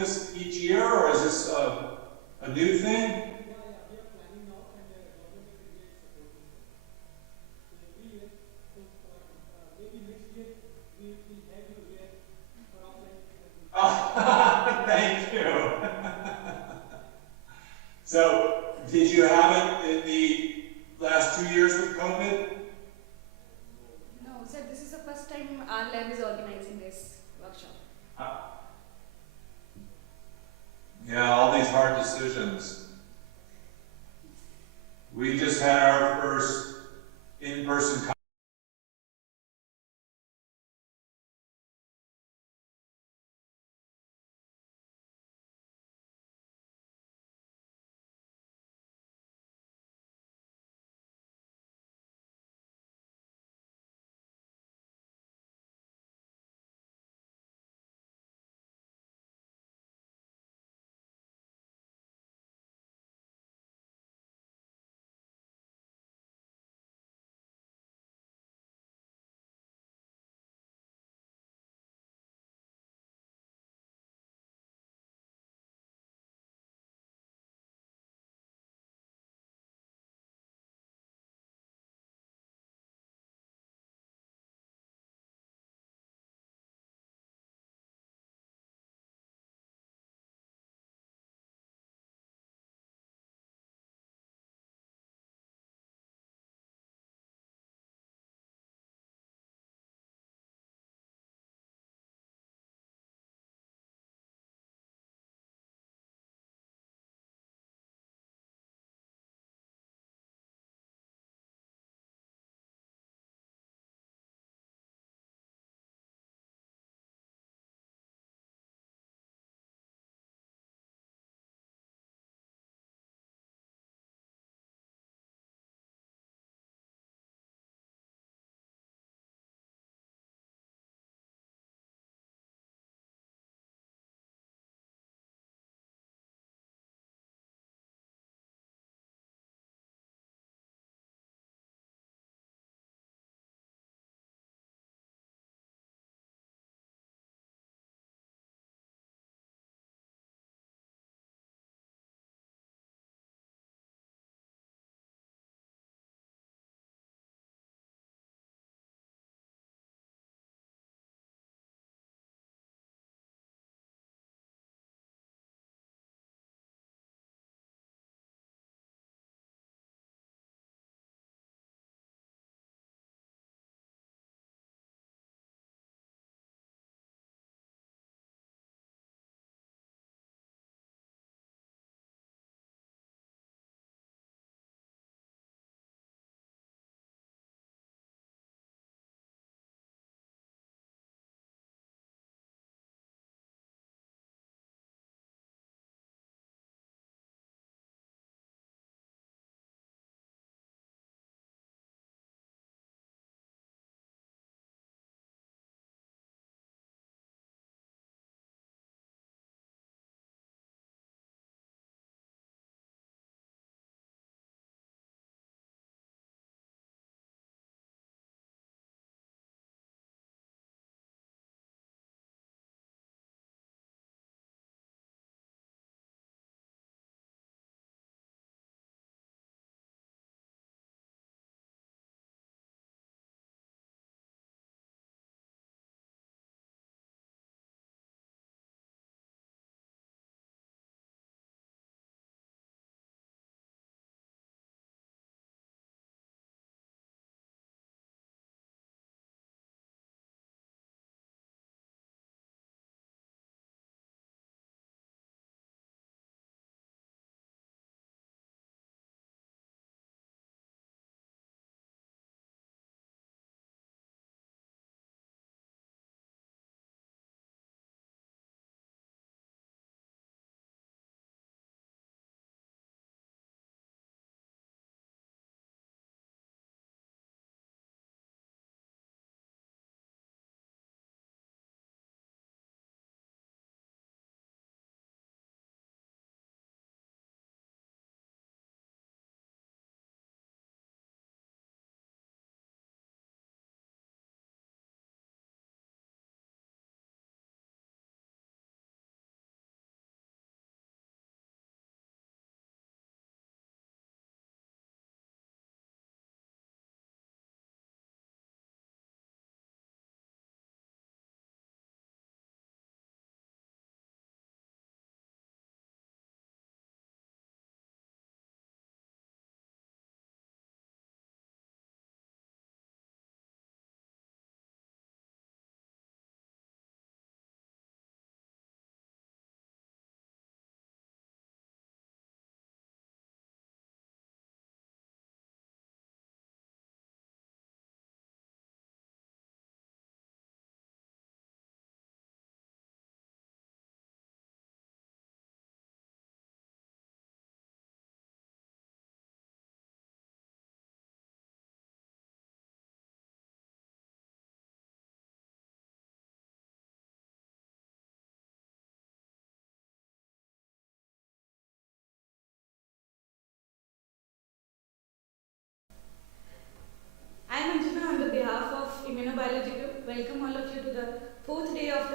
this each year, or is this a new thing? Oh, thank you. So, did you have it in the last 2 years with COVID? No, sir, this is the first time our lab is organizing this workshop. Yeah, all these hard decisions. We just had our first in-person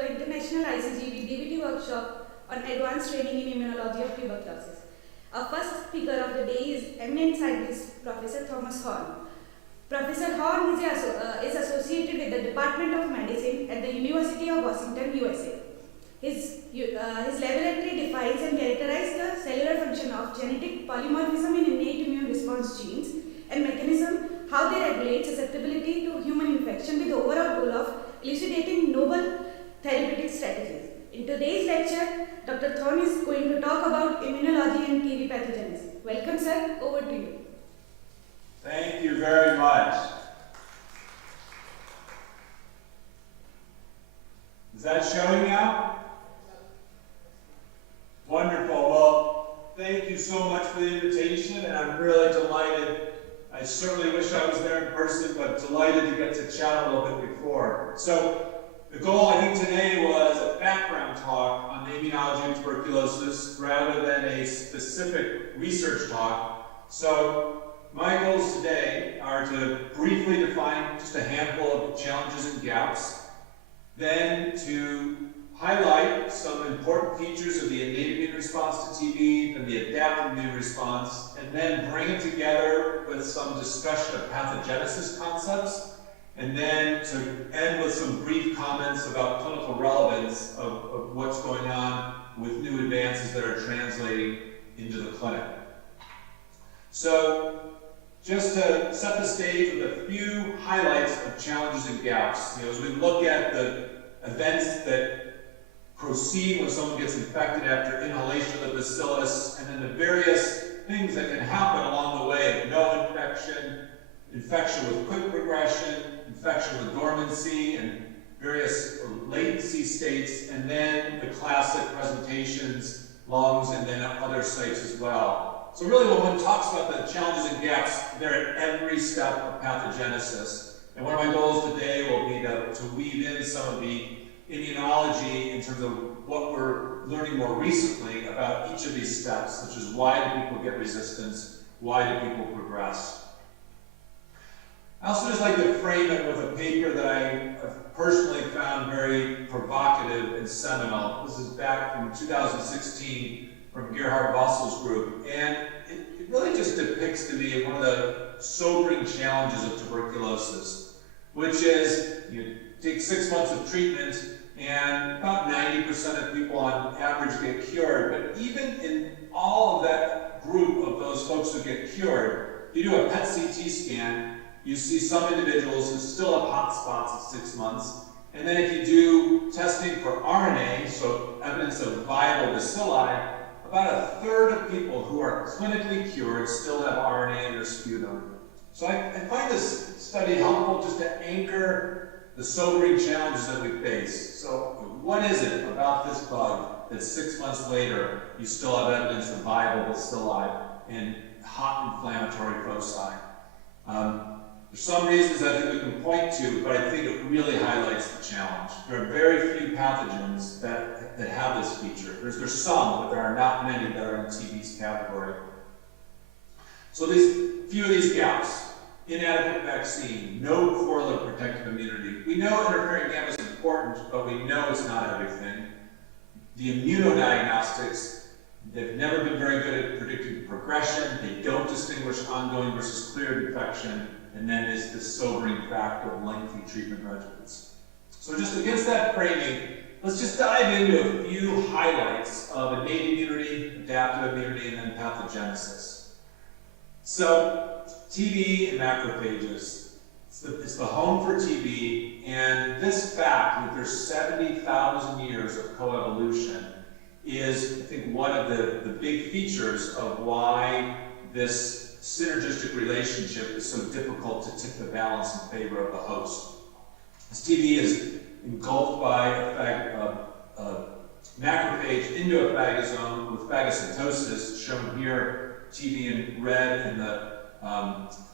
the International ICGEB-DBT workshop on advanced training in immunology of tuberculosis. Our first speaker of the day is eminent scientist Professor Thomas Horn. Professor Horn is associated with the Department of Medicine at the University of Washington, USA. His laboratory defines and characterizes the cellular function of genetic polymorphism in innate immune response genes and mechanism how they regulate susceptibility to human infection with the overall goal of elucidating novel therapeutic strategies. In today's lecture, Dr. Thorne is going to talk about immunology and TB pathogenesis. Welcome, sir. Over to you. Thank you very much. Is that showing now? Wonderful. Well, thank you so much for the invitation, and I'm really delighted. I certainly wish I was there in person, but delighted to get to chat a little bit before. So the goal, I think, today was a background talk on immunology and tuberculosis rather than a specific research talk. So my goals today are to briefly define just a handful of challenges and gaps, then to highlight some important features of the innate immune response to TB and the adaptive immune response, and then bring it together with some discussion of pathogenesis concepts, and then to end with some brief comments about clinical relevance of what's going on with new advances that are translating into the clinic. So, just to set the stage with a few highlights of challenges and gaps, as we look at the events that proceed when someone gets infected after inhalation of the bacillus, and then the various things that can happen along the way of no infection, infection with quick progression, infection with dormancy, and various latency states, and then the classic presentations, lungs, and then other sites as well. So really when one talks about the challenges and gaps, they're at every step of pathogenesis. And one of my goals today will be to weave in some of the immunology in terms of what we're learning more recently about each of these steps, such as why do people get resistance, why do people progress. I also just like to frame it with a paper that I personally found very provocative and seminal. This is back from 2016 from Gerhard Wassel's group, and it really just depicts to me one of the sobering challenges of tuberculosis, which is you take 6 months of treatment and about 90% of people on average get cured, but even in all of that group of those folks who get cured, you do a PET CT scan, you see some individuals who still have hot spots at 6 months, and then if you do testing for RNA, so evidence of viable bacilli, about a third of people who are clinically cured still have RNA in their sputum. So I find this study helpful just to anchor the sobering challenges that we face. So what is it about this bug that 6 months later you still have evidence of viable bacilli and hot inflammatory foci? There's some reasons I think we can point to, but I think it really highlights the challenge. There are very few pathogens that have this feature. There's some, but there are not many that are in TB's category. So few of these gaps. Inadequate vaccine, no correlate protective immunity. We know interfering gamma is important, but we know it's not everything. The immunodiagnostics, they've never been very good at predicting progression. They don't distinguish ongoing versus cleared infection. And then is this sobering fact of lengthy treatment regimens. So just against that framing, let's just dive into a few highlights of innate immunity, adaptive immunity, and then pathogenesis. So, TB and macrophages. It's the home for TB, and this fact that there's 70,000 years of coevolution is, I think, one of the big features of why this synergistic relationship is so difficult to tip the balance in favor of the host. As TB is engulfed by a macrophage into a phagosome with phagocytosis, shown here, TB in red and the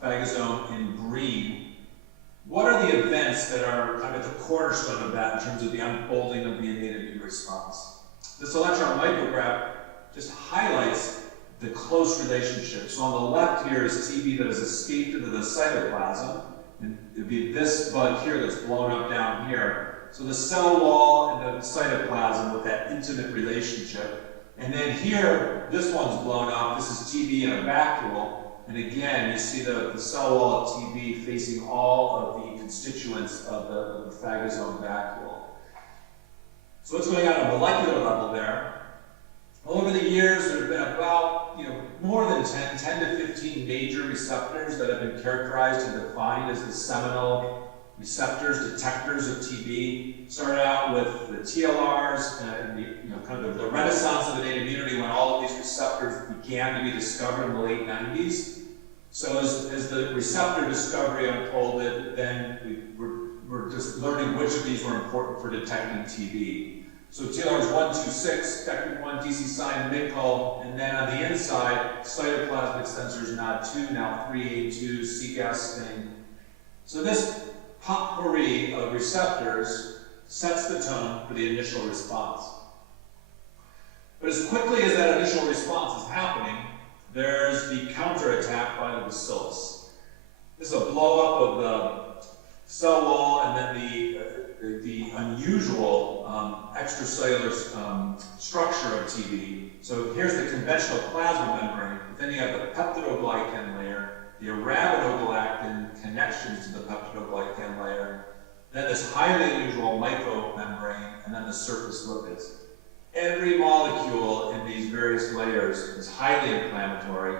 phagosome in green. What are the events that are kind of the cornerstone of that in terms of the unfolding of the innate immune response? This electron micrograph just highlights the close relationship. So on the left here is TB that has escaped into the cytoplasm, and it would be this bug here that's blown up down here. So the cell wall and the cytoplasm with that intimate relationship. And then here, this one's blown up. This is TB in a vacuole. And again, you see the cell wall of TB facing all of the constituents of the phagosome vacuole. So what's going on at a molecular level there? Well, over the years, there have been about more than 10 to 15 major receptors that have been characterized and defined as the seminal receptors, detectors of TB. Started out with the TLRs and kind of the renaissance of innate immunity when all of these receptors began to be discovered in the late 90s. So as the receptor discovery unfolded, then we're just learning which of these were important for detecting TB. So TLRs 1, 2, 6, Dectin 1, DC-sign, MICL, and then on the inside, cytoplasmic sensors NOD2, now 3A2, CGAS-STING. So this potpourri of receptors sets the tone for the initial response. But as quickly as that initial response is happening, there's the counterattack by the bacillus. This is a blow-up of the cell wall and then the unusual extracellular structure of TB. So here's the conventional plasma membrane, but then you have the peptidoglycan layer, the arabinogalactin connections to the peptidoglycan layer, then this highly unusual micromembrane, and then the surface lipids. Every molecule in these various layers is highly inflammatory,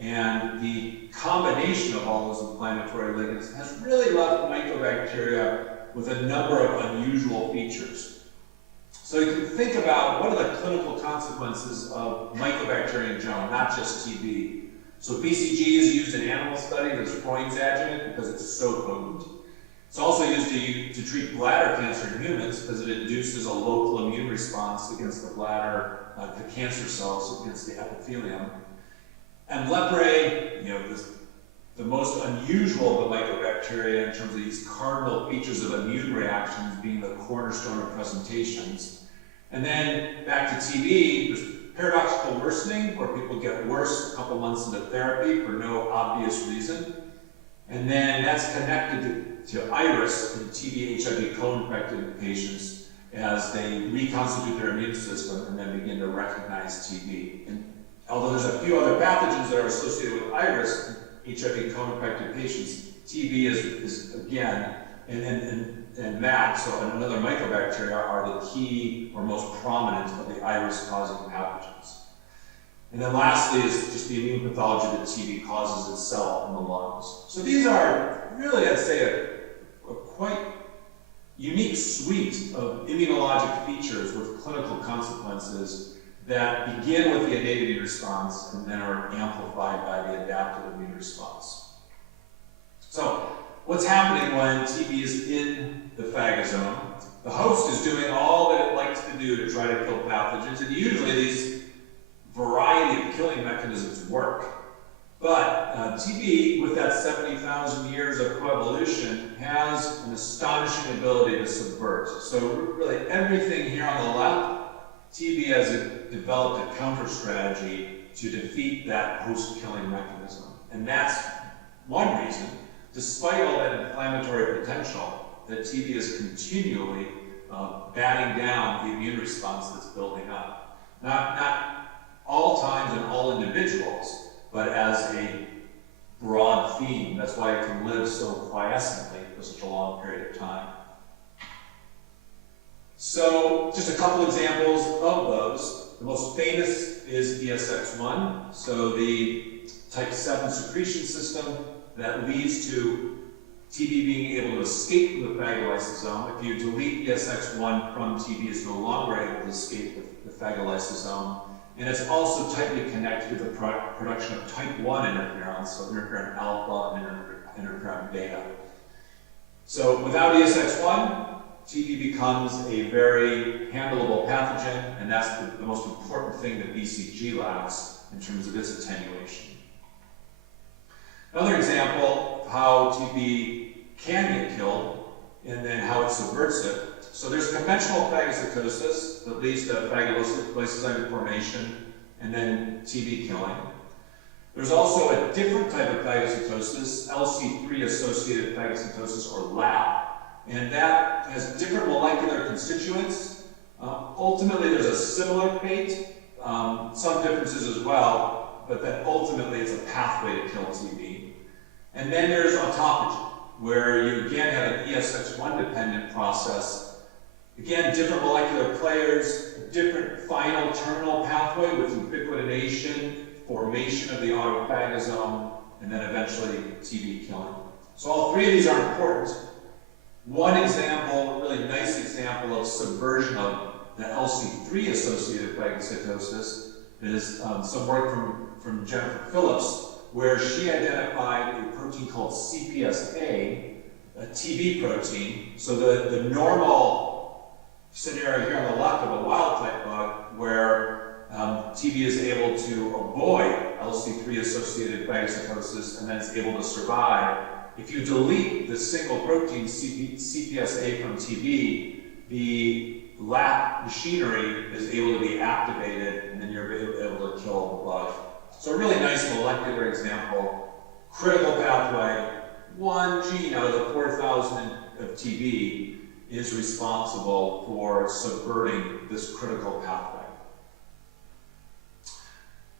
and the combination of all those inflammatory ligands has really left mycobacteria with a number of unusual features. So you can think about what are the clinical consequences of mycobacteria in general, not just TB. So BCG is used in animal studies as Freund's adjuvant because it's so potent. It's also used to treat bladder cancer in humans because it induces a local immune response against the bladder, the cancer cells, against the epithelium. And leprae, the most unusual of the mycobacteria in terms of these cardinal features of immune reactions being the cornerstone of presentations. And then back to TB, there's paradoxical worsening where people get worse a couple months into therapy for no obvious reason. And then that's connected to iris in TB HIV co-infected patients as they reconstitute their immune system and then begin to recognize TB. And although there's a few other pathogens that are associated with iris in HIV co-infected patients, TB is again, and MAC, so another mycobacteria, are the key or most prominent of the iris-causing pathogens. And then lastly is just the immune pathology that TB causes itself in the lungs. So these are really, I'd say, a quite unique suite of immunologic features with clinical consequences that begin with the innate immune response and then are amplified by the adaptive immune response. So, what's happening when TB is in the phagosome? The host is doing all that it likes to do to try to kill pathogens, and usually these variety of killing mechanisms work. But TB, with that 70,000 years of coevolution, has an astonishing ability to subvert. So really everything here on the left, TB has developed a counter strategy to defeat that host-killing mechanism. And that's one reason, despite all that inflammatory potential, that TB is continually batting down the immune response that's building up. Not all times and all individuals, but as a broad theme. That's why it can live so quiescently for such a long period of time. So, just a couple examples of those. The most famous is ESX1, so the type 7 secretion system that leads to TB being able to escape from the phagolysosome. If you delete ESX1 from TB, it's no longer able to escape the phagolysosome. And it's also tightly connected to the production of type 1 interferons, so interferon alpha and interferon beta. So without ESX1, TB becomes a very handleable pathogen, and that's the most important thing that BCG lacks in terms of its attenuation. Another example of how TB can get killed, and then how it subverts it. So there's conventional phagocytosis that leads to phagolysozyme formation and then TB killing. There's also a different type of phagocytosis, LC3-associated phagocytosis, or LAP, and that has different molecular constituents. Ultimately, there's a similar fate, some differences as well, but that ultimately it's a pathway to kill TB. And then there's autophagy, where you again have an ESX1-dependent process. Again, different molecular players, a different final terminal pathway with ubiquitination, formation of the autophagosome, and then eventually TB killing. So all three of these are important. One example, a really nice example of subversion of the LC3-associated phagocytosis is some work from Jennifer Phillips, where she identified a protein called CPSA, a TB protein. So the normal scenario here on the left of a wild-type bug, where TB is able to avoid LC3-associated phagocytosis and then is able to survive. If you delete the single protein CPSA from TB, the lap machinery is able to be activated, and then you're able to kill the bug. So a really nice molecular example, critical pathway, one gene out of the 4,000 of TB is responsible for subverting this critical pathway.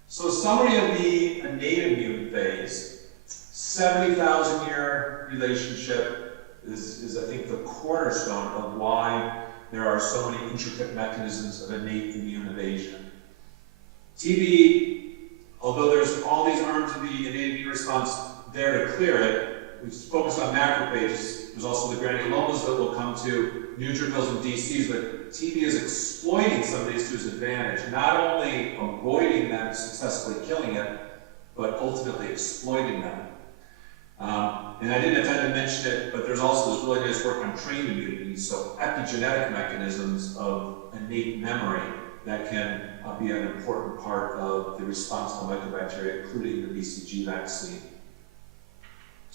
So a summary of the innate immune phase, 70,000 year relationship is I think the cornerstone of why there are so many intricate mechanisms of innate immune evasion. TB, although there's all these arms of the innate immune response there to clear it, we focus on macrophages. There's also the granulomas that we'll come to, neutrophils and DCs, but TB is exploiting some of these to its advantage, not only avoiding them, successfully killing it, but ultimately exploiting them. And I didn't intend to mention it, but there's also this really nice work on trained immunity, so epigenetic mechanisms of innate memory that can be an important part of the response to mycobacteria, including the BCG vaccine.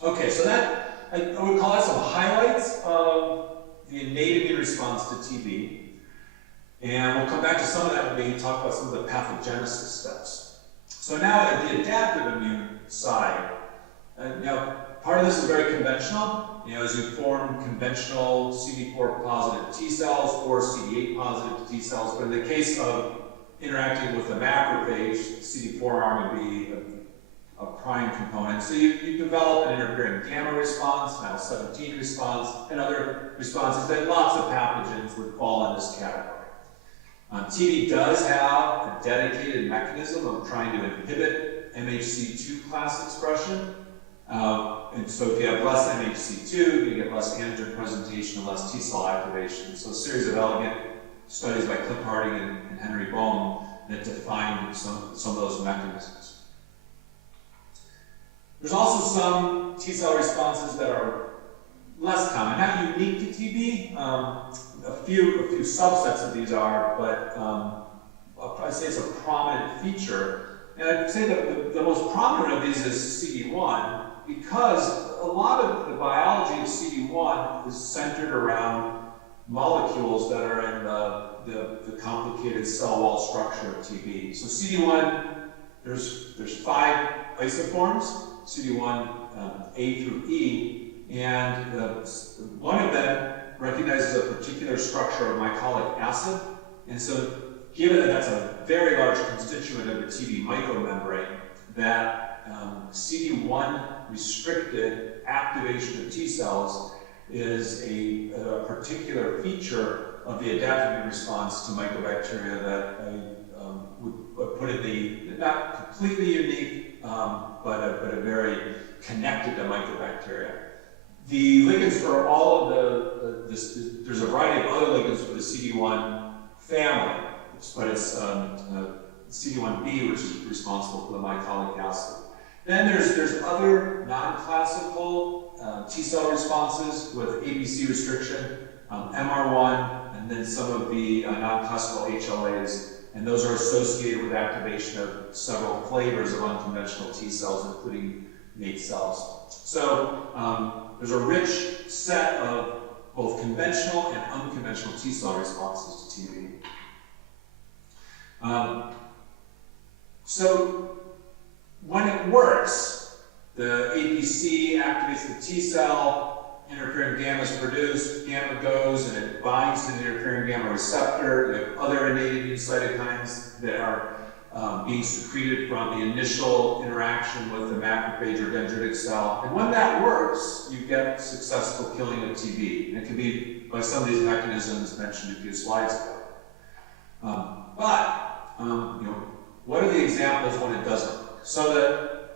Okay, so that, I would call that some highlights of the innate immune response to TB. And we'll come back to some of that when we talk about some of the pathogenesis steps. So now at the adaptive immune side, now part of this is very conventional. As you form conventional CD4 positive T cells or CD8 positive T cells, but in the case of interacting with the macrophage, CD4 arm would be a prime component. So you develop an interfering gamma response, IL-17 response, and other responses that lots of pathogens would fall in this category. TB does have a dedicated mechanism of trying to inhibit MHC2 class expression. And so if you have less MHC2, you get less antigen presentation and less T cell activation. So a series of elegant studies by Cliff Harding and Henry Bohm that defined some of those mechanisms. There's also some T cell responses that are less common, not unique to TB. A few subsets of these are, but I'd say it's a prominent feature. And I'd say that the most prominent of these is CD1, because a lot of the biology of CD1 is centered around molecules that are in the complicated cell wall structure of TB. So CD1, there's 5 isoforms, CD1 A through E, and one of them recognizes a particular structure of mycolic acid. And so given that that's a very large constituent of the TB micromembrane, that CD1 restricted activation of T cells is a particular feature of the adaptive immune response to mycobacteria that I would put in the not completely unique, but a very connected to mycobacteria. The ligands for all of there's a variety of other ligands for the CD1 family, but it's CD1b, which is responsible for the mycolic acid. Then there's other non-classical T cell responses with ABC restriction, MR1, and then some of the non-classical HLAs, and those are associated with activation of several flavors of unconventional T cells, including innate cells. So there's a rich set of both conventional and unconventional T cell responses to TB. So when it works, the APC activates the T cell, interferon gamma is produced, gamma goes and it binds to the interferon gamma receptor. You have other innate immune cytokines that are being secreted from the initial interaction with the macrophage or dendritic cell. And when that works, you get successful killing of TB. And it can be by some of these mechanisms mentioned a few slides ago. What are the examples when it doesn't work? So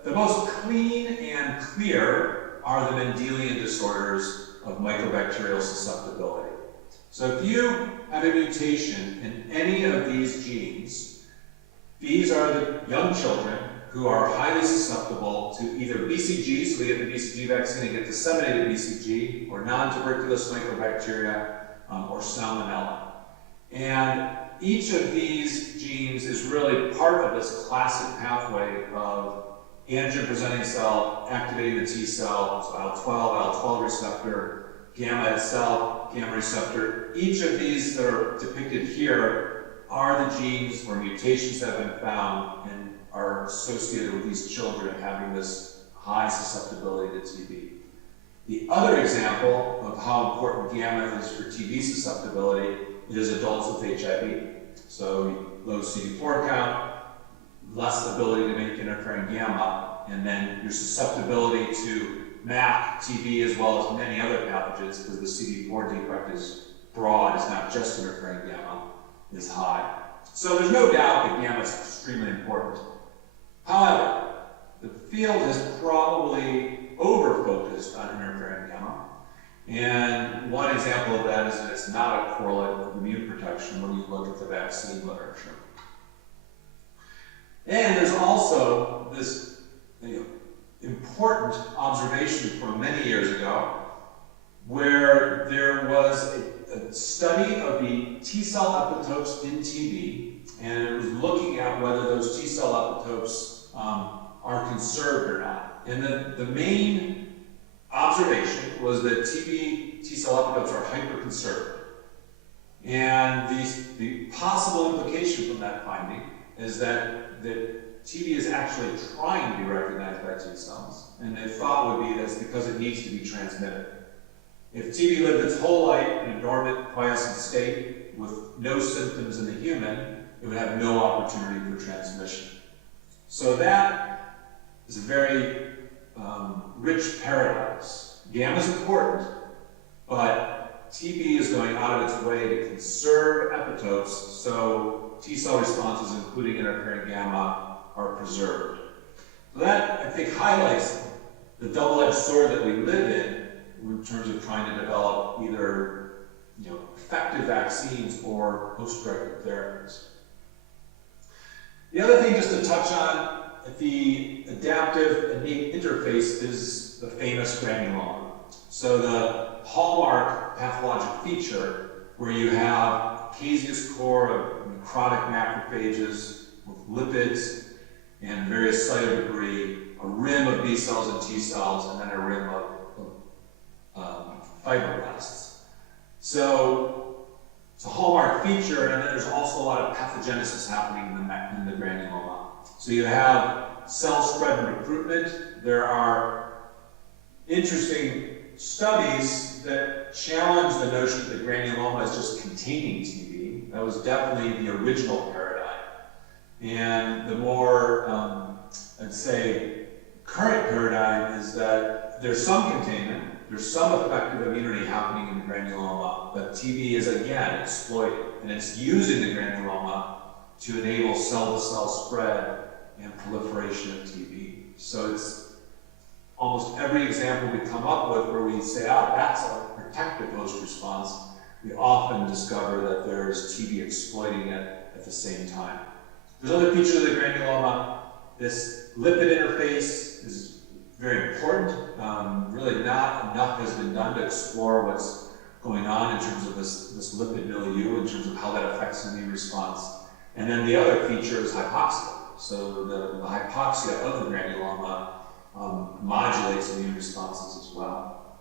the most clean and clear are the Mendelian disorders of microbacterial susceptibility. So if you have a mutation in any of these genes, these are the young children who are highly susceptible to either BCG, so we get the BCG vaccine and get disseminated BCG, or non-tuberculous microbacteria, or salmonella. And each of these genes is really part of this classic pathway of antigen-presenting cell activating the T cell, so IL-12 receptor, gamma itself, gamma receptor. Each of these that are depicted here are the genes where mutations have been found and are associated with these children having this high susceptibility to TB. The other example of how important gamma is for TB susceptibility is adults with HIV. So low CD4 count, less ability to make interferon gamma, and then your susceptibility to MAC, TB, as well as many other pathogens, because the CD4 defect is broad, it's not just interferon gamma, is high. So there's no doubt that gamma is extremely important. However, the field has probably over-focused on interferon gamma. And one example of that is that it's not a correlate with immune protection when you look at the vaccine literature. And there's also this important observation from many years ago where there was a study of the T cell epitopes in TB, and it was looking at whether those T cell epitopes are conserved or not. And the main observation was that T cell epitopes are hyperconserved. And the possible implication from that finding is that TB is actually trying to be recognized by T cells, and the thought would be that's because it needs to be transmitted. If TB lived its whole life in a dormant, quiescent state with no symptoms in the human, it would have no opportunity for transmission. So that is a very rich paradox. Gamma is important, but TB is going out of its way to conserve epitopes so T cell responses, including interferon gamma, are preserved. So that, I think, highlights the double-edged sword that we live in terms of trying to develop either effective vaccines or post-directed therapies. The other thing just to touch on at the adaptive innate interface is the famous granuloma. So the hallmark pathologic feature where you have caseous core of necrotic macrophages with lipids and various cytodebris, a rim of B cells and T cells, and then a rim of fibroblasts. So it's a hallmark feature, and then there's also a lot of pathogenesis happening in the granuloma. So you have cell spread and recruitment. There are interesting studies that challenge the notion that granuloma is just containing TB. That was definitely the original paradigm. And the more, I'd say, current paradigm is that there's some containment, there's some effective immunity happening in the granuloma, but TB is again exploited, and it's using the granuloma to enable cell-to-cell spread and proliferation of TB. So it's almost every example we come up with where we say, that's a protective host response, we often discover that there's TB exploiting it at the same time. There's other features of the granuloma. This lipid interface is very important. Really not enough has been done to explore what's going on in terms of this lipid milieu, in terms of how that affects immune response. And then the other feature is hypoxia. So the hypoxia of the granuloma modulates immune responses as well.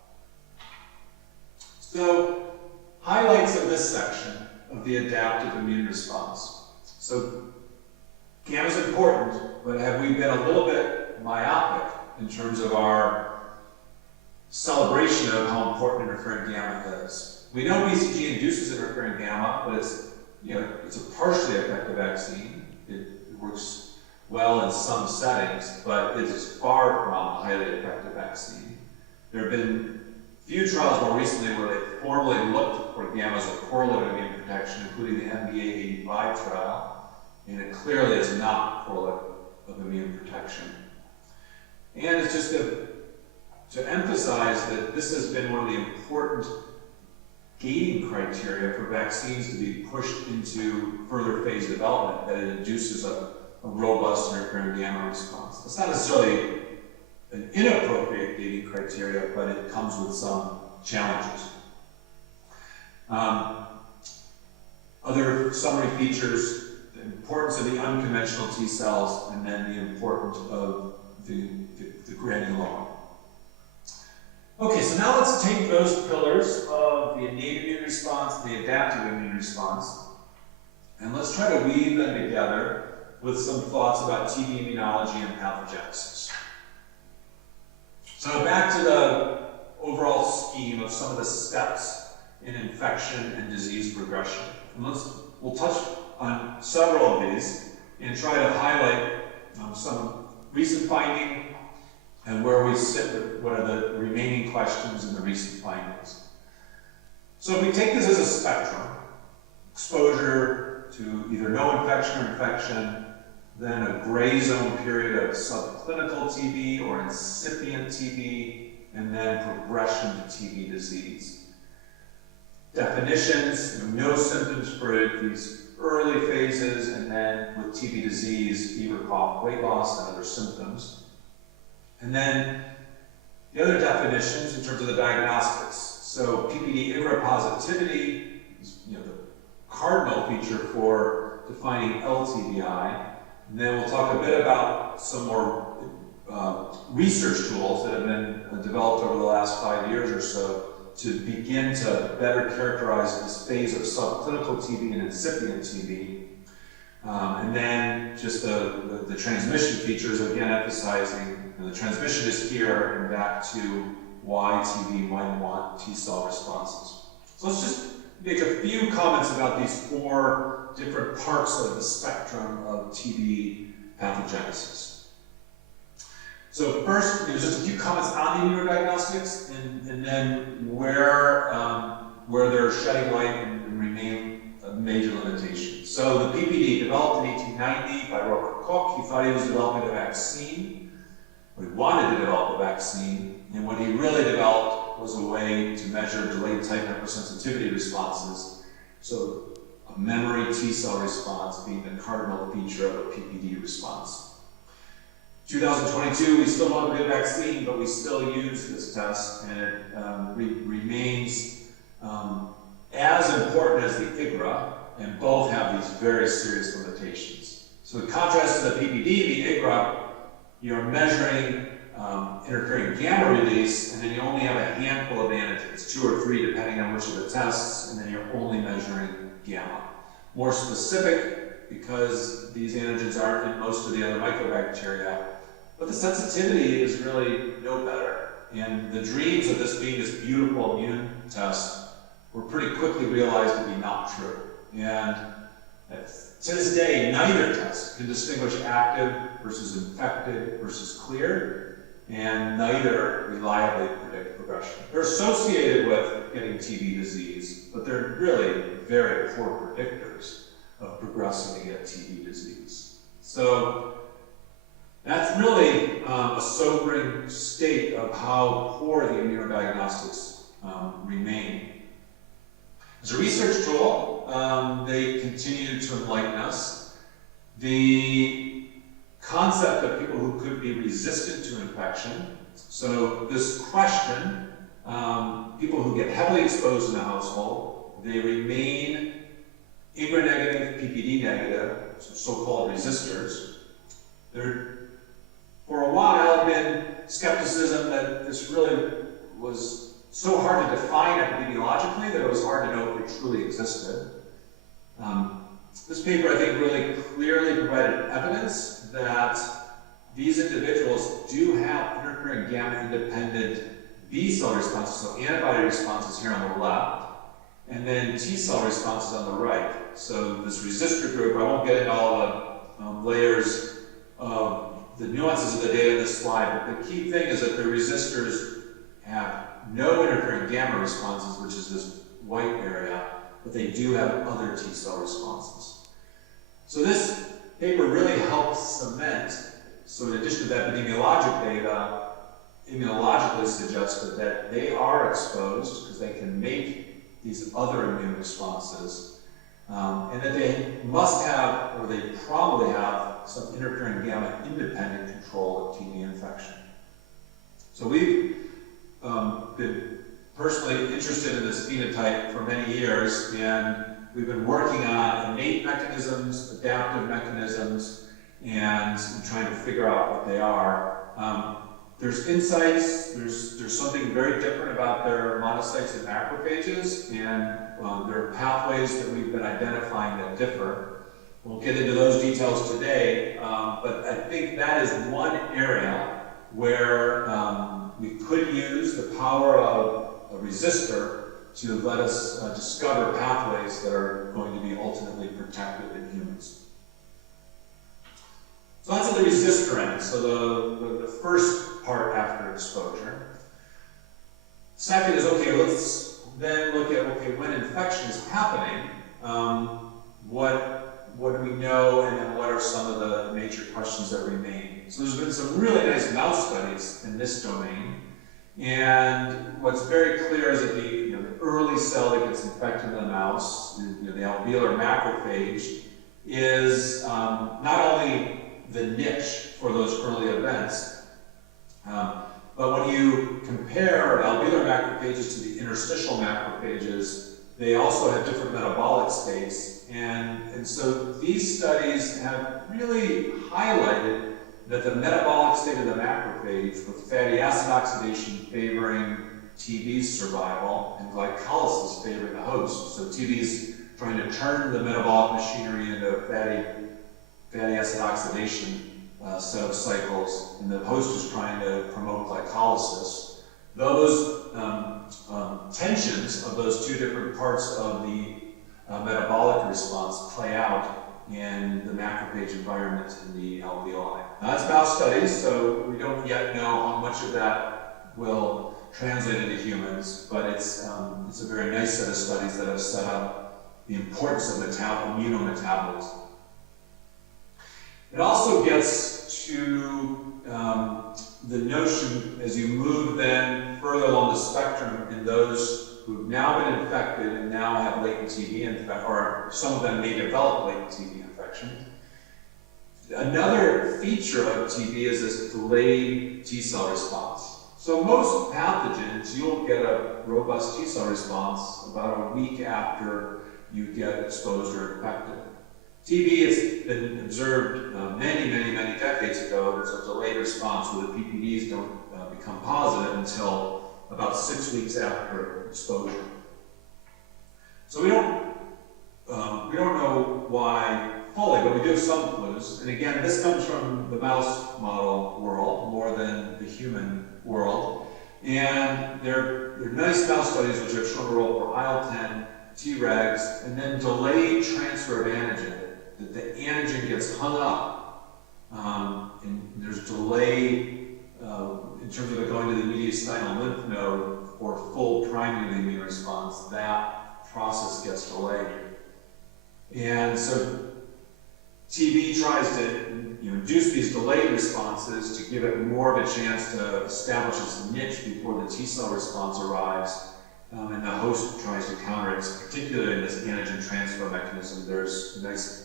So highlights of this section of the adaptive immune response. So gamma is important, but have we been a little bit myopic in terms of our celebration of how important interferon gamma is. We know BCG induces interferon gamma, but it's a partially effective vaccine. It works well in some settings, but it is far from a highly effective vaccine. There have been few trials more recently where they formally looked for gamma as a correlate of immune protection, including the MDA-85 trial, and it clearly is not a correlate of immune protection. And it's just to emphasize that this has been one of the important gating criteria for vaccines to be pushed into further phase development, that it induces a robust interferon gamma response. It's not necessarily an inappropriate gating criteria, but it comes with some challenges. Other summary features, the importance of the unconventional T cells, and then the importance of the granuloma. Okay, so now let's take those pillars of the innate immune response and the adaptive immune response, and let's try to weave them together with some thoughts about TB immunology and pathogenesis. So back to the overall scheme of some of the steps in infection and disease progression. And we'll touch on several of these and try to highlight some recent finding and where we sit with what are the remaining questions in the recent findings. So if we take this as a spectrum, exposure to either no infection or infection, then a gray zone period of subclinical TB or incipient TB, and then progression to TB disease. Definitions, no symptoms for these early phases, and then with TB disease, fever, cough, weight loss, and other symptoms. And then the other definitions in terms of the diagnostics. So PPD IGRA positivity is the cardinal feature for defining LTBI. And then we'll talk a bit about some more research tools that have been developed over the last 5 years or so to begin to better characterize this phase of subclinical TB and incipient TB. And then just the transmission features, again emphasizing the transmission is here and back to why TB might want T cell responses. So let's just make a few comments about these 4 different parts of the spectrum of TB pathogenesis. So first, just a few comments on the immunodiagnostics, and then where they're shedding light and remain a major limitation. So the PPD, developed in 1890 by Robert Koch. He thought he was developing a vaccine. He wanted to develop a vaccine, and what he really developed was a way to measure delayed type hypersensitivity responses. So a memory T cell response being the cardinal feature of a PPD response. 2022, we still don't have a good vaccine, but we still use this test, and it remains as important as the IGRA, and both have these very serious limitations. So in contrast to the PPD, the IGRA, you're measuring interferon gamma release, and then you only have a handful of antigens, 2 or 3 depending on which of the tests, and then you're only measuring gamma. More specific, because these antigens aren't in most of the other microbacteria, but the sensitivity is really no better. And the dreams of this being this beautiful immune test were pretty quickly realized to be not true. And to this day, neither test can distinguish active versus infected versus clear, and neither reliably predict progression. They're associated with getting TB disease, but they're really very poor predictors of progressing to get TB disease. So that's really a sobering state of how poor the immunodiagnostics remain. As a research tool, they continue to enlighten us. The concept of people who could be resistant to infection. So this question, people who get heavily exposed in a household, they remain IGRA negative, PPD negative, so-called resistors. There, for a while, been skepticism that this really was so hard to define epidemiologically that it was hard to know if it truly existed. This paper, I think, really clearly provided evidence that these individuals do have interferon gamma independent B cell responses, so antibody responses here on the left, and then T cell responses on the right. So this resistor group, I won't get into all the layers of the nuances of the data in this slide, but the key thing is that the resistors have no interferon gamma responses, which is this white area, but they do have other T cell responses. So this paper really helps cement, so in addition to that epidemiologic data, immunologically suggested that they are exposed because they can make these other immune responses, and that they must have, or they probably have, some interferon gamma independent control of TB infection. So we've been personally interested in this phenotype for many years, and we've been working on innate mechanisms, adaptive mechanisms, and trying to figure out what they are. There's insights, there's something very different about their monocytes and macrophages, and there are pathways that we've been identifying that differ. We'll get into those details today, but I think that is one area where we could use the power of a resistor to let us discover pathways that are going to be ultimately protective in humans. So that's at the resistor end, so the first part after exposure. Second is, okay, let's then look at, okay, when infection is happening, what do we know, and then what are some of the major questions that remain? So there's been some really nice mouse studies in this domain, and what's very clear is that the early cell that gets infected in the mouse, the alveolar macrophage, is not only the niche for those early events, but when you compare alveolar macrophages to the interstitial macrophages, they also have different metabolic states, and so these studies have really highlighted that the metabolic state of the macrophage, with fatty acid oxidation favoring TB's survival and glycolysis favoring the host, so TB's trying to turn the metabolic machinery into fatty acid oxidation set of cycles, and the host is trying to promote glycolysis. Those tensions of those two different parts of the metabolic response play out in the macrophage environment in the alveoli. Now that's mouse studies, so we don't yet know how much of that will translate into humans, but it's a very nice set of studies that have set up the importance of immunometabolism. It also gets to the notion, as you move then further along the spectrum in those who've now been infected and now have latent TB infection, or some of them may develop latent TB infection. Another feature of TB is this delayed T cell response. So most pathogens, you'll get a robust T cell response about a week after you get exposed or infected. TB has been observed many decades ago. There's a delayed response where the PPDs don't become positive until about 6 weeks after exposure. So we don't know why fully, but we do have some clues. And again, this comes from the mouse model world more than the human world. And they're nice mouse studies which have shown a role for IL-10, Tregs, and then delayed transfer of antigen. That the antigen gets hung up, and there's delay in terms of it going to the mediastinal lymph node for full priming of the immune response. That process gets delayed. And so TB tries to induce these delayed responses to give it more of a chance to establish its niche before the T cell response arrives. And the host tries to counter it, particularly in this antigen transfer mechanism. There's a nice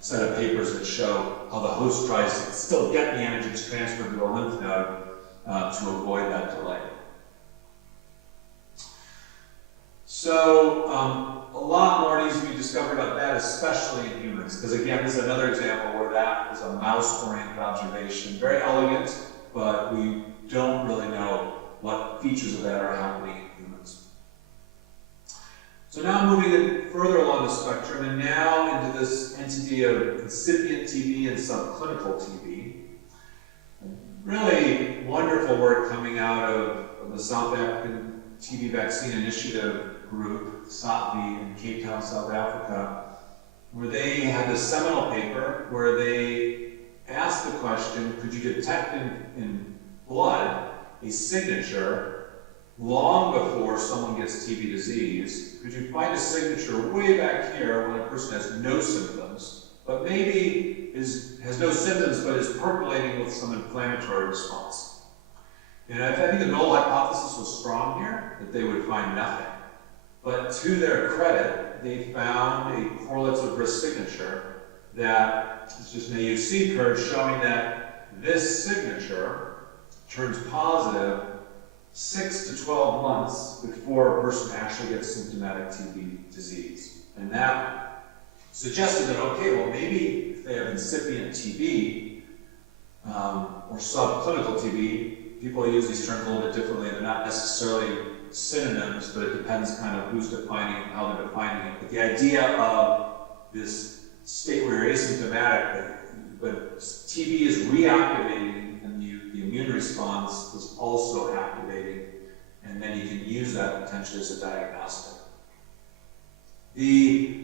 set of papers that show how the host tries to still get the antigens transferred to the lymph node to avoid that delay. So a lot more needs to be discovered about that, especially in humans, because again, this is another example where that is a mouse-oriented observation. Very elegant, but we don't really know what features of that are happening in humans. So now moving further along the spectrum, and now into this entity of incipient TB and subclinical TB. really wonderful work coming out of the South African TB Vaccine Initiative group, SATV, in Cape Town, South Africa, where they had this seminal paper where they asked the question, could you detect in blood a signature long before someone gets TB disease? Could you find a signature way back here when a person has no symptoms, but maybe has no symptoms but is percolating with some inflammatory response? And I think the null hypothesis was strong here, that they would find nothing. But to their credit, they found a correlative risk signature that is just an AUC curve showing that this signature turns positive 6 to 12 months before a person actually gets symptomatic TB disease. And that suggested that, okay, well, maybe if they have incipient TB or subclinical TB, people use these terms a little bit differently. They're not necessarily synonyms, but it depends kind of who's defining it and how they're defining it. But the idea of this state where you're asymptomatic, but TB is reactivating and the immune response is also activating, and then you can use that potentially as a diagnostic. The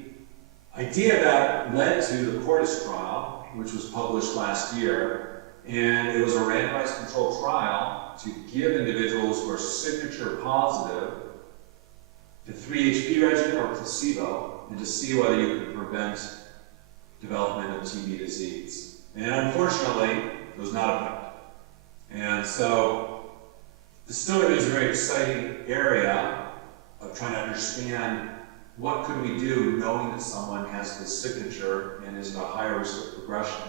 idea that led to the Cordis trial, which was published last year, and it was a randomized controlled trial to give individuals who are signature positive the 3-HP regimen or placebo, and to see whether you could prevent development of TB disease. And unfortunately, it was not effective. And so this still remains a very exciting area of trying to understand what could we do knowing that someone has this signature and is at a higher risk of progression.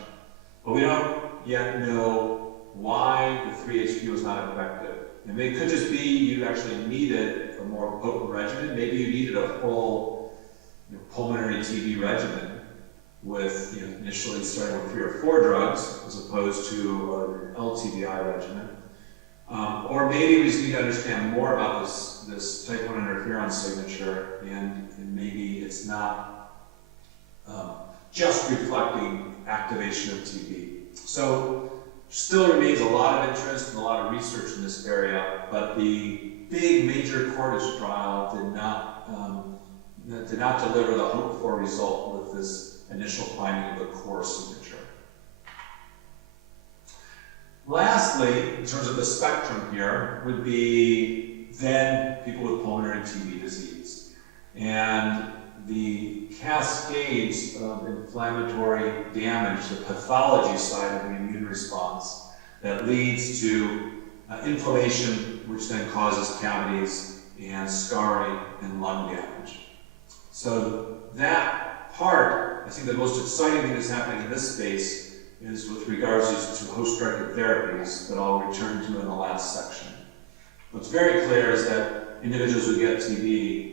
But we don't yet know why the 3-HP was not effective. And it could just be you actually needed a more potent regimen. Maybe you needed a full pulmonary TB regimen with initially starting with 3 or 4 drugs as opposed to an LTBI regimen. Or maybe we just need to understand more about this type 1 interferon signature, and maybe it's not just reflecting activation of TB. So still remains a lot of interest and a lot of research in this area, but the big major Cordis trial did not deliver the hoped for result with this initial finding of the core signature. Lastly, in terms of the spectrum here, would be then people with pulmonary TB disease. And the cascades of inflammatory damage, the pathology side of the immune response, that leads to inflammation, which then causes cavities and scarring and lung damage. So that part, I think the most exciting thing that's happening in this space is with regards to host-directed therapies that I'll return to in the last section. What's very clear is that individuals who get TB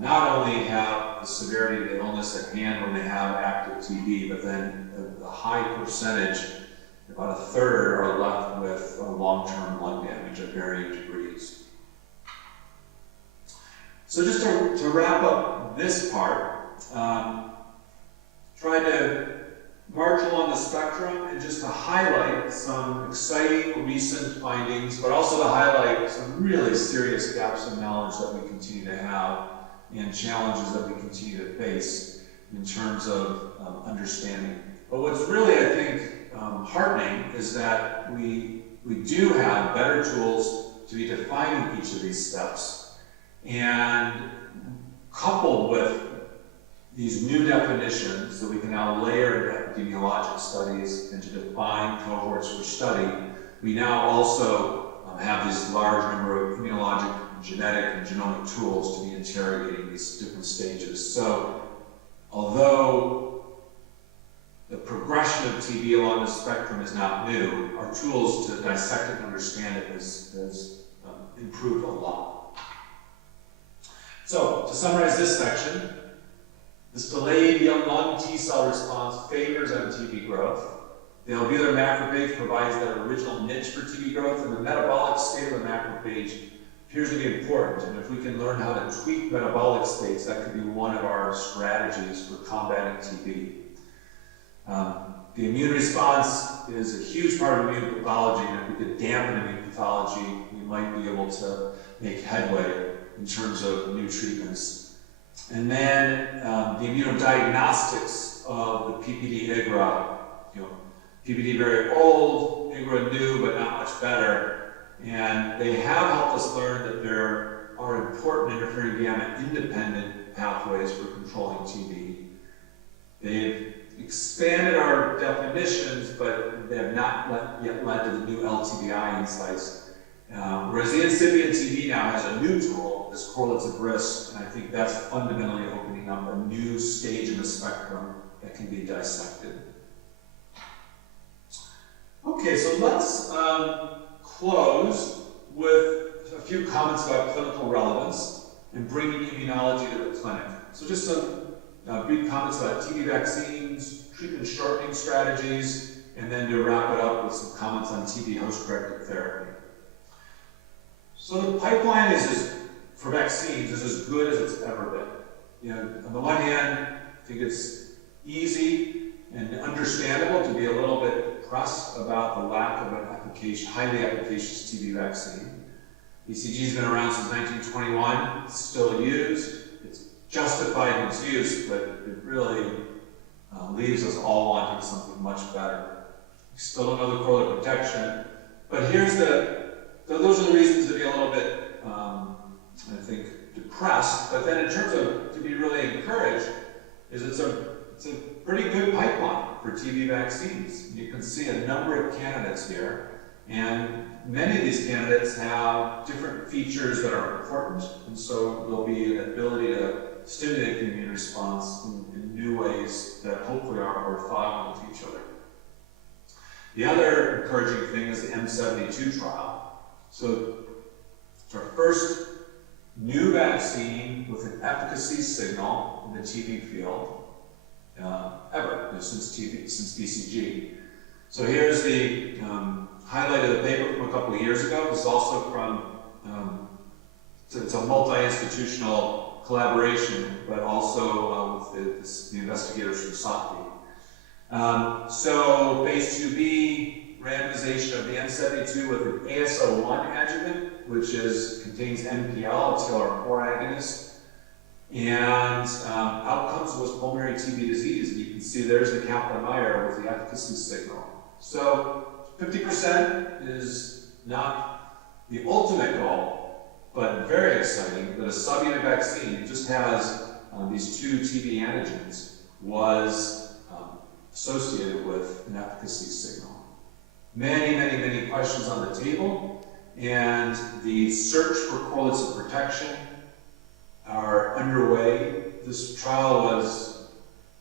not only have the severity of the illness at hand when they have active TB, but then a high percentage, about a third, are left with long-term lung damage of varying degrees. So just to wrap up this part, try to march along the spectrum and just to highlight some exciting recent findings, but also to highlight some really serious gaps in knowledge that we continue to have and challenges that we continue to face in terms of understanding. But what's really, I think, heartening is that we do have better tools to be defining each of these steps, and coupled with these new definitions that we can now layer into epidemiologic studies and to define cohorts for study, we now also have this large number of immunologic, genetic, and genomic tools to be interrogating these different stages. So, although the progression of TB along the spectrum is not new, our tools to dissect it and understand it has improved a lot. So, to summarize this section, this delayed young lung T-cell response favors TB growth. The alveolar macrophage provides that original niche for TB growth, and the metabolic state of the macrophage appears to be important. And if we can learn how to tweak metabolic states, that could be one of our strategies for combating TB. The immune response is a huge part of immune pathology, and if we could dampen immune pathology, we might be able to make headway in terms of new treatments. And then the immunodiagnostics of the PPD IGRA, PPD very old, IGRA new, but not much better. And they have helped us learn that there are important interferon gamma independent pathways for controlling TB. They've expanded our definitions, but they have not yet led to the new LTBI insights. Whereas the incipient TB now has a new tool, this correlates of risk, and I think that's fundamentally opening up a new stage in the spectrum that can be dissected. Okay, so let's close with a few comments about clinical relevance and bringing immunology to the clinic. So just some brief comments about TB vaccines, treatment shortening strategies, and then to wrap it up with some comments on TB host-directed therapy. So the pipeline for vaccines is as good as it's ever been. On the one hand, I think it's easy and understandable to be a little bit pressed about the lack of an highly efficacious TB vaccine. BCG has been around since 1921, it's still used, it's justified in its use, but it really leaves us all wanting something much better. We still don't know the correlate protection, but those are the reasons to be a little bit, I think, depressed. But then in terms of to be really encouraged, it's a pretty good pipeline for TB vaccines. You can see a number of candidates here, and many of these candidates have different features that are important, and so there'll be an ability to stimulate the immune response in new ways that hopefully are orthogonal to each other. The other encouraging thing is the M72 trial. So it's our first new vaccine with an efficacy signal in the TB field ever, since BCG. So here's the highlight of the paper from a couple of years ago. This is also from, it's a multi-institutional collaboration, but also with the investigators from SOCD. So phase 2B, randomization of the M72 with an AS01 adjuvant, which contains NPL, a TLR4 agonist. And outcomes was pulmonary TB disease. And you can see there's the Kaplan-Meier with the efficacy signal. So 50% is not the ultimate goal, but very exciting that a subunit vaccine just has these two TB antigens was associated with an efficacy signal. Many questions on the table, and the search for correlates of protection are underway. This trial was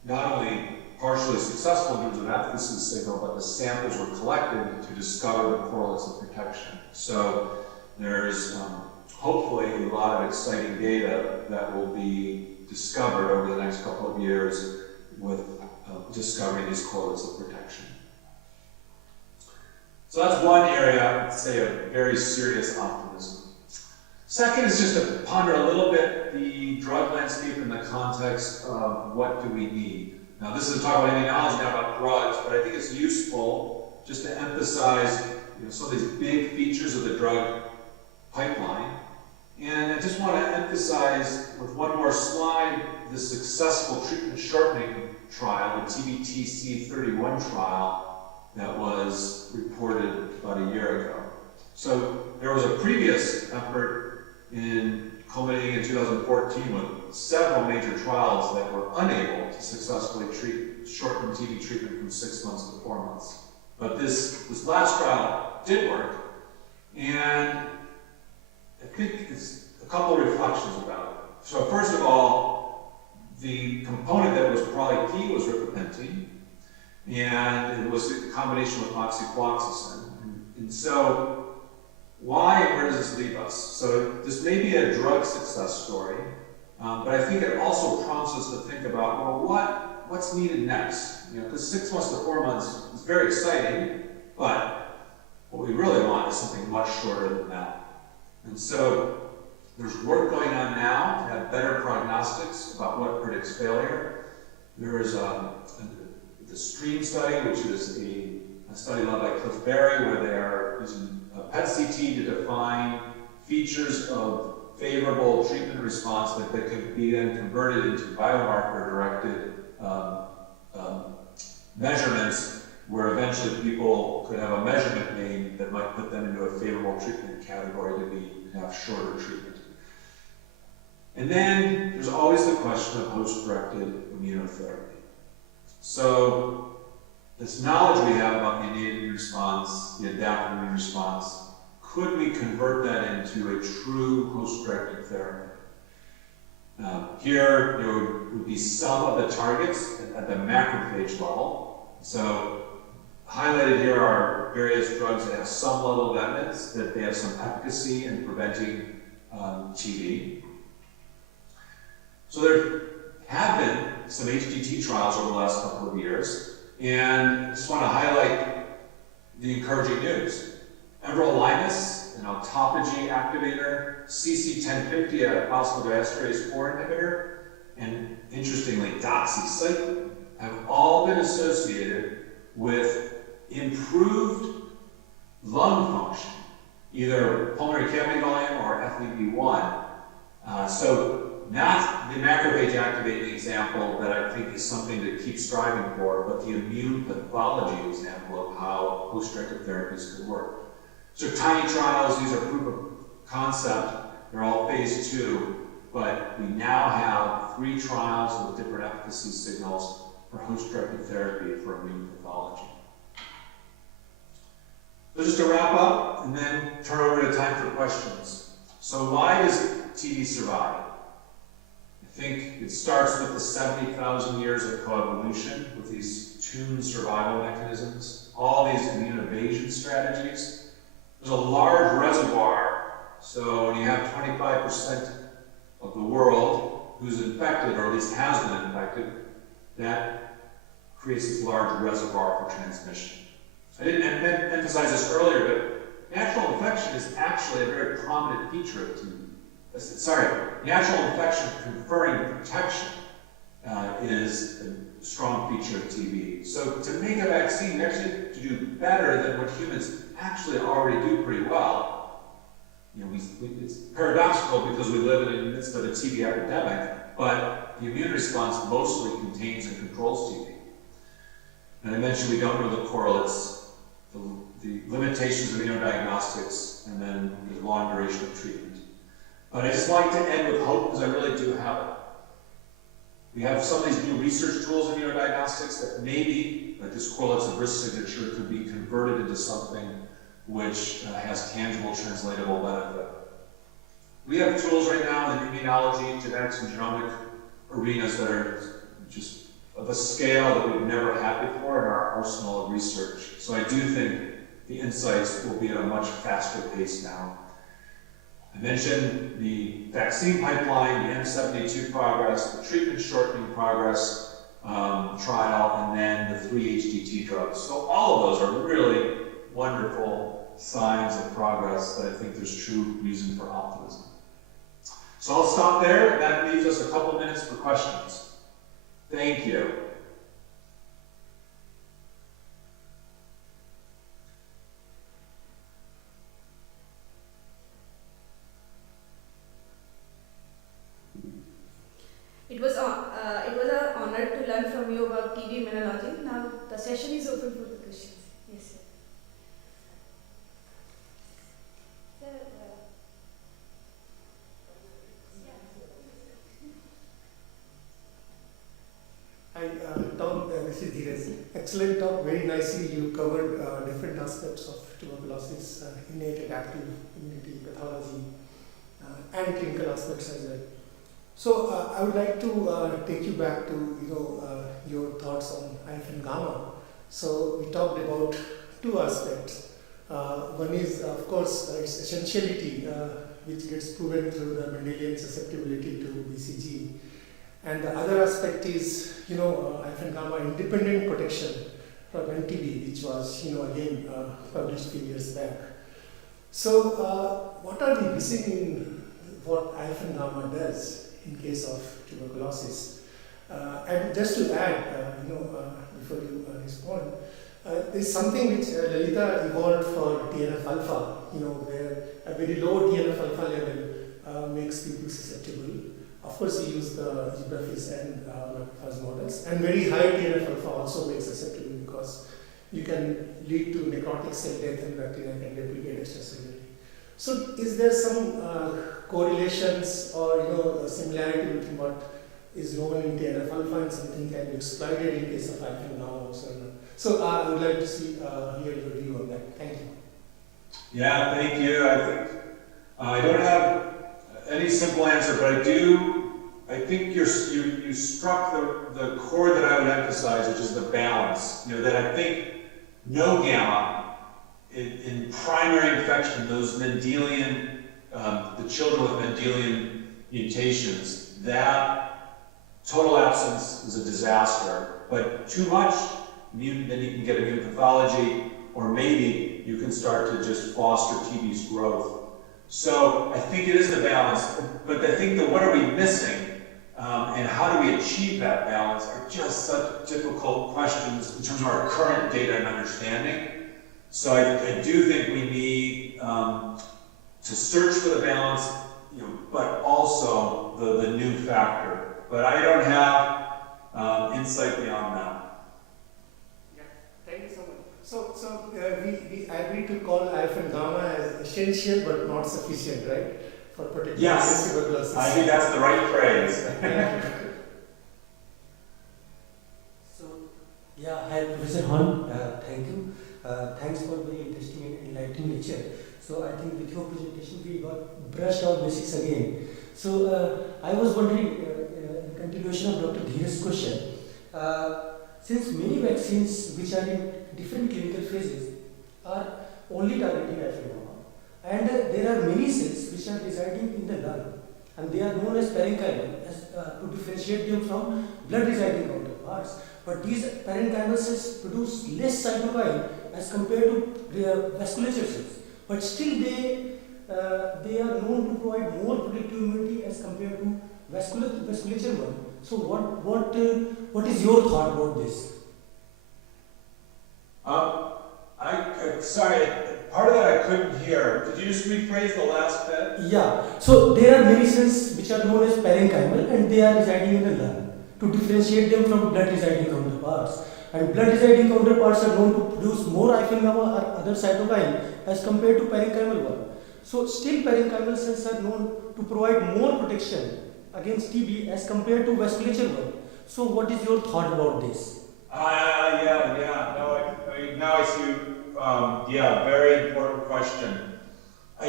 not only partially successful in terms of efficacy signal, but the samples were collected to discover the correlates of protection. So there's hopefully a lot of exciting data that will be discovered over the next couple of years with discovering these correlates of protection. So that's one area, I'd say, of very serious optimism. Second is just to ponder a little bit the drug landscape in the context of what do we need. Now, this is a talk about immunology, not about drugs, but I think it's useful just to emphasize some of these big features of the drug pipeline. And I just want to emphasize with one more slide the successful treatment shortening trial, the TBTC31 trial that was reported about a year ago. So there was a previous effort culminating in 2014 with several major trials that were unable to successfully shorten TB treatment from 6 months to 4 months. But this last trial did work, and I think it's a couple of reflections about it. So first of all, the component that was probably key was ribapentine, and it was a combination with moxifloxacin. And so why and where does this leave us? So this may be a drug success story, but I think it also prompts us to think about, well, what's needed next? Because 6 months to 4 months is very exciting, but what we really want is something much shorter than that. And so there's work going on now to have better prognostics about what predicts failure. There is the the STREAM study, which is a study led by Cliff Berry, where they are using a PET CT to define features of favorable treatment response that could be then converted into biomarker-directed measurements, where eventually people could have a measurement made that might put them into a favorable treatment category to have shorter treatment. And then there's always the question of host-directed immunotherapy. So this knowledge we have about the innate immune response, the adaptive immune response, could we convert that into a true host-directed therapy? Here, there would be some of the targets at the macrophage level. So highlighted here are various drugs that have some level of evidence that they have some efficacy in preventing TB. So there have been some HDT trials over the last couple of years, and I just want to highlight the encouraging news. Everolimus, an autophagy activator, CC1050, a phosphodiesterase 4 inhibitor, and interestingly, doxycycline, have all been associated with improved lung function, either pulmonary cavity volume or FEV1. So not the macrophage activating example that I think is something to keep striving for, but the immune pathology example of how host-directed therapies could work. So tiny trials, these are proof of concept, they're all phase 2, but we now have 3 trials with different efficacy signals for host-directed therapy for immune pathology. So just to wrap up and then turn over to time for questions. So why does TB survive? I think it starts with the 70,000 years of coevolution with these tuned survival mechanisms, all these immune evasion strategies. There's a large reservoir, so when you have 25% of the world who's infected, or at least has been infected, that creates this large reservoir for transmission. I didn't emphasize this earlier, but natural infection is actually a very prominent feature of TB. Natural infection conferring protection is a strong feature of TB. So to make a vaccine, actually to do better than what humans actually already do pretty well, it's paradoxical because we live in the midst of a TB epidemic, but the immune response mostly contains and controls TB. And I mentioned we don't know the correlates, the limitations of immunodiagnostics, and then the long duration of treatment. But I just like to end with hope because I really do have it. We have some of these new research tools in immunodiagnostics that maybe, like this correlates of risk signature, could be converted into something which has tangible, translatable benefit. We have tools right now in immunology, genetics, and genomic arenas that are just of a scale that we've never had before in our arsenal of research. So I do think the insights will be at a much faster pace now. I mentioned the vaccine pipeline, the M72 progress, the treatment shortening progress trial, and then the 3 HDT drugs. So all of those are really wonderful signs of progress that I think there's true reason for optimism. So I'll stop there. That leaves us a couple minutes for questions. Thank you. It was an honor to learn from you about TB immunology. Now the session is open for the questions. Yes, sir. Hi, Tom, this is Diaz. Excellent talk, very nicely you covered different aspects of tuberculosis, innate adaptive immunity, pathology, and clinical aspects as well. So I would like to take you back to your thoughts on IF gamma. So we talked about 2 aspects. One is, of course, its essentiality, which gets proven through the Mendelian susceptibility to BCG. And the other aspect is, IF gamma independent protection from NTB, which was, again, published a few years back. So what are we missing in what IF gamma does in case of tuberculosis? And just to add, before you respond. There's something which Lalita evolved for TNF alpha, where a very low TNF alpha level makes people susceptible. Of course, you use the zebrafish and fuzz models, and very high TNF alpha also makes susceptible because you can lead to necrotic cell death and bacteria can replicate extracellularly. So, is there some correlations or similarity between what is known in TNF alpha and something can be exploited in case of alpha now also? So, I would like to hear your view on that. Thank you. Yeah, thank you. I think I don't have any simple answer, but I think you struck the chord that I would emphasize, which is the balance. That I think no gamma in primary infection, those Mendelian, the children with Mendelian mutations, that total absence is a disaster. But too much, then you can get immune pathology, or maybe you can start to just foster TB's growth. So I think it is the balance, but I think that what are we missing, and how do we achieve that balance are just such difficult questions in terms of our current data and understanding. So I do think we need to search for the balance, but also the new factor. But I don't have insight beyond that. Yeah, thank you so much. So we agreed to call alpha and gamma as essential but not sufficient, right? For protecting Yes, tuberculosis. I think that's the right phrase. So, hi Professor Hon, thank you. Thanks for very interesting and enlightening lecture. So I think with your presentation we got brushed our basics again. So I was wondering, in continuation of Dr. Dhir's question, since many vaccines which are in different clinical phases are only targeting alpha gamma, and there are many cells which are residing in the lung, and they are known as parenchymal to differentiate them from blood residing counterparts. But these parenchymal cells produce less cytokine as compared to vasculature cells, but still they are known to provide more protective immunity as compared to vasculature one. So what is your thought about this? Sorry, part of that I couldn't hear. Did you just rephrase the last bit? Yeah, so there are many cells which are known as parenchymal and they are residing in the lung to differentiate them from blood residing counterparts. And blood residing counterparts are known to produce more alpha gamma or other cytokine as compared to parenchymal one. So still parenchymal cells are known to provide more protection against TB as compared to vasculature one. So what is your thought about this? Now I see. Very important question. I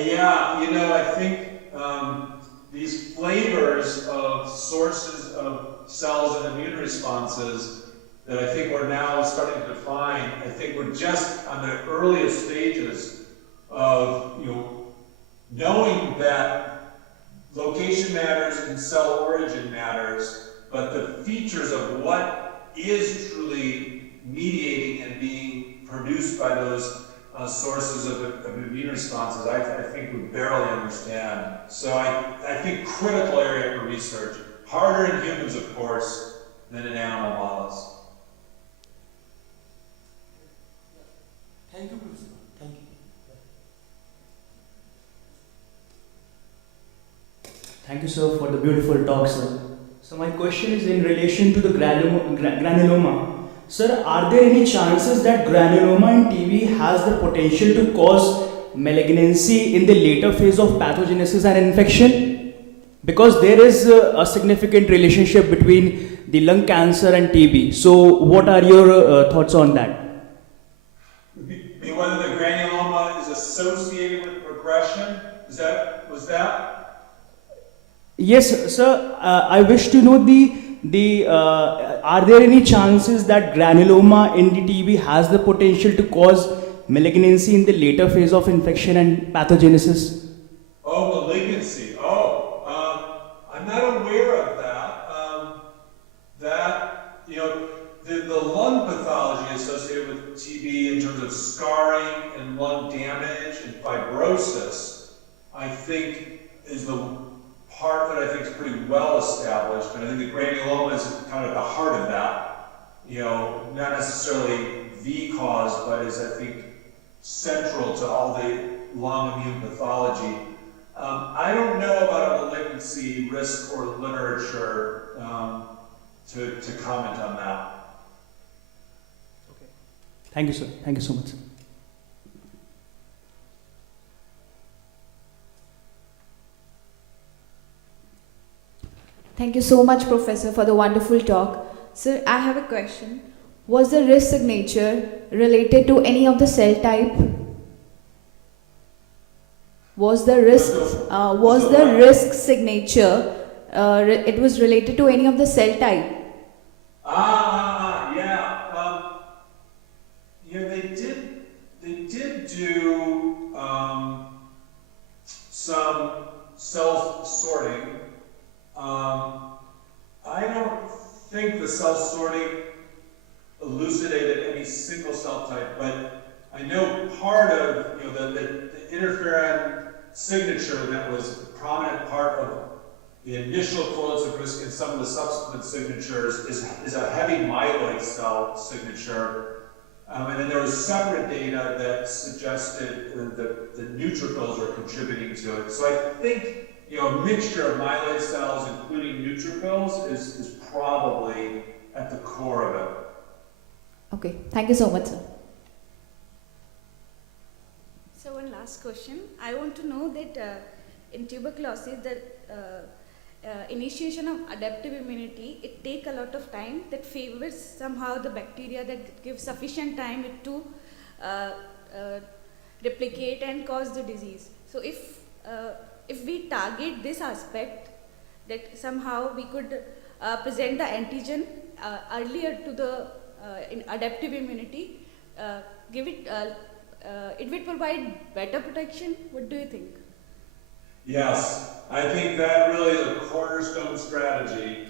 think these flavors of sources of cells and immune responses that I think we're now starting to define, I think we're just on the earliest stages of knowing that location matters and cell origin matters, but the features of what is truly mediating and being produced by those sources of immune responses, I think we barely understand. So I think critical area for research, harder in humans of course than in animal models. Thank you, Professor. Thank you. Thank you, sir, for the beautiful talk, sir. So my question is in relation to the granuloma. Sir, are there any chances that granuloma in TB has the potential to cause malignancy in the later phase of pathogenesis and infection? Because there is a significant relationship between the lung cancer and TB. So what are your thoughts on that? Whether the granuloma is associated with progression? Was that? Yes, sir. I wish to know are there any chances that granuloma in the TB has the potential to cause malignancy in the later phase of infection and pathogenesis? Oh, malignancy. I'm not aware of that. The lung pathology associated with TB in terms of scarring and lung damage and fibrosis, I think is the part that I think is pretty well established, and I think the granuloma is kind of at the heart of that. not necessarily the cause, but is, I think, central to all the lung immune pathology. I don't know about a malignancy risk or literature to comment on that. Thank you, sir. Thank you so much. Thank you so much, Professor, for the wonderful talk. Sir, I have a question. Was the risk signature related to any of the cell type? Was the risk signature it was related to any of the cell type? Yeah. They did do some self-sorting. I don't think the self-sorting elucidated any single cell type, but I know part of the interferon signature that was a prominent part of the initial correlates of risk in some of the subsequent signatures is a heavy myeloid cell signature. And then there was separate data that suggested that the neutrophils are contributing to it. So I think a mixture of myeloid cells, including neutrophils, is probably at the core of it. Okay, thank you so much, sir. So one last question. I want to know that in tuberculosis, the initiation of adaptive immunity, it takes a lot of time that favors somehow the bacteria that gives sufficient time to replicate and cause the disease. So if we target this aspect, that somehow we could present the antigen earlier to the in adaptive immunity, it will provide better protection. What do you think? Yes, I think that really is a cornerstone strategy.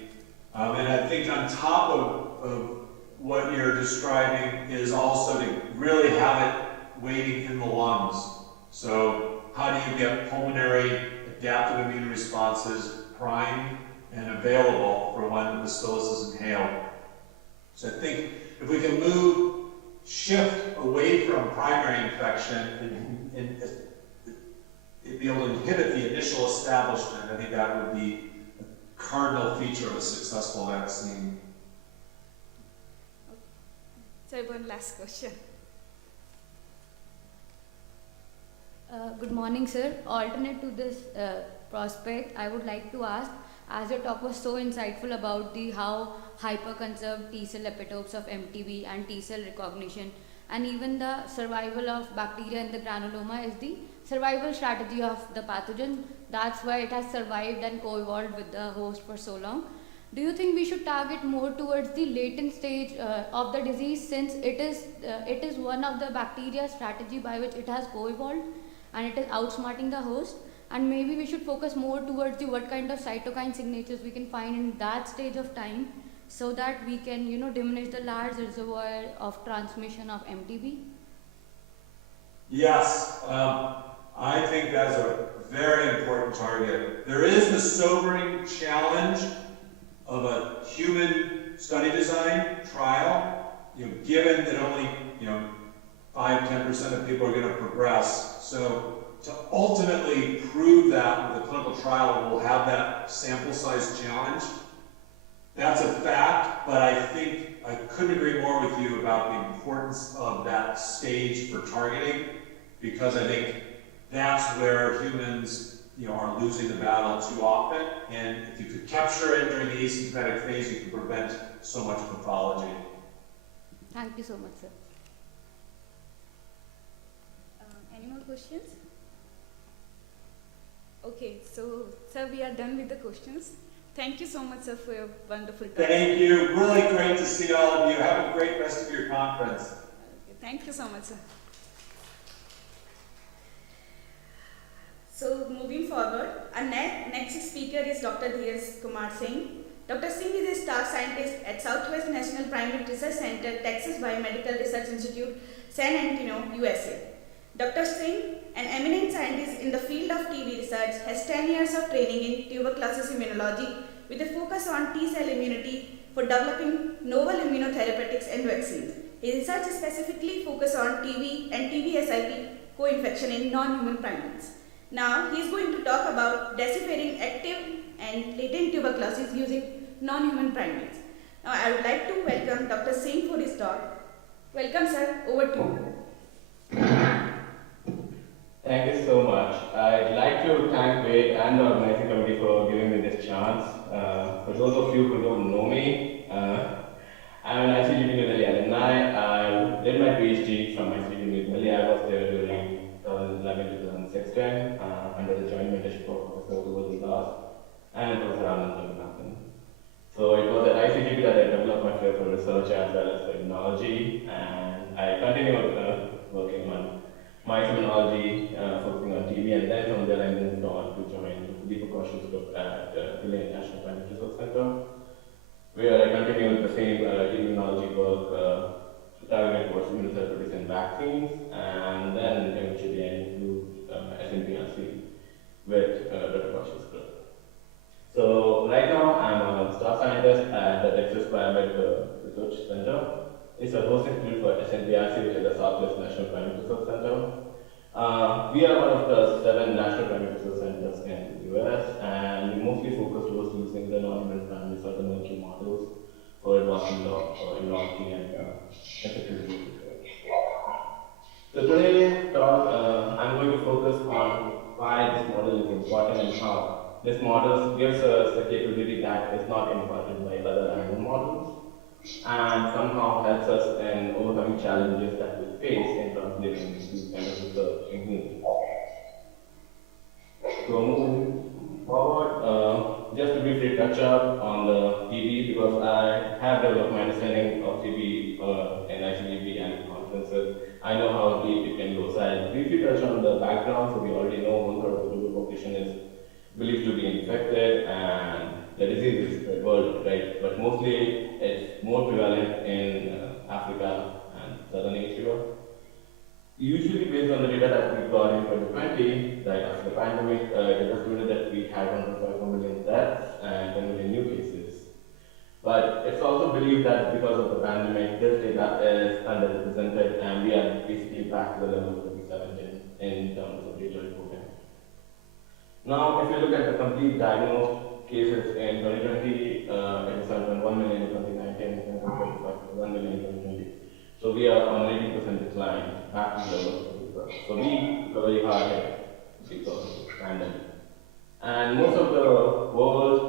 And I think on top of what you're describing is also to really have it waiting in the lungs. So how do you get pulmonary adaptive immune responses primed and available for when the bacillus is inhaled? So I think if we can shift away from primary infection and be able to inhibit the initial establishment, I think that would be a cardinal feature of a successful vaccine. So one last question. Good morning, sir. Alternate to this prospect, I would like to ask, as your talk was so insightful about how hyper-conserved T-cell epitopes of MTB and T-cell recognition and even the survival of bacteria in the granuloma is the survival strategy of the pathogen. That's why it has survived and co-evolved with the host for so long. Do you think we should target more towards the latent stage of the disease, since it is one of the bacteria strategy by which it has co-evolved and it is outsmarting the host? And maybe we should focus more towards what kind of cytokine signatures we can find in that stage of time, so that we can diminish the large reservoir of transmission of MTB? Yes, I think that's a very important target. There is the sobering challenge of a human study design trial, given that only 5-10% of people are going to progress. So to ultimately prove that with a clinical trial, we'll have that sample size challenge. That's a fact, but I think I couldn't agree more with you about the importance of that stage for targeting, because I think that's where humans are losing the battle too often, and if you could capture it during the asymptomatic phase, you can prevent so much pathology. Thank you so much, sir. Any more questions? Okay, so sir, we are done with the questions. Thank you so much, sir, for your wonderful talk. Thank you. Really great to see all of you. Have a great rest of your conference. Okay, thank you so much, sir. So moving forward, our next speaker is Dr. Diaz Kumar Singh. Dr. Singh is a staff scientist at Southwest National Primary Research Center, Texas Biomedical Research Institute, San Antonio, USA. Dr. Singh, an eminent scientist in the field of TB research, has 10 years of training in tuberculosis immunology with a focus on T-cell immunity, for developing novel immunotherapeutics and vaccines. His research is specifically focused on TB and TB-SIV co-infection in non-human primates. Now, he is going to talk about deciphering active and latent tuberculosis using non-human primates. Now, I would like to welcome Dr. Singh for his talk. Welcome, sir. Over to you. Thank you so much. I'd like to thank Wade and the organizing committee for giving me this chance. For those of you who don't know me, I'm an ICGEB-DBT alumni. I did my PhD from ICGEB-DBT. I was there during 2011 to 2016 under the joint mentorship of Professor Diaz and Professor Rahman. So it was at ICGEB that I developed my field for research as well as for immunology, and I continued working on Microbacterial, focusing on TB, and then from there I moved on to join the precautions group at Mendelian National Primate Research Center, where I continued the same immunology work targeted towards immunotherapeutics and vaccines, and then eventually I moved to SNPRC with the precautions group. So right now I'm a staff scientist at the Texas Biomedical Research Center. It's a hosting field for SNPRC, which is the Southwest National Primate Research Center. We are one of the 7 national primate research centers in the US, and we mostly focus towards using the non-human primates or the monkey models for advancement of immunology and infectious disease research. So today, I'm going to focus on why this model is important and how this model gives us the capability that is not imparted by other animal models, and somehow helps us in overcoming challenges that we face in translating these kind of research in humans. So moving forward, just to briefly touch up on the TB, because I have developed my understanding of TB in ICGEB and conferences. I know how deep it can go. So I'll briefly touch on the background. So we already know 1/3 of the global population is believed to be infected, and the disease is spread worldwide, right? But mostly it's more prevalent in Africa and Southern Asia. Usually based on the data that we got in 2020, right after the pandemic, it is estimated that we had 1.54 million deaths and 10 million new cases. But it's also believed that because of the pandemic, this data is underrepresented, and we are basically back to the level of 2017 in terms of data reporting. Now, if you look at the complete diagnosed cases in 2020, it was 7.1 million in 2019, and 1 million in 2020. So we are on an 80% decline back to the level of 2012. So we are very hard hit because of the pandemic. And most of the world,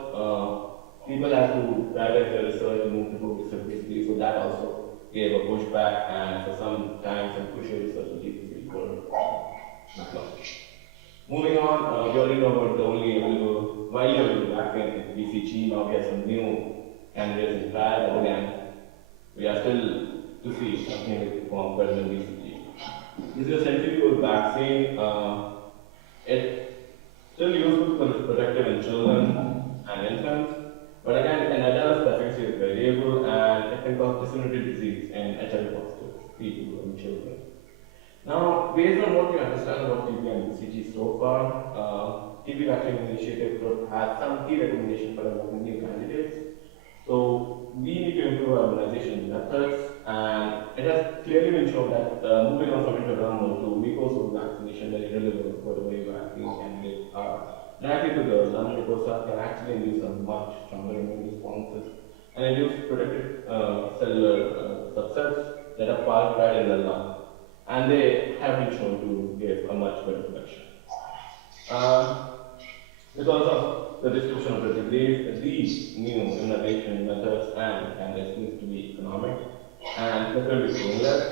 people have to prioritize their research and move to disability, so that also gave a pushback, and for some time, some crucial research was deeply for backlog. Moving on, we already know about the only available, widely available vaccine is BCG. Now we have some new candidates in trial, but again, we are still to see something that performs better than BCG. This is a centrifugal vaccine. It's still useful because it's protective in children and infants, but again, in adults, the efficacy is variable, and it can cause disseminated disease in HIV positive people and children. Now, based on what you understand about TB and BCG so far, TB Vaccine Initiative Group has some key recommendations for developing new candidates. So, we need to improve our immunization methods, and it has clearly been shown that moving on from intradermal to mucosal vaccination that you deliver, whatever your vaccine candidates are, directly to the lung mucosa can actually induce a much stronger immune responses and induce protected cellular subsets that are purified in the lung. And they have been shown to give a much better protection. Because of the distribution of the degrees, these new immunization methods and candidates need to be economic and preferably painless.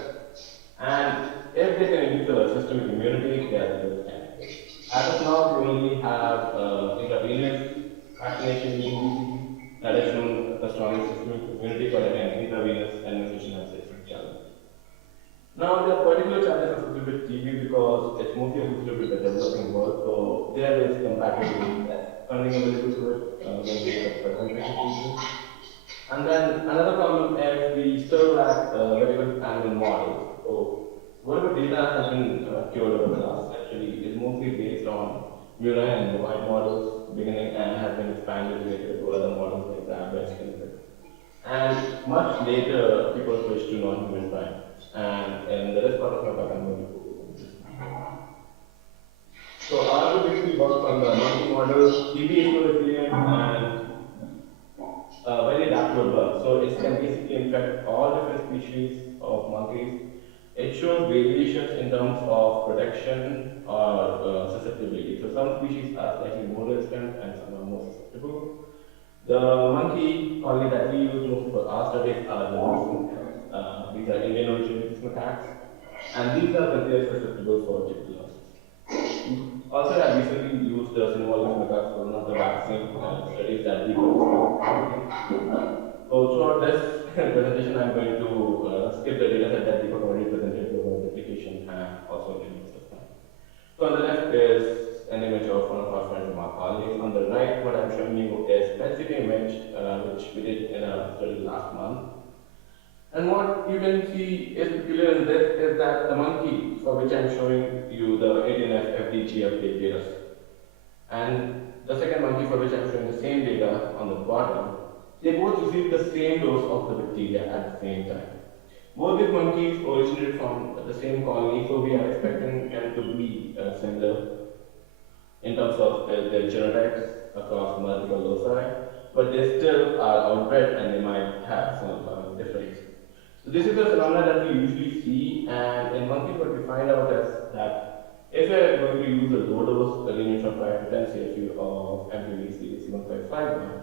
And if they can induce a systemic immunity, they are the best candidates. As of now, we only have intravenous vaccination in BCG that has shown the strongest systemic immunity, but again, intravenous administration has its challenges. Now, there are particular challenges associated with TB because it's mostly associated with the developing world, so there is comparatively less funding available to it when we have present institutions. And then another problem is we still lack very good animal models. So, whatever data has been cured over the last century is mostly based on murine and bovine models beginning and has been expanded related to other models like rabbits, And much later, people switched to non-human primates. And in the rest part of my talk, I'm going to focus on this. So our group basically works on the monkey model. TB is so resilient and very adaptable. So it can basically infect all different species of monkeys. It shows variations in terms of protection or susceptibility. So some species are slightly more resistant and some are more susceptible. The monkey colony that we use most for our studies are the macaques. These are Indian origin macaques, and these are considered susceptible for tuberculosis. We also have recently used the Synovial macaques for one of the vaccine studies that we conducted. So throughout this presentation, I'm going to skip the data set that Deepak already presented about replication and also immune system. So on the left is an image of one of our friends from our colleagues. On the right, what I'm showing you is a specific image which we did in a study last month. And what you can see is peculiar in this is that the monkey for which I'm showing you the 18F FDG update data set. And the second monkey for which I'm showing the same data on the bottom, they both received the same dose of the bacteria at the same time. Both these monkeys originated from the same colony, so we are expecting them to be similar in terms of their genotypes across multiple loci, but they still are outbred and they might have some difference. So this is a phenomenon that we usually see, and in monkeys what we find out is that if we are going to use a low dose ranging from 5 to 10 CFU of MPV-CDC-1551,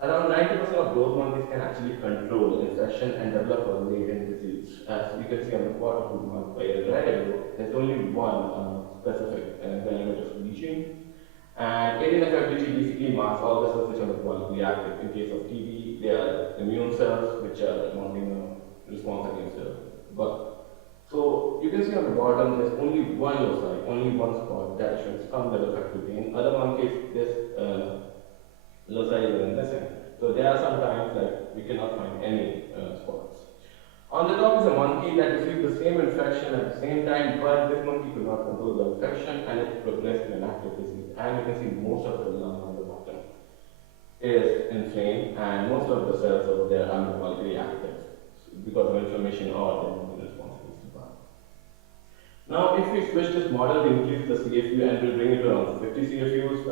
around 90% of those monkeys can actually control infection and develop a latent disease. As you can see on the bottom of the month by a red arrow, there's only one specific element of bleaching. And 18FFDG basically masks all the cells which are metabolically active. In case of TB, they are immune cells which are mounting a response against the bug. So you can see on the bottom there's only one loci, only one spot that shows some level of activity. In other monkeys, this loci is missing. So there are some times like we cannot find any spots. On the top is a monkey that received the same infection at the same time, but this monkey could not control the infection and it progressed to an active disease. And you can see most of the lung on the bottom is inflamed and most of the cells over there are metabolically active because of inflammation or the immune response against the bug. Now, if we switch this model, we increase the CFU and we bring it to around 50 CFUs,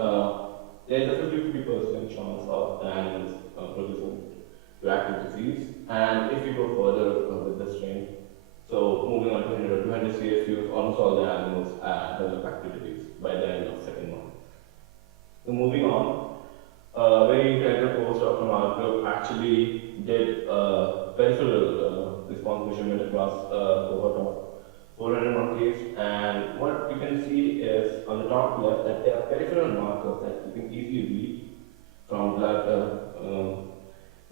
there is a 50% chance of the animals producing to active disease. And if you go further with this strain, so moving on to 100 or 200 CFUs, almost all the animals develop active disease by the end of second month. So moving on, a very intelligent postdoc from our group actually did peripheral response measurement across a cohort of 400 monkeys, and what you can see is on the top left that there are peripheral markers that you can easily read from blood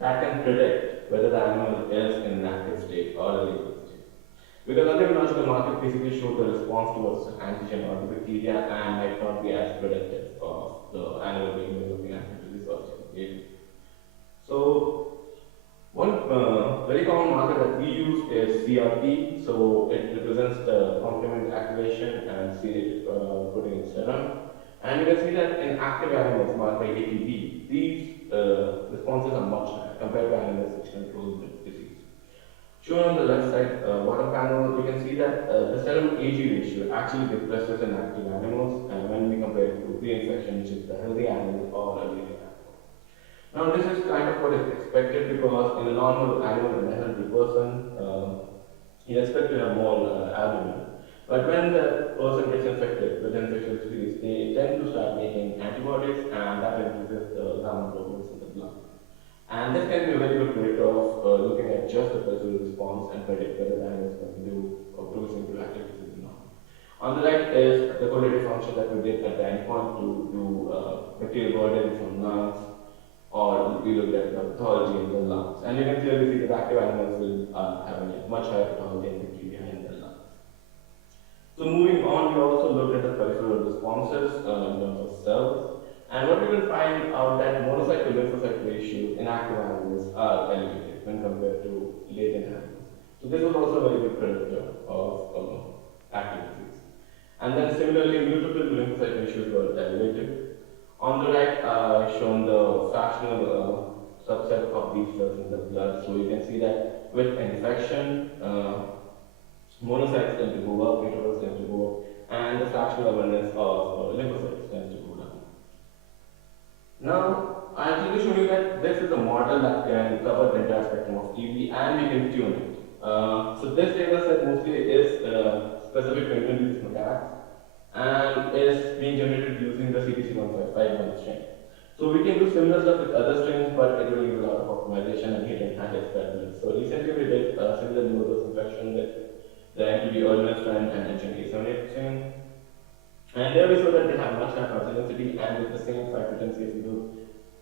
that can predict whether the animal is in an active state or a latent state. Because other immunological markers basically show the response towards the antigen or the bacteria and might not be as predictive of the animal being developing active disease or latent. So one very common marker that we use is CRP, so it represents the complement activation and C protein serum. And you can see that in active animals marked by ATP, these responses are much higher compared to animals which control the disease. Shown on the left side bottom panel, you can see that the serum AG ratio actually depresses in active animals and when we compare it to pre-infection, which is the healthy animal or a latent animal. Now this is kind of what is expected because in a normal animal and a healthy person, you expect to have more albumin. But when the person gets infected with infectious disease, they tend to start making antibodies and that increases the gamma globulins in the blood. And this can be a very good predictor of looking at just the peripheral response and predict whether the animal is going to do or producing to active disease or not. On the right is the correlative function that we did at the endpoint to do bacterial burden from lungs, or we looked at the pathology in the lungs. And you can clearly see that active animals will have a much higher pathology and bacteria in their lungs. So moving on, we also looked at the peripheral responses in terms of cells. And what we will find out that monocyte to lymphocyte ratios in active animals are elevated when compared to latent animals. So this was also a very good predictor of active disease. And then similarly, neutrophil to lymphocyte ratios were elevated. On the right, I've shown the fractional subset of these cells in the blood. So you can see that with infection, monocytes tend to go up, neutrophils tend to go up, and the fractional abundance of lymphocytes tends to go down. Now, I am clearly showing you that this is a model that can cover the entire spectrum of TB and we can tune it. So this data set mostly is specific to Indian disease macaques and is being generated using the CDC155 strain. So we can do similar stuff with other strains, but it will need a lot of optimization and hit and high experiments. So recently we did similar low-dose infection with the MTB original strain and Antigen A78 strain. And there we saw that they have much higher pathogenicity, and with the same 5 to 10 case group,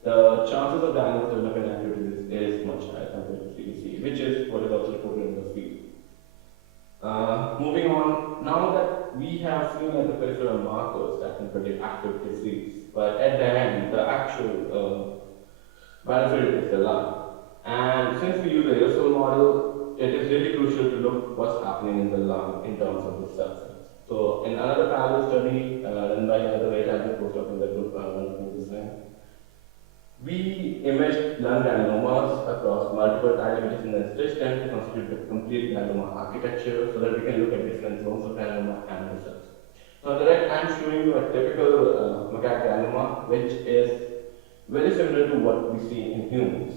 the chances of the animals developing active disease is much higher compared to CDC, which is what is also reported in the field. Moving on, now that we have seen at the peripheral markers that can predict active disease, but at the end, the actual battlefield is the lung. And since we use the aerosol model, it is really crucial to look what's happening in the lung in terms of the cell size. So in another parallel study done by another very talented postdoc in the group, we imaged lung granulomas across multiple diameters and then stitched them to constitute the complete granuloma architecture so that we can look at different zones of granuloma and the cells. So on the right, I'm showing you a typical macaque granuloma, which is very similar to what we see in humans.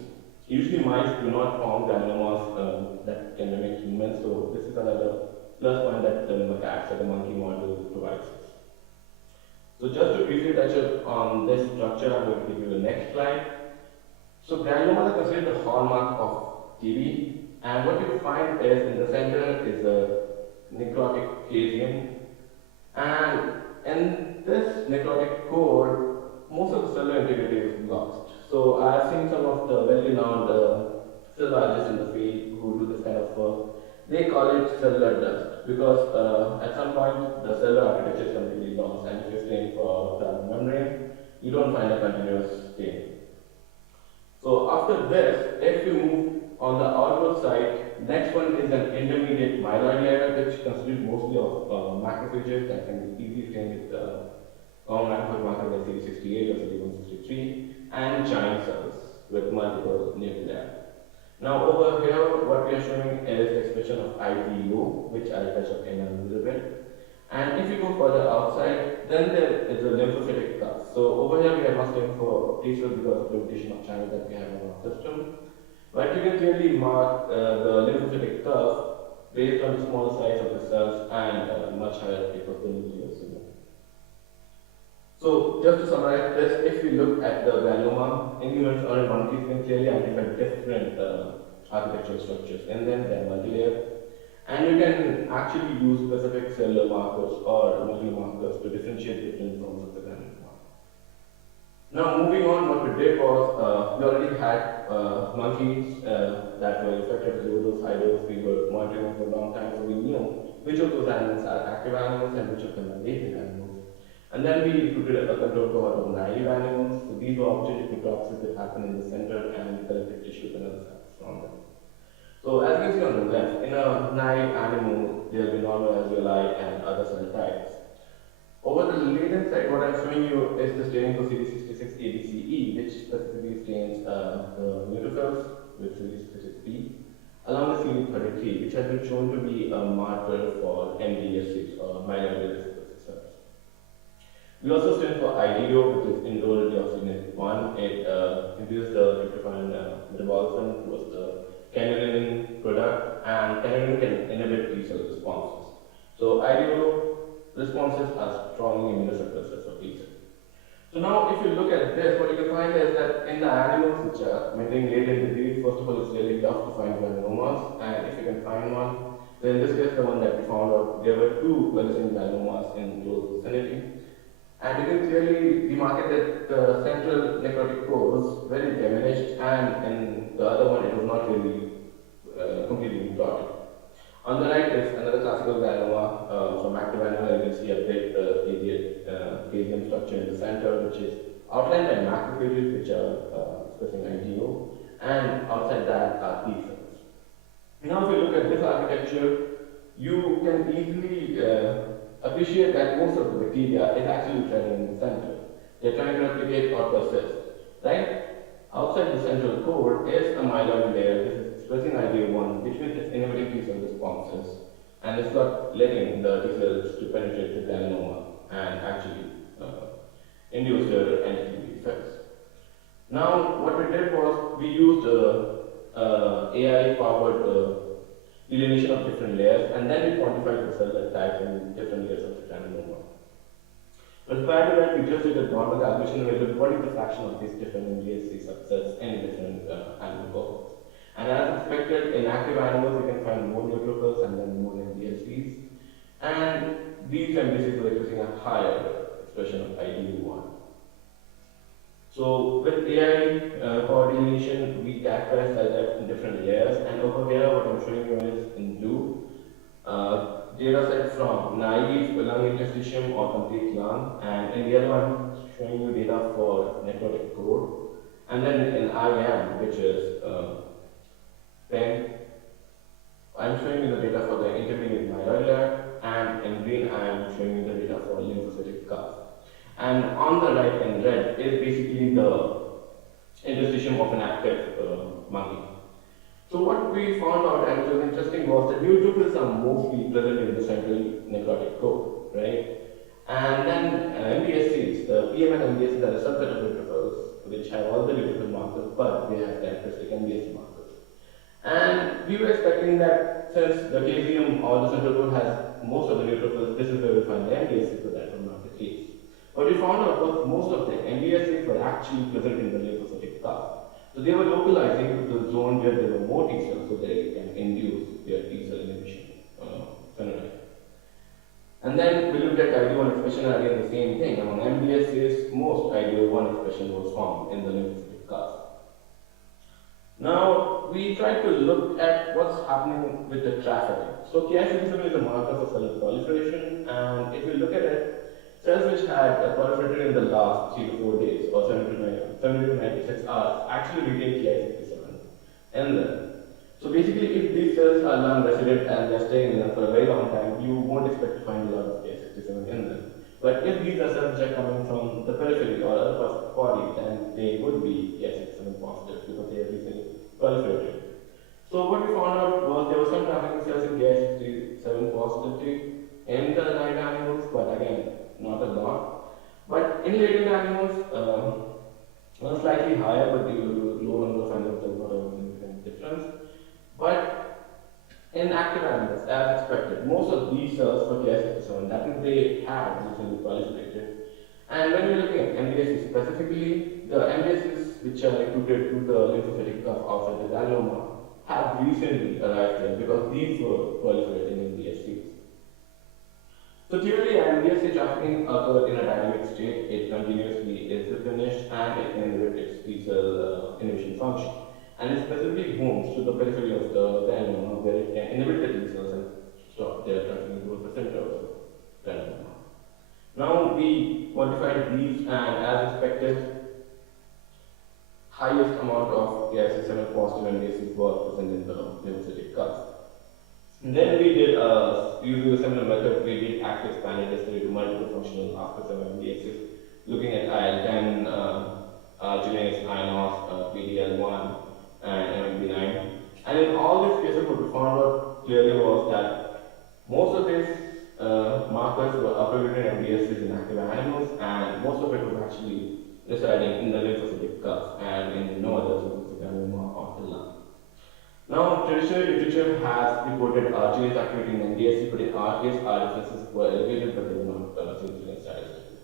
Usually mice do not form granulomas that can mimic humans, so this is another plus point that the macaques or the monkey model provides us. So just to briefly touch on this structure, I'm going to give you the next slide. So granulomas are considered the hallmark of TB, and what you find is in the center is a necrotic casein, and in this necrotic core, most of the cellular integrity is lost. So I've seen some of the well-renowned cell biologists in the field who do this kind of work. They call it cellular dust because at some point the cellular architecture is completely lost, and if you're staying for the membrane, you don't find a continuous stain. So after this, if you move on the outward side, next one is an intermediate myeloid layer, which consists mostly of macrophages that can be easily stained with common macrophage markers like CD68 or CD163, and giant cells with multiple nuclei. Now over here, what we are showing is expression of IgO, which I'll touch up in a little bit. And if you go further outside, then there is a lymphocytic class. So over here we are not looking for T cells because of the limitation of channels that we have in our system. But you can clearly mark the lymphocytic curve based on the smaller size of the cells and much higher rate of the nucleus. So just to summarize this, if we look at the granuloma in humans or in monkeys, we can clearly identify different architectural structures in them. They are multi-layered, and you can actually use specific cellular markers or molecular markers to differentiate different forms of the granuloma. Now moving on, what we did was we already had monkeys that were infected with low dose, high dose. We were monitoring them for a long time, so we knew which of those animals are active animals and which of them are latent animals. And then we recruited a control cohort of naive animals. So these were opportunistic toxins that happen in the center and we collected tissues and other samples from them. So as you can see on the left, in a naive animal, there will be normal alveoli and other cell types. Over the latent side, what I'm showing you is the staining for CD66 ABCE, which specifically stains the neutrophils with CD66B, along with CD33, which has been shown to be a marker for MDS6 or myeloid. We also stain for IDO, which is indole deoxygenase 1. It induces the tryptophan metabolism towards the cannulin product, and cannulin can inhibit T cell responses. So IDO responses are strongly immunosuppressive for T cells. So now if you look at this, what you can find is that in the animals which are maintaining latent disease, first of all, it's really tough to find granulomas, and if you can find one, then in this case, the one that we found out, there were 2 well-seen granulomas in close vicinity. And you can clearly demarcate that the central necrotic core was very diminished, and in the other one it was not really completely necrotic. On the right is another classical granuloma from active animal. You can see a big casein structure in the center, which is outlined by macrophages, which are expressing IgO, and outside that are T cells. Now, if you look at this architecture, you can easily appreciate that most of the bacteria is actually trying in the center. They're trying to replicate or persist, right? Outside the central core is a myeloid layer which is expressing IgA1, which means it's inhibiting T cell responses, and it's not letting the T cells to penetrate the granuloma and actually induce their anti-TB effects. Now, what we did was we used AI-powered delineation of different layers, and then we quantified the cell types in different layers of the granuloma. But prior to that, we just did a normal calculation where we looked what is the fraction of these different MDSC subsets in different animal cohorts. And as expected, in active animals, we can find more neutrophils and then more MDSCs. And these MDSCs were expressing a higher expression of IgA1. So with AI coordination, we categorize cell types in different layers. And over here, what I'm showing you is in blue. Data set from naive lung interstitium or complete lung, and in yellow I'm showing you data for necrotic core, and then in IM, which is pink, I'm showing you the data for the intermediate myeloid layer, and in green I am showing you the data for lymphocytic cast. And on the right in red is basically the interstitium of an active monkey. So what we found out, and which was interesting, was that neutrophils are mostly present in the central necrotic core, right? And then MDSCs, the PMN MDSCs are a subset of neutrophils which have all the neutrophil markers, but they have characteristic MDSC markers. And we were expecting that since the caseum or the central core has most of the neutrophils, this is where we find the MDSCs, but that was not the case. What we found out was most of the MDSCs were actually present in the lymphocytic cast. So they were localizing to the zone where there were more T cells, so they can induce their T cell inhibition phenotype. And then we looked at IgA1 expression, and again the same thing. Among MDSCs, most IgA1 expression was found in the lymphocytic cast. Now we tried to look at what's happening with the trafficking. So Ki67 is a marker for cell proliferation, and if we look at it, cells which had proliferated in the last 3 to 4 days or 70 to 96 hours actually retain Ki67 in them. So basically, if these cells are lung resident and they're staying in them for a very long time, you won't expect to find a lot of Ki67 in them. But if these are cells which are coming from the periphery or other parts of the body, then they would be Ki67 positive because they have recently proliferated. So what we found out was there were some trafficking cells in Ki67 positivity in the live animals, but again, not a lot. But in latent animals, slightly higher, but the low number of animals does not have a significant difference. But in active animals, as expected, most of these cells for Ki67, that means they have recently proliferated. And when we're looking at MDSCs specifically, the MDSCs which are recruited to the lymphocytic cuff outside the granuloma have recently arrived there because these were proliferating MDSCs. So clearly, MDSC trafficking occurs in a dynamic state. It continuously is replenished and it can inhibit its T cell inhibition function. And it specifically homes to the periphery of the granuloma where it can inhibit the T cells and stop their trafficking towards the center of the granuloma. Now we quantified these, and as expected, highest amount of Ki67 positive MDSCs was present in the lymphocytic cast. And then we did, using a similar method, we did active spanner testing to multiple functional aspects of MDSCs, looking at IL-10, Arginase, INOS, PDL1, and MMP9. And in all these cases, what we found out clearly was that most of these markers were upregulated MDSCs in active animals, and most of it was actually residing in the lymphocytic cusp and in no other sources of granuloma of the lung. Now, traditional literature has reported Arginase activity in MDSC, but in our case, our differences were elevated, but they were not significant statistically.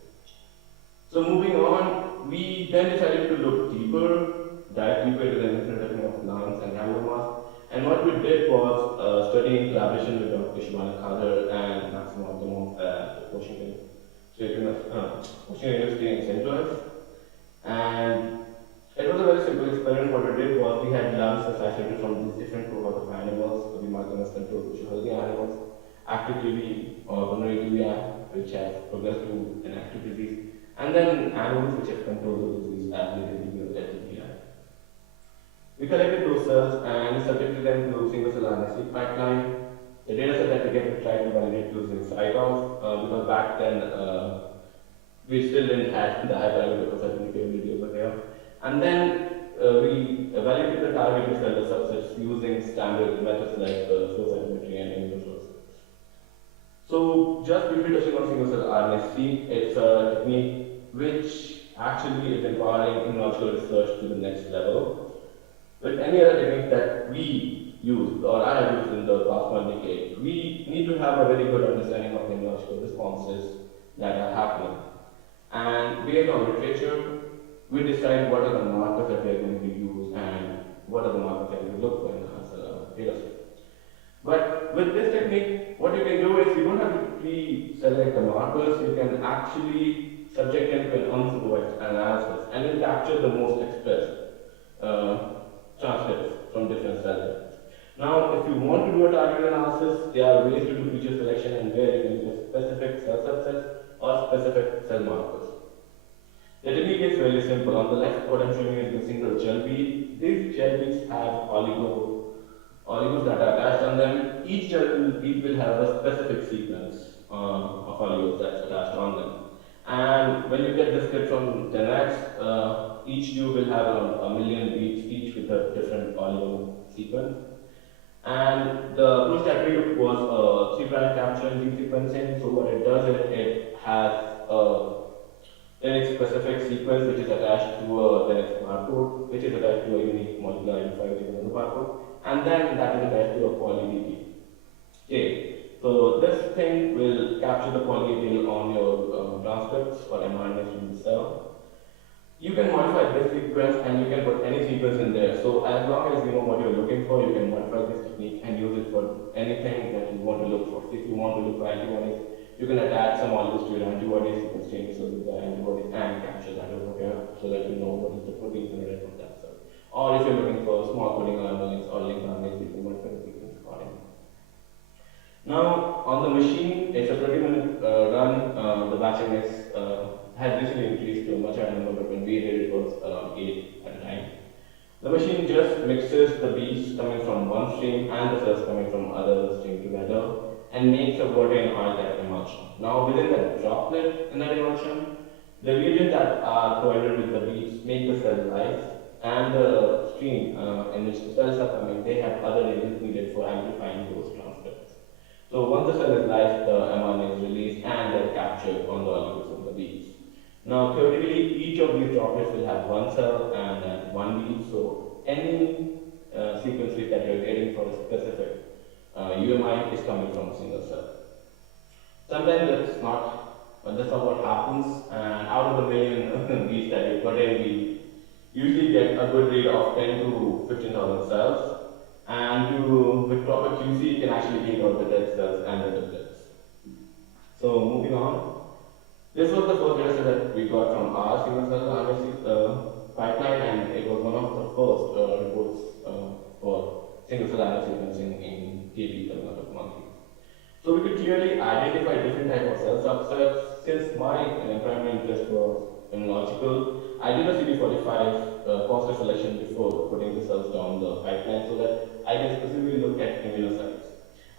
So, moving on, we then decided to look deeper, dive deeper into the phenotyping of lungs and granulomas. And what we did was study in collaboration with Dr. Shivana Khader and Maxim Abdamov at Washington University in St. Louis. And it was a very simple experiment. What we did was we had lungs isolated from these different cohorts of animals, so we marked them as control, which are healthy animals, active TB or pulmonary TB, which have progressed to an active disease, and then animals which have controlled the disease as latent TB or LTBI. We collected those cells and subjected them to single cell RNA-seq pipeline. The data set that we get to try to validate using cytos, because back then we still didn't have the high parameter capability over here. And then we evaluated the targeted cell subsets using standard methods like flow cytometry and immunofluorescence. So, just briefly touching on single cell RNA-seq, it's a technique which actually is empowering immunological research to the next level. With any other technique that we use, or I have used in the past 1 decade, we need to have a very good understanding of the immunological responses that are happening. And based on literature, we decide what are the markers that we are going to use and what are the markers that we look for in our data set. But with this technique, what you can do is you don't have to pre-select the markers, you can actually subject them to an unsupervised analysis and then capture the most expressed transcripts from different cell types. Now, if you want to do a targeted analysis, there are ways to do feature selection and where you can use specific cell subsets or specific cell markers. The technique is very simple. On the left, what I'm showing you is the single gel bead. These gel beads have oligos that are attached on them. Each gel bead will have a specific sequence of oligos that's attached on them. And when you get this kit from 10x, each tube will have a million beads, each with a different oligo sequence. And the approach that we took was a 3' capture and desequencing. So what it does is it has a specific sequence which is attached to a Linux barcode, which is attached to a unique molecular identifier which is another barcode, and then that is attached to a poly-DT. Okay. So this thing will capture the poly-DT on your transcripts or mRNAs from the cell. You can modify this sequence and you can put any sequence in there. So as long as you know what you're looking for, you can modify this technique and use it for anything that you want to look for. So if you want to look for antibodies, you can attach some oligos to your antibodies, you can stain the cell with the antibodies and capture that over here so that you know what is the protein generated from that cell. Or if you're looking for small coding RNAs or link RNAs, you can modify the sequence accordingly. Now, on the machine, it's a 20-minute run. The batching had recently increased to a much higher number, but when we did it was around 8 at a time. The machine just mixes the beads coming from one stream and the cells coming from other stream together and makes a protein oil that emulsion. Now, within that droplet in that emulsion, the reagents that are provided with the beads make the cell lyse, and the stream in which the cells are coming, they have other reagents needed for amplifying those transcripts. So once the cell is lysed, the mRNA is released and they're captured on the oligos of the beads. Now theoretically, each of these droplets will have one cell and then one bead, so any sequence read that you're getting for a specific UMI is coming from a single cell. Sometimes that's not, but that's not what happens, and out of the million beads that you put in, we usually get a good read of 10 to 15,000 cells. And with proper QC, you can actually take out the dead cells and the triplets. So moving on, this was the first data set that we got from our single cell RNA pipeline, and it was one of the first reports for single cell RNA sequencing in TB development monkeys. So we could clearly identify different types of cell subsets. Since my primary interest was immunological, I did a CD45 positive selection before putting the cells down the pipeline so that I can specifically look at immunocytes.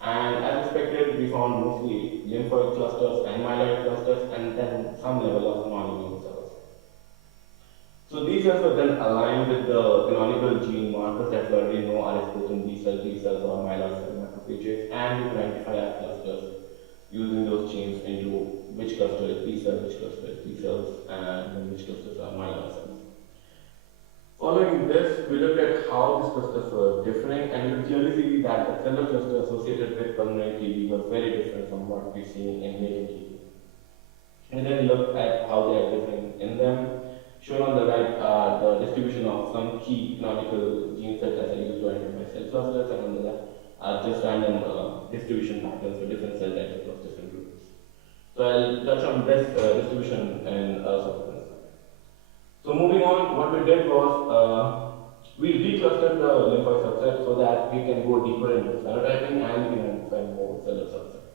And as expected, we found mostly lymphoid clusters and myeloid clusters, and then some level of non-immune cells. So these cells were then aligned with the canonical gene markers that we already know are exposed in B cells, T cells, or myeloid cell macrophages, and we can identify our clusters using those genes into which cluster is B cells, which cluster is T cells, and which clusters are myeloid cells. Following this, we looked at how these clusters were differing, and we could clearly see that the cellular cluster associated with pulmonary TB was very different from what we see in latent TB. And then looked at how they are differing in them. Shown on the right are the distribution of some key canonical gene sets that are used to identify cell clusters, and on the left are just random distribution patterns for different cell types across different groups. So I'll touch on this distribution in a subsequent slide. So moving on, what we did was we reclustered the lymphoid subset so that we can go deeper into phenotyping and we can identify more cellular subsets.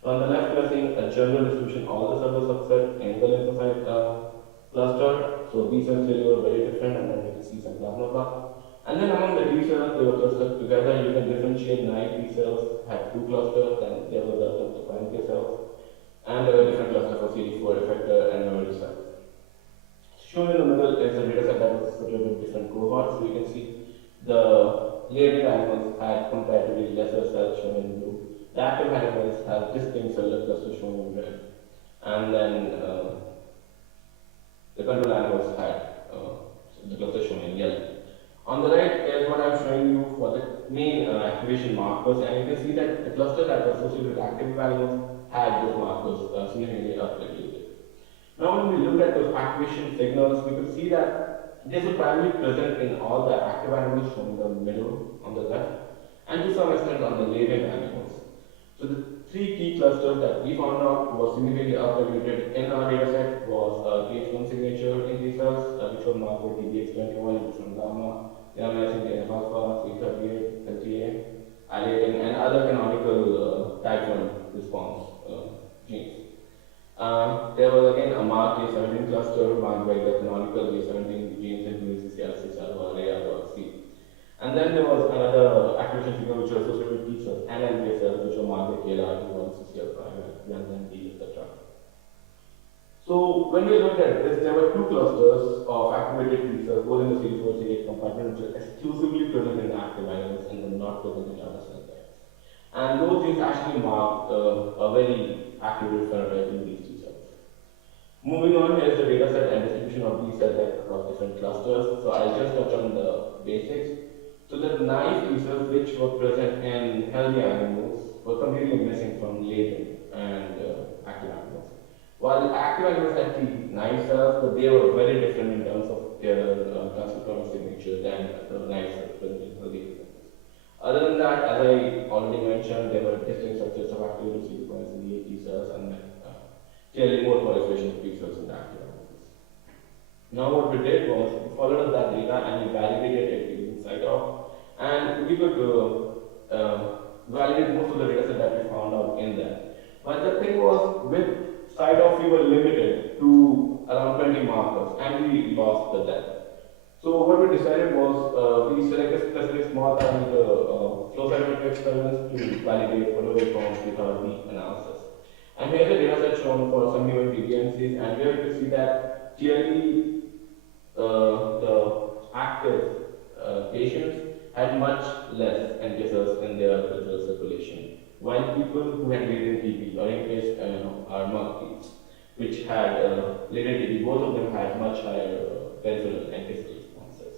So on the left, we are seeing a general distribution of all the cellular subsets in the lymphocyte cluster. So B cells really were very different, and then we can see some plasma. And then among the T cells, they were clustered together. You can differentiate naive T cells, had two clusters, and there were the NK cells. And there were different clusters for CD4 effector and memory cells. Shown in the middle is a data set that was participated in different cohorts. So you can see the latent animals had comparatively lesser cells shown in blue. The active animals have distinct cellular clusters shown in red. And then the control animals had the cluster shown in yellow. On the right is what I'm showing you for the main activation markers, and you can see that the clusters that were associated with active animals had those markers significantly upregulated. Now when we look at those activation signals, we could see that this was primarily present in all the active animals shown in the middle on the left, and to some extent on the latent animals. So the three key clusters that we found out was significantly upregulated in our dataset was TH1 signature in T cells, which was marked with TBX21, interferon gamma, TNF alpha, C38, LTA, IL-18, and other canonical type 1 response genes. There was again a marked J17 cluster marked by the canonical J17 genes including CCR6 alpha, alpha, C. And then there was another activation signal which was associated with T cells and NK cells which were marked by KLR1, CCL5, and D, etc. So when we looked at this, there were two clusters of activated T cells, both in the CD4 CD8 compartment, which are exclusively present in active animals and were not present in other cell types. And those genes actually marked a very activated phenotype in these T cells. Moving on, here is the data set and distribution of these cell types across different clusters. So I'll just touch on the basics. So the naive T cells which were present in healthy animals were completely missing from latent and active animals. While the active animals had the naive cells, but they were very different in terms of their transcriptomic signature than the naive cells present in healthy animals. Other than that, as I already mentioned, there were distinct subsets of activated CD4 and CD8 T cells and clearly more proliferation of T cells in the active animals. Now what we did was we followed up that data and we validated it using CyTOF, and we could validate most of the data set that we found out in there. But the thing was, with CyTOF we were limited to around 20 markers and we lost the depth. So what we decided was we selected specific small parameter flow cytometry experiments to validate whatever we found with our deep analysis. And here's the data set shown for some human PBMCs, and here you can see that clearly the active patients had much less NK cells in their peripheral circulation, while people who had latent TB or in case our monkeys, which had latent TB, both of them had much higher peripheral NK cell responses.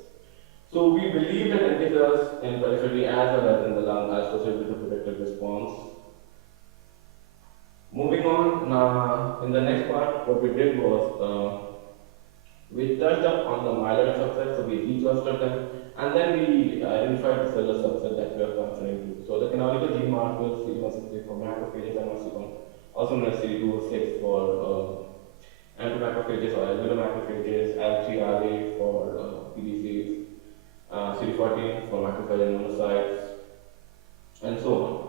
So we believe that NK cells in periphery as well as in the lung are associated with a protective response. Moving on, now in the next part, what we did was we touched up on the Myelin subset, so we declustered them, and then we identified the cellular subset that we are considering to. So the canonical gene markers, CD168 for macrophages and CD1, also known as CD206 for antimacrophages or alveolar macrophages, L3RA for PDCs, CD14 for macrophage and monocytes, and so on.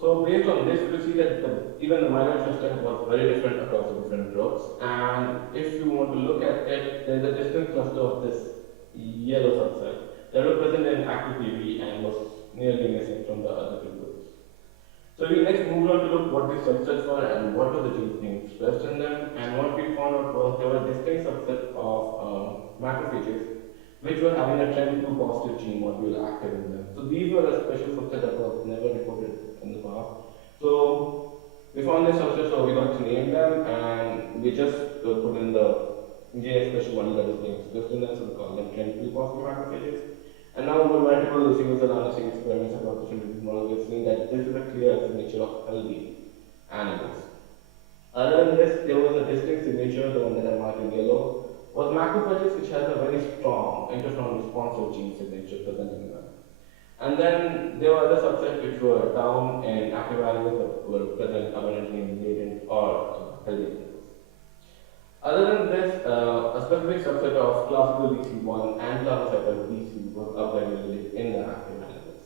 So based on this, we will see that even the Myelin subset was very different across the different groups. And if you want to look at it, there is a distinct cluster of this yellow subset that was present in active TB and was nearly missing from the other two groups. So we next moved on to look what these subsets were and what were the genes being expressed in them. And what we found out was there were distinct subsets of macrophages which were having a TREM2 positive gene module active in them. So these were a special subset that was never reported in the past. So we found this subset, so we got to name them, and we just put in the gene expression module that is being expressed in them, so we call them TREM2 positive macrophages. And now with multiple single cell analysis experiments across different disease models, we've seen that this is a clear signature of healthy animals. Other than this, there was a distinct signature, the one that I marked in yellow, was macrophages, which has a very strong interferon responsive gene signature present in them. And then there were other subsets which were down in active animals that were present abundantly in latent or healthy animals. Other than this, a specific subset of classical DC1 and plasmacytoid DC was upregulated in the active animals.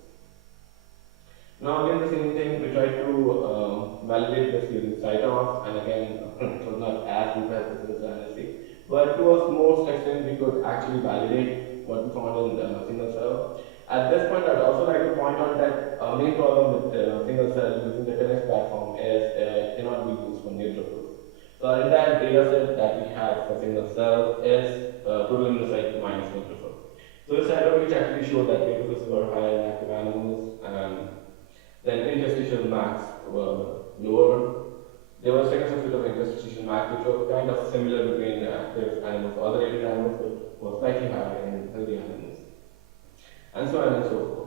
Now again the same thing, we tried to validate this using CyTOF, and again it was not as deep as the single cell analysis, but to a more extent we could actually validate what we found in the single cell. At this point, I'd also like to point out that our main problem with single cell using the 10x platform is it cannot be used for neutrophils. So our entire data set that we had for single cell is total immunocyte minus neutrophil. So this cytology which actually showed that neutrophils were higher in active animals and then interstitial max were lower. There was second subset of interstitial max which were kind of similar between active animals, other alien animals, but was slightly higher in healthy animals. And so on and so forth.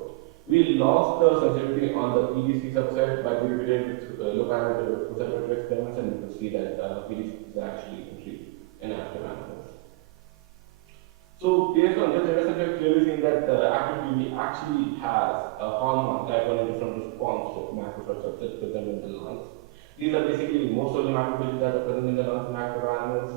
We lost the sensitivity on the PDC subset, but we did look at it with separate experiments and we could see that PDC is actually increased in active animals. So based on this data set, we have clearly seen that active PV actually has a hallmark type 1 different response to macrophage subsets present in the lungs. These are basically most of the macrophages that are present in the lungs in active animals.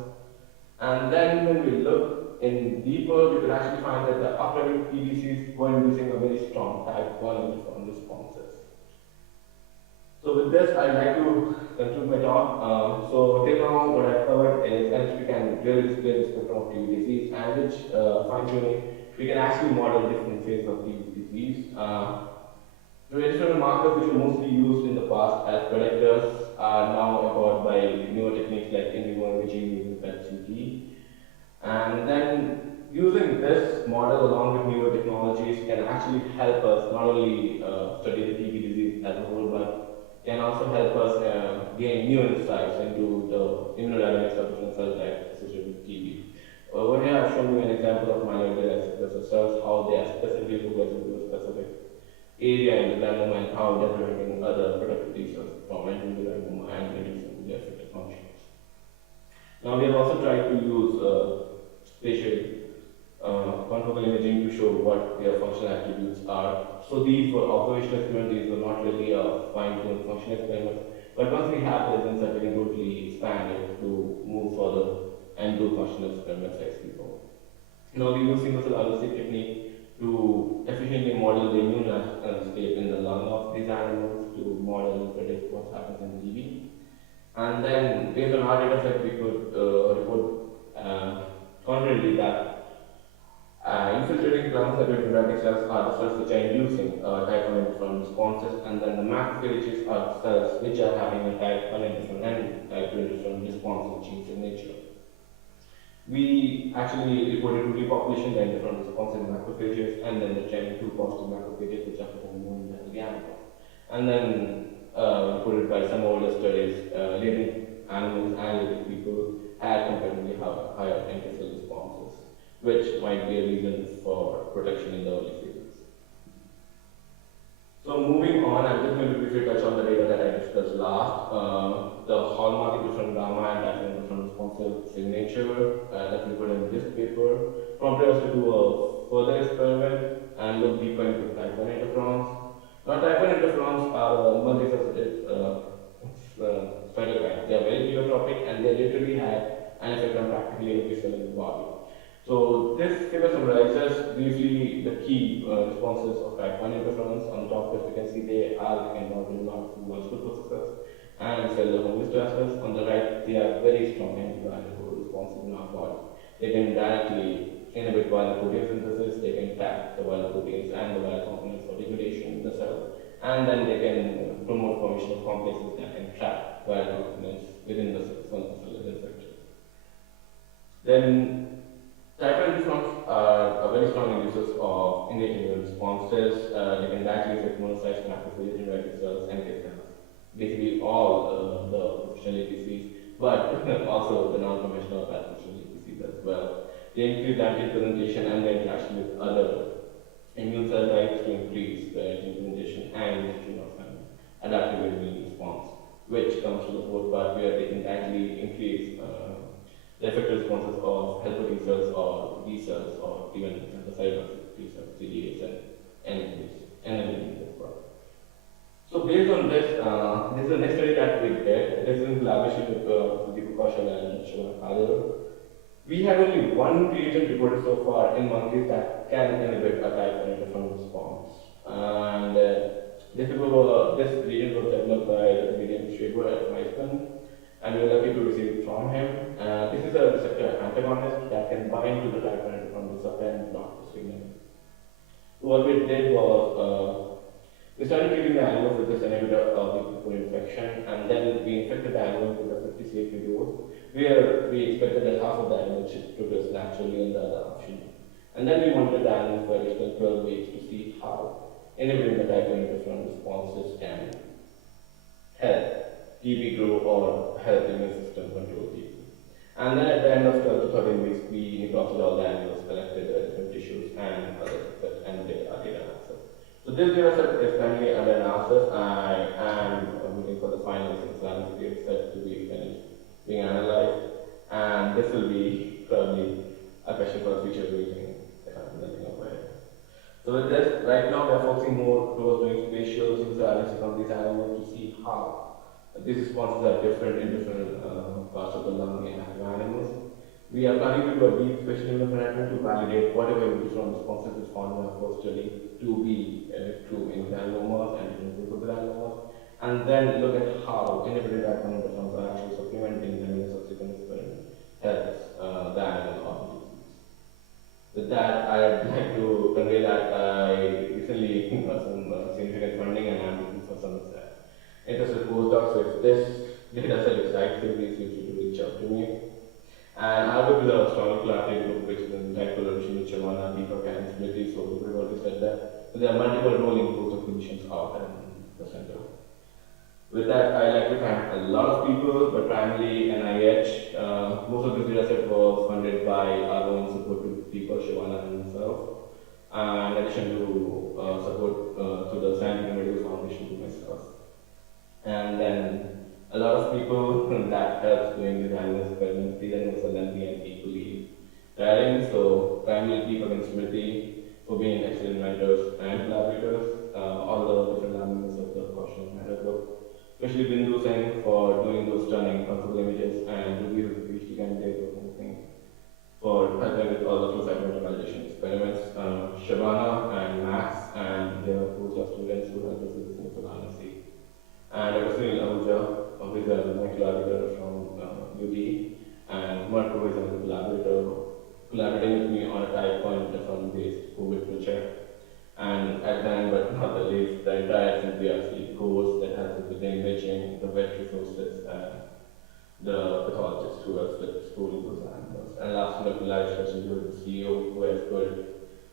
And then when we look in deeper, we could actually find that the upregulated PDCs were inducing a very strong type 1 responses. So with this, I'd like to conclude my talk. So till now, what I've covered is NHP can really display the spectrum of TB disease, and which fine-tuning, we can actually model different phases of TB disease. Traditional markers which were mostly used in the past as predictors are now empowered by newer techniques like in vivo imaging using PET-CT. And then using this model along with newer technologies can actually help us not only study the TB disease as a whole, but can also help us gain new insights into the immunodynamics of different cell types associated with TB. Over here I've shown you an example of myelin cells, how they are specifically focused into a specific area in the granuloma and how they're preventing other productive T cells from entering the granuloma and reducing their effective functions. Now we have also tried to use spatial confocal imaging to show what their functional attributes are. So these were observational experiments, these were not really a fine-tuned functional experiments, but once we have the results, we can totally expand it to move further and do functional experiments ex vivo. Now we use single cell analysis technique to efficiently model the immune landscape in the lung of these animals to model and predict what happens in TB. And then, based on our data set, we could report confidently that infiltrating plasma-circulating dendritic cells are the cells which are inducing type 1 interferon responses, and then the macrophages are the cells which are having a type 1 interferon and type 2 interferon response genes in nature. We actually reported two repopulation, the interferon response in macrophages, and then the trend 2 positive macrophages which are present in the healthy animals. And then reported by some older studies, living animals and living people had comparatively higher NK cell responses, which might be a reason for protection in the early phases. So moving on, I'm just going to briefly touch on the data that I discussed last. The hallmark interferon gamma and type 1 interferon responsive signature that we put in this paper prompted us to do a further experiment and look deeper into type 1 interferons. Now, type 1 interferons are multifaceted cytokines. They are very pleiotropic and they literally have an effect on practically every cell in the body. So this figure summarizes briefly the key responses of type 1 interferons. On the top left, you can see they are involved in physiological processes and cellular homeostasis. On the right, they are very strong antiviral responses in our body. They can directly inhibit viral protein synthesis, they can tap the viral proteins and the viral components for degradation in the cell, and then they can promote formation of complexes that can trap viral components within the cell once the cell is infected. Then type 1 interferons are very strong inducers of innate immune responses. They can directly affect monocytes, macrophages, dendritic cells, and NK cells. Basically all the professional APCs, but also the non-conventional pathological APCs as well. They increase antigen presentation and the interaction with other immune cell types to increase the antigen presentation and an adaptive immune response, which comes to the fourth part where they can actually increase the effective responses of helper T cells or B cells or even the cytotoxic T cells, CD8s and NMPs as well. So based on this, this is the next study that we did. This is in collaboration with Deepak Kaushal and Shiva. We have only one reagent reported so far in monkeys that can inhibit a type 1 interferon response. And this reagent was developed by William Schreiber at Weizmann, and we were lucky to receive it from him. This is a receptor antagonist that can bind to the type 1 interferon receptor and block the signal. So what we did was we started treating the animals with this inhibitor of the infection, and then we infected the animals with a 50 CFU dose. we expected that half of the animals should progress naturally and the other half shouldn't. And then we monitored the animals for additional 12 weeks to see how inhibiting the type 1 interferon responses can help TB grow or help the immune system control TB. And then at the end of 12 to 13 weeks, we necropsied all the animals, collected different tissues and did our data analysis. So this data set is currently under analysis. I am waiting for the final Islamic data set to be finished, being analyzed, and this will be probably a question for a future meeting if I'm letting away. So with this, right now we are focusing more towards doing spatial analysis on these animals to see how these responses are different in different parts of the lung in active animals. We are planning to do a deep spatial immunotherapy to validate whatever different responses is found in our first study to be true in granulomas and different groups of granulomas, and then look at how inhibited type 1 interferons are actually supplementing them in a subsequent experiment helps the animal or the disease. With that, I'd like to convey that I recently got some significant funding and I'm looking for some interested postdocs. So if this data set excites you, please feel free to reach out to me. And I work with a strong collaborative group which is in tight collaboration with Sharma, Deepak and Smriti, so we've already said that. So there are multiple rolling groups of clinicians out in the center. With that, I'd like to thank a lot of people, but primarily NIH. Most of this data set was funded by our own support to Deepak, Shivana and myself. In addition to support to the Scientific Medical Foundation to myself. And then a lot of people that helps doing these animal experiments. These animals are lengthy and equally tiring. So primarily Deepak and Smriti for being excellent mentors and collaborators. All the different animals of the Caution Matter group. Especially Bindu Singh for doing those stunning concept images and reviews of the PhD candidates or something for helping with all the flow cytometric validation experiments. Shabana and Max and their postdoc students who helped us with this methodology. And Sunil Ahuja, who is my collaborator from UB, and Kumar, who is a collaborating with me on a type 1 interferon-based COVID project. And at the end, but not the least, the entire CPRC course that has with the imaging, the vet resources, and the pathologists who helps with schooling those animals. And lastly, the live discussion with the CEO who has put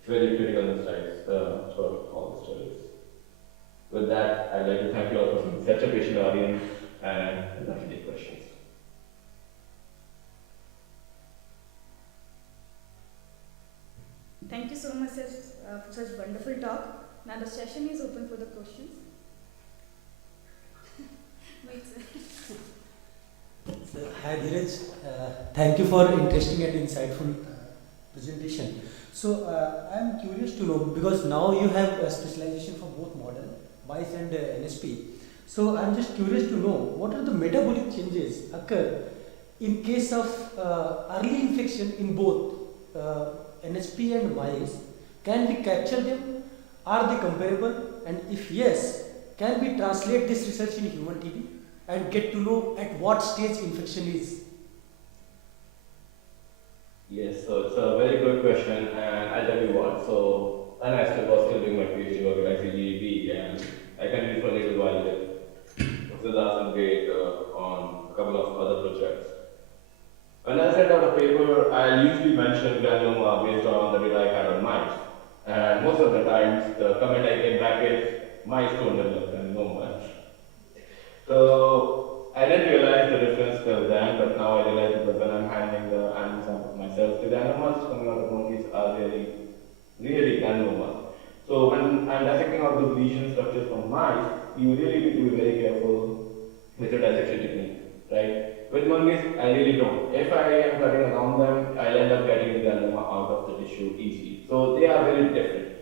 very critical insights throughout all the studies. With that, I'd like to thank you all for being such a patient audience and I'd like to take questions. Thank you so much sir, for such wonderful talk. Now the session is open for the questions. Wait, sir. So, hi Dheeraj, thank you for interesting and insightful presentation. So I am curious to know, because now you have a specialization for both model, mice and NSP. So I am just curious to know what are the metabolic changes occur in case of early infection in both NSP and mice. Can we capture them? Are they comparable? And if yes, can we translate this research in human TB and get to know at what stage infection is? Yes, so it's a very good question, and I'll tell you what. So, when I was still doing my PhD work at ICGEB, and I continued for a little while with the last grade on a couple of other projects. When I sent out a paper, I usually mention granuloma based on the data I had on mice. And most of the times, the comment I get back is, mice don't develop granuloma. So, I didn't realize the difference till then, but now I realize that when I'm handling the animal samples myself, the granulomas coming out of monkeys are really granulomas. So when I'm dissecting out those lesion structures from mice, you really need to be very careful with your dissection technique, right? With monkeys, I really don't. If I am cutting around them, I'll end up getting the granuloma out of the tissue easily. So they are very different.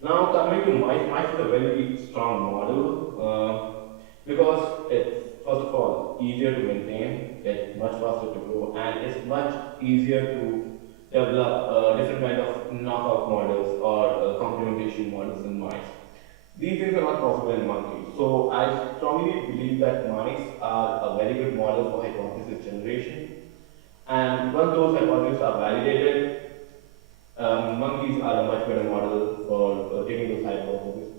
Now coming to mice, mice is a very strong model because it's first of all easier to maintain, it's much faster to grow, and it's much easier to develop different kind of knockout models or complementation models in mice. These things are not possible in monkeys. So I strongly believe that mice are a very good model for hypothesis generation. And once those hypotheses are validated, monkeys are a much better model for taking those hypotheses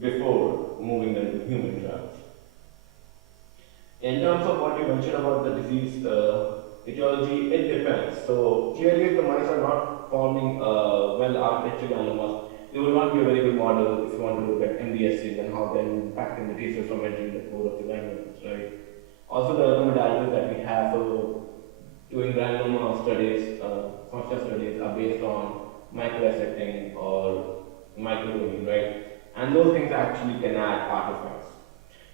before moving them to human trials. In terms of what you mentioned about the disease etiology, it depends. So clearly, if the mice are not forming well-architectured granulomas, they will not be a very good model if you want to look at MDSCs and how they're impacting the T cells from entering the core of the granules, right? Also, the other modalities that we have for doing granuloma studies, functional studies, are based on microdissecting or microdosing, right? And those things actually can add artifacts.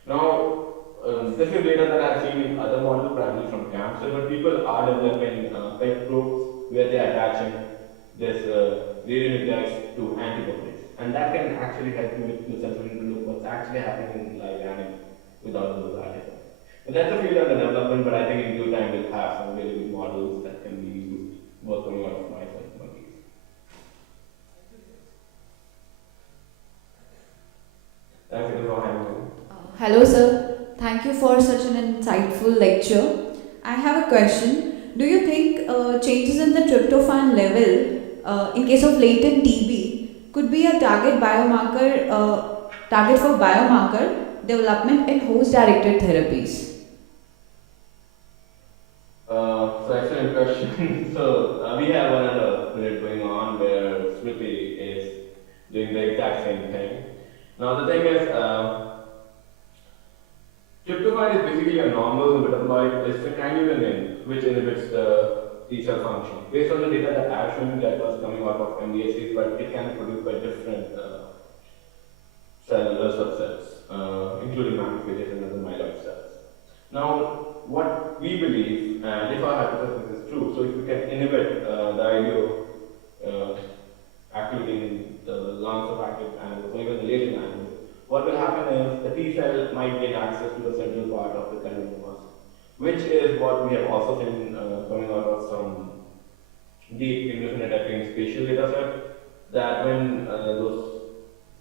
Now, this is data that I've seen in other models, primarily from cancer, but people are developing PET probes where they are attaching this radionuclides to antibodies. And that can actually help you with the sensitivity to look what's actually happening in live animals without those artifacts. So that's a field under development, but I think in due time we'll have some really good models that can be used both coming out of mice and monkeys. Thank you for having me. Hello, sir. Thank you for such an insightful lecture. I have a question. Do you think changes in the tryptophan level in case of latent TB could be a target for biomarker development in host-directed therapies? So excellent question. So we have another project going on where Smriti is doing the exact same thing. Now the thing is, tryptophan is basically a normal metabolite. It's a kinase which inhibits the T cell function. Based on the data that I've shown you, that was coming out of MDSCs, but it can be produced by different cellular subsets, including macrophages and other myeloid cells. Now, what we believe, and if our hypothesis is true, so if we can inhibit the IDO activity in the lungs of active animals or even the latent animals, what will happen is the T cell might gain access to the central part of the granulomas, which is what we have also seen coming out of some deep immunophenotyping spatial data set, that when those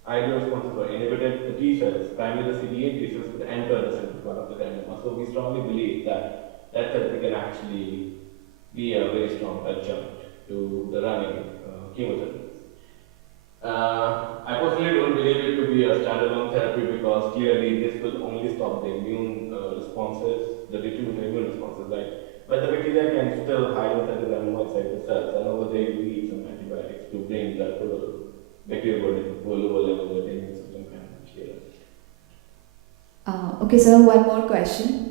IDO responses were inhibited, the T cells, primarily the CD8 T cells, would enter the central part of the granuloma. So we strongly believe that that therapy can actually be a very strong adjunct to the running chemotherapy. I personally don't believe it to be a standalone therapy because clearly this will only stop the immune responses, the diffuse immune responses, right? But the bacteria can still hide inside the granuloma inside the cells, and over there you need some antibiotics to bring that total bacterial burden to a lower level where the immune system can clear it. Okay, sir, one more question.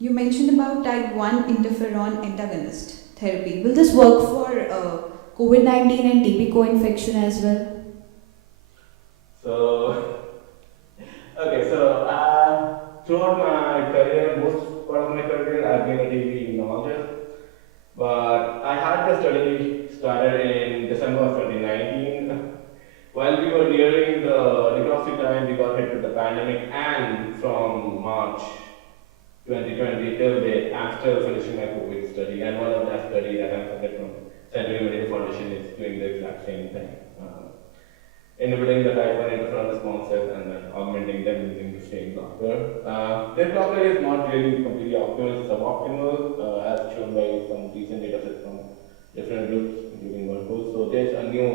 You mentioned about type 1 interferon antagonist therapy. Will this work for COVID-19 and TB co-infection as well? So, okay, so throughout my career, most part of my career, I've been a TB immunologist, but I had the study started in December of 2019. While we were nearing the detoxing time, we got hit with the pandemic, and from March 2020 till date, I'm still finishing my COVID study, and one of that study that I'm funded from Scientific Medical Foundation is doing the exact same thing. Inhibiting the type 1 interferon responses and then augmenting them using the same blocker. This blocker is not really completely optimal, it's suboptimal, as shown by some recent data sets from different groups, including Merkel. So there's a new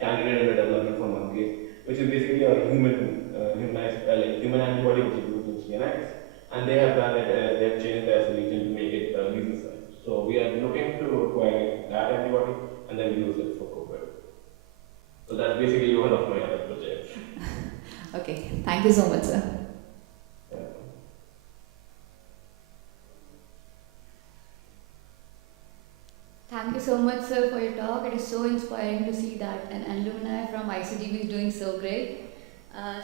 candidate under development for monkeys, which is basically a human antibody which is used in CNX, and they have done it, they have changed their solution to make it lethal. So we are looking to acquire that antibody and then use it for COVID. So that's basically one of my other projects. Okay, thank you so much, sir. Yeah. Thank you so much, sir, for your talk. It is so inspiring to see that an alumni from ICGEB is doing so great.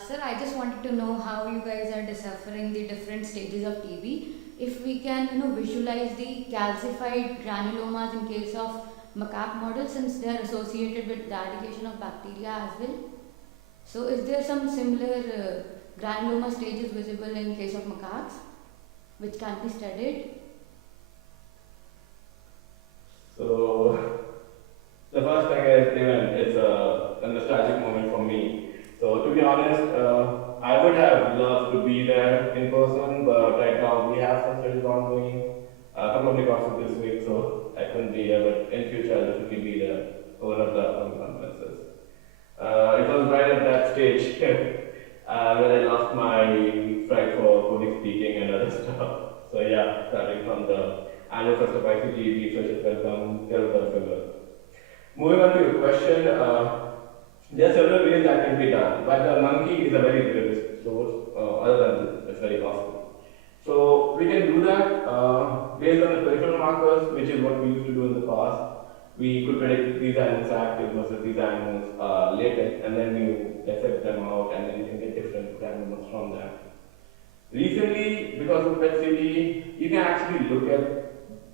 Sir, I just wanted to know how you guys are deciphering the different stages of TB. If we can, visualize the calcified granulomas in case of macaque models, since they are associated with the eradication of bacteria as well. So, is there some similar granuloma stages visible in case of macaques, which can be studied? So, the first thing is, it's a nostalgic moment for me. So, to be honest, I would have loved to be there in person, but right now we have some studies ongoing. A couple of the courses this week, so I couldn't be here, but in future I'll definitely be there for one of the upcoming conferences. It was right at that stage when I lost my track for public speaking and other stuff. So yeah, starting from the annual first of ICGEB, social welcome, filler. Moving on to your question, there are several ways that can be done, but the monkey is a very realistic source, other than it's very costly. So we can do that based on the peripheral markers, which is what we used to do in the past. We could predict these animals are active versus these animals are latent, and then you accept them out, and then you can get different granulomas from them. Recently, because of PET-CT, you can actually look at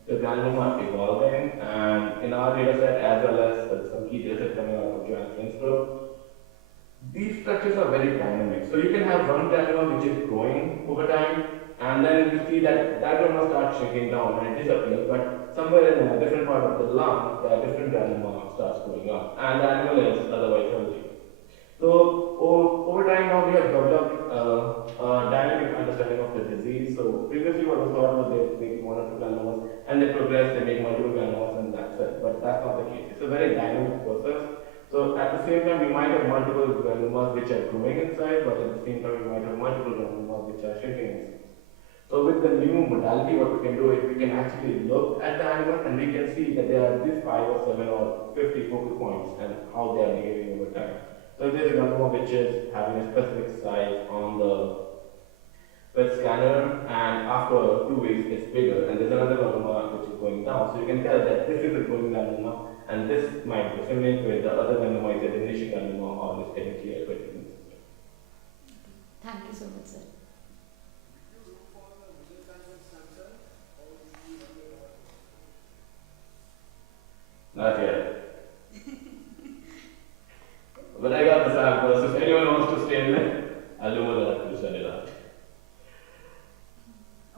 the granuloma evolving, and in our data set, as well as some key data sets coming out of Johannes group, these structures are very dynamic. So you can have one granuloma which is growing over time, and then you see that granuloma starts shrinking down and it disappears, but somewhere in a different part of the lung, the different granuloma starts growing up, and the animal is otherwise healthy. So over time now we have developed a dynamic understanding of the disease. So previously what was thought was they make one or two granulomas, and they progress, they make multiple granulomas, and that's it. But that's not the case. It's a very dynamic process. So at the same time, we might have multiple granulomas which are growing in size, but at the same time, we might have multiple granulomas which are shrinking in size. So with the new modality, what we can do is we can actually look at the animal and we can see that there are these 5 or 7 or 50 focal points and how they are behaving over time. So if there's a granuloma which is having a specific size on the PET scanner, and after 2 weeks it's bigger, and there's another granuloma which is going down, so you can tell that this is a growing granuloma, and this might disseminate with the other granuloma is a diminishing granuloma or is getting cleared by the immune system. Thank you so much, sir. Not yet. But I got the samples. If anyone wants to stay in there, I'll do more than happy to send it out.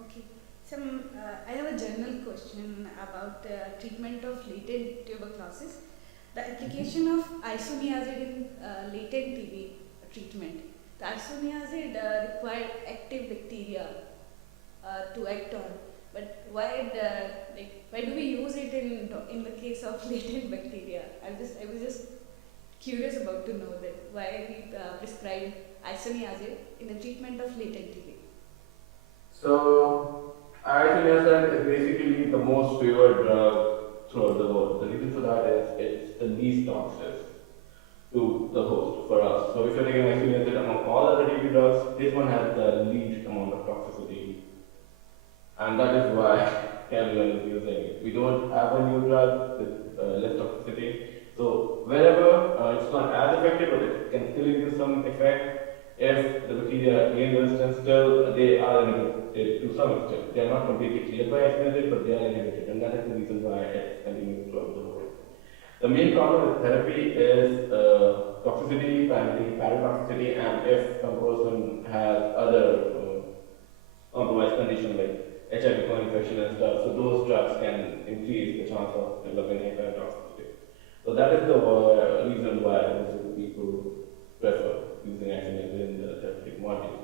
Okay. I have a general question about treatment of latent tuberculosis. The application of isoniazid in latent TB treatment. The isoniazid required active bacteria to act on. But why do we use it in the case of latent bacteria? I was just curious about to know that why we prescribe isoniazid in the treatment of latent TB. So, isoniazid is basically the most favored drug throughout the world. The reason for that is it's the least toxic to the host for us. So if you're taking isoniazid among all other TB drugs, this one has the least amount of toxicity. And that is why everyone is using it. We don't have a new drug with less toxicity. So wherever it's not as effective, but it can still induce some effect. If the bacteria gain resistance, still they are inhibited to some extent. They are not completely cleared by isoniazid, but they are inhibited, and that is the reason why it's continuing throughout the world. The main problem with therapy is toxicity, primarily hepatotoxicity, and if some person has other compromised condition like HIV co-infection and stuff, so those drugs can increase the chance of developing hepatotoxicity. So that is the reason why most of the people prefer using isoniazid in the therapeutic module.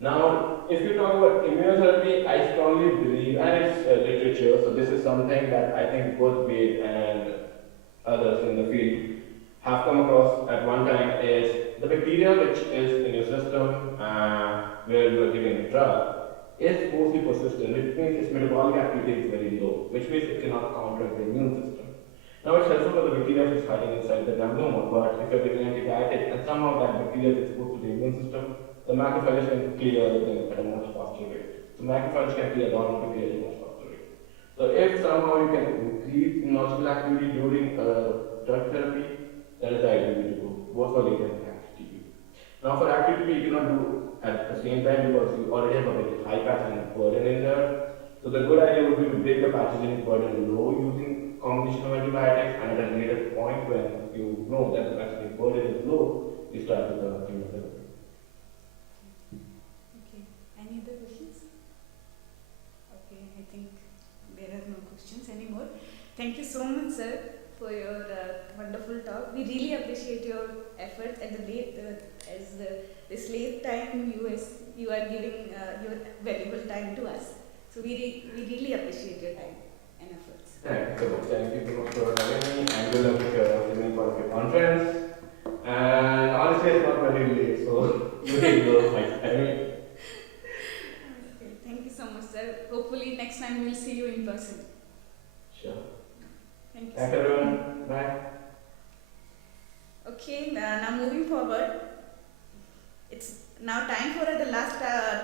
Now, if you talk about immunotherapy, I strongly believe, and it's literature, so this is something that I think both Wade and others in the field have come across at one time, is the bacteria which is in your system where you are giving the drug is mostly persistent, which means its metabolic activity is very low, which means it cannot counteract the immune system. Now it's helpful for the bacteria which is hiding inside the granuloma, but if you're giving antibiotics and somehow that bacteria is exposed to the immune system, the macrophages can clear them at a much faster rate. So macrophages can clear dormant bacteria at a much faster rate. So if somehow you can increase immunological activity during drug therapy, that is the ideal way to go, both for latent and active TB. Now for active TB, you cannot do at the same time because you already have a very high pathogenic burden in there. So the good idea would be to break the pathogenic burden low using combination of antibiotics, and at a later point when you know that the pathogenic burden is low, you start with the chemotherapy. Okay. Any other questions? Okay, I think there are no questions anymore. Thank you so much, sir, for your wonderful talk. We really appreciate your efforts at this late time you are giving your valuable time to us. So we really appreciate your time and efforts. Thank you so much. Thank you so much for having me, and good luck with your part of your conference. And honestly, it's not very late, so you can go. I mean. Okay, thank you so so much, sir. Hopefully next time we'll see you in person. Sure. Thank you. Thanks Sir. everyone. Bye. Okay, now moving forward, it's now time for the last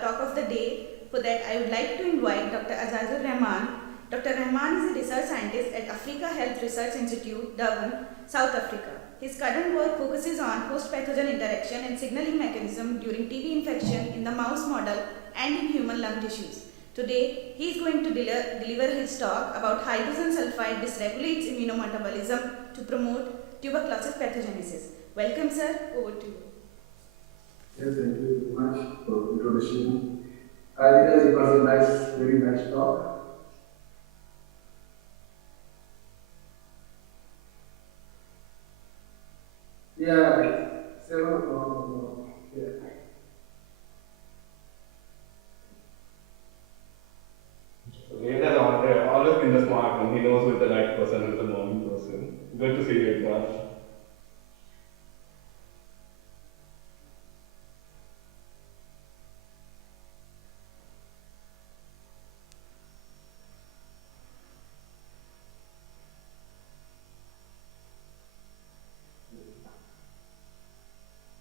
talk of the day. For that, I would like to invite Dr. Azad Rahman. Dr. Rahman is a research scientist at Africa Health Research Institute, Durban, South Africa. His current work focuses on host-pathogen interaction and signaling mechanism during TB infection in the mouse model and in human lung tissues. Today, he is going to deliver his talk about hydrogen sulfide dysregulates immunometabolism to promote tuberculosis pathogenesis. Welcome, sir. Over to you. Yes, thank you very much for the introduction. I think it was a very nice talk. Yeah, no. Yeah. So Dave has always been the smart one. He knows with the right person, with the morning person. Good to see you, Edgar.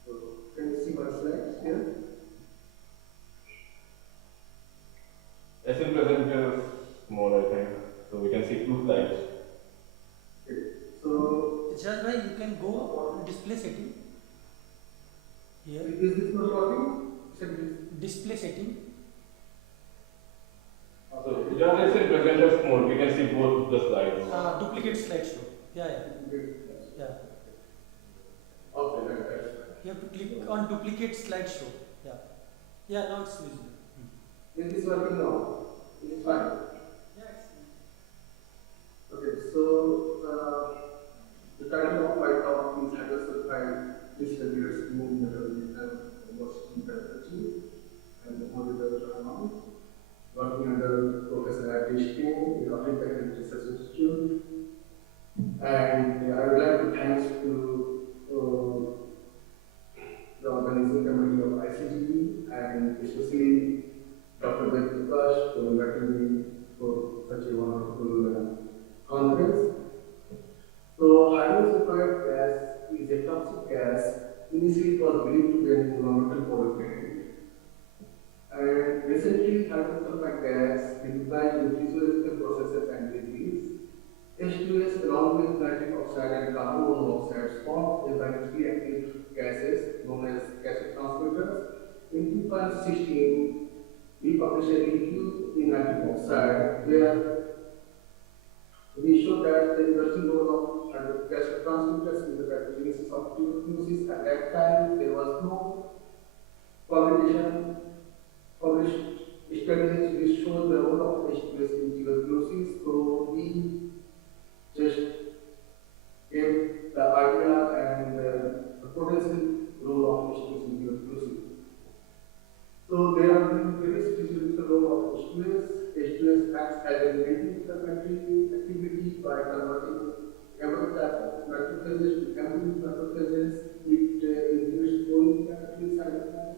So, can you see my slides here? As in presenters more, I think. So we can see two slides. So, Just why you can go on display setting. Here, is this not working? display setting. So just as in presenters mode, we can see both the slides. Duplicate slideshow. Yeah. Okay, that's fine. You have to click on duplicate slideshow. Yeah, now it's visible. Is this working now? Is it fine? Yes. Okay, so the title of my talk is hydrosulfide dysregulates immune metabolism and immunology, and the Mendelian Rahman, working under Professor Singh in Africa Health Research Institute. And I would like to thanks to the organizing committee of ICGEB and especially Dr. Diaz for inviting me for such a wonderful conference. So, hydrosulfide gas is a toxic gas. Initially, it was believed to be an environmental pollutant. And recently, hydrosulfide gas is utilized in physiological processes and disease. H2S, along with nitric oxide and carbon monoxide, form a biologically active gases known as gas transmitters. In 2016, we published a review in nitric oxide where we showed that the interesting role of gas transmitters in the pathogenesis of tuberculosis. At that time, there was no publication published studies which showed the role of H2S in tuberculosis. So we just gave the idea and the potential role of H2S in tuberculosis. So there are various physiological role of H2S. H2S acts as an anti-inflammatory activity by converting every type of macrophages to empty macrophages. It inhibits pro-inflammatory cytokines.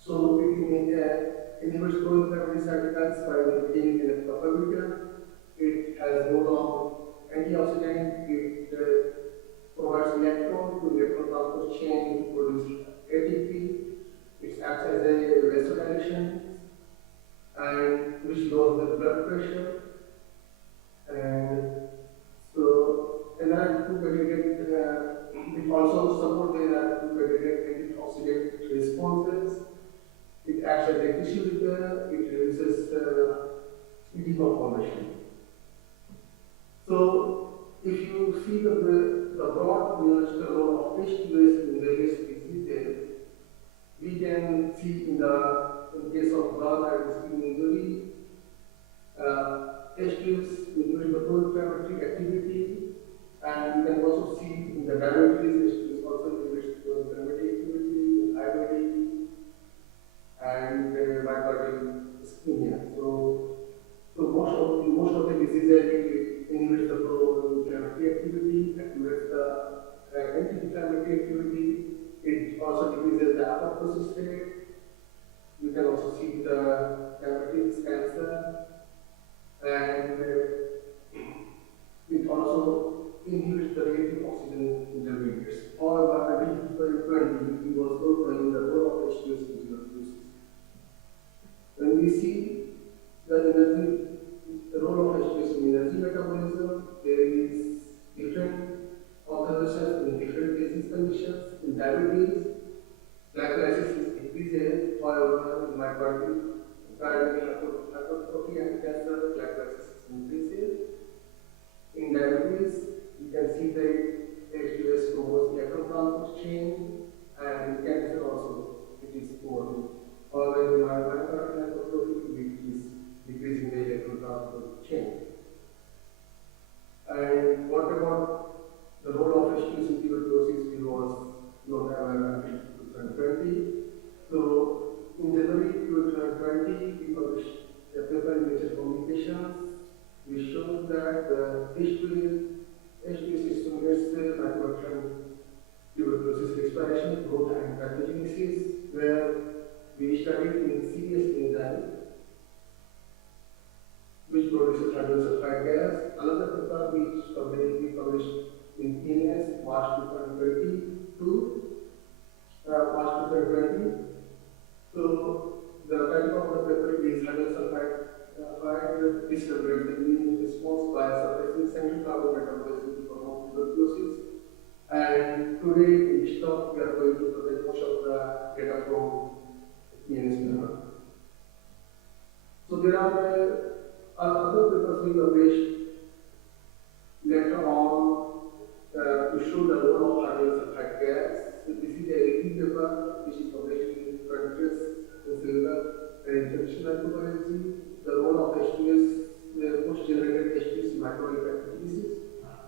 So it inhibits pro-inflammatory cytokines by maintaining electrophoresis. It has role of antioxidant. It provides electron to electron transport chain to produce ATP. It acts as a vasodilation and which lowers the blood pressure. And so NR2 mediated it also supports the NR2 mediated antioxidant responses. It acts as a tissue repair. It reduces edema formation. So if you see the broad immunological role of H2S in various diseases, In diabetes, glycolysis increases, however, in myocardial hypertrophy and cancer, glycolysis increases. In diabetes, you can see the H2S promotes electron transport chain, and in cancer also it is promoting. However, in myocardial hypertrophy, it is decreasing the electron transport chain. And what about the role of H2S in tuberculosis? We was not aware until 2020. So, in January 2020, we published a paper in Nature Communications. We showed that the H2S stimulates the microbacterial tuberculosis respiration, growth, and pathogenesis, where we studied in serious enzyme which produces hydrosulfide gas. Another paper which we published in PNS March 2022. March 2020. So the title of the paper is hydrosulfide discovered the immune response by suppressing central carbon metabolism to promote tuberculosis. And today in this talk we are going to present most of the data from PNS paper. So there are other papers we published later on to show the role of hydrosulfide gas. So this is a review paper which is published in Frontiers in Cellular and Infection Microbiology. The role of H2S, post-generated H2S microbial pathogenesis,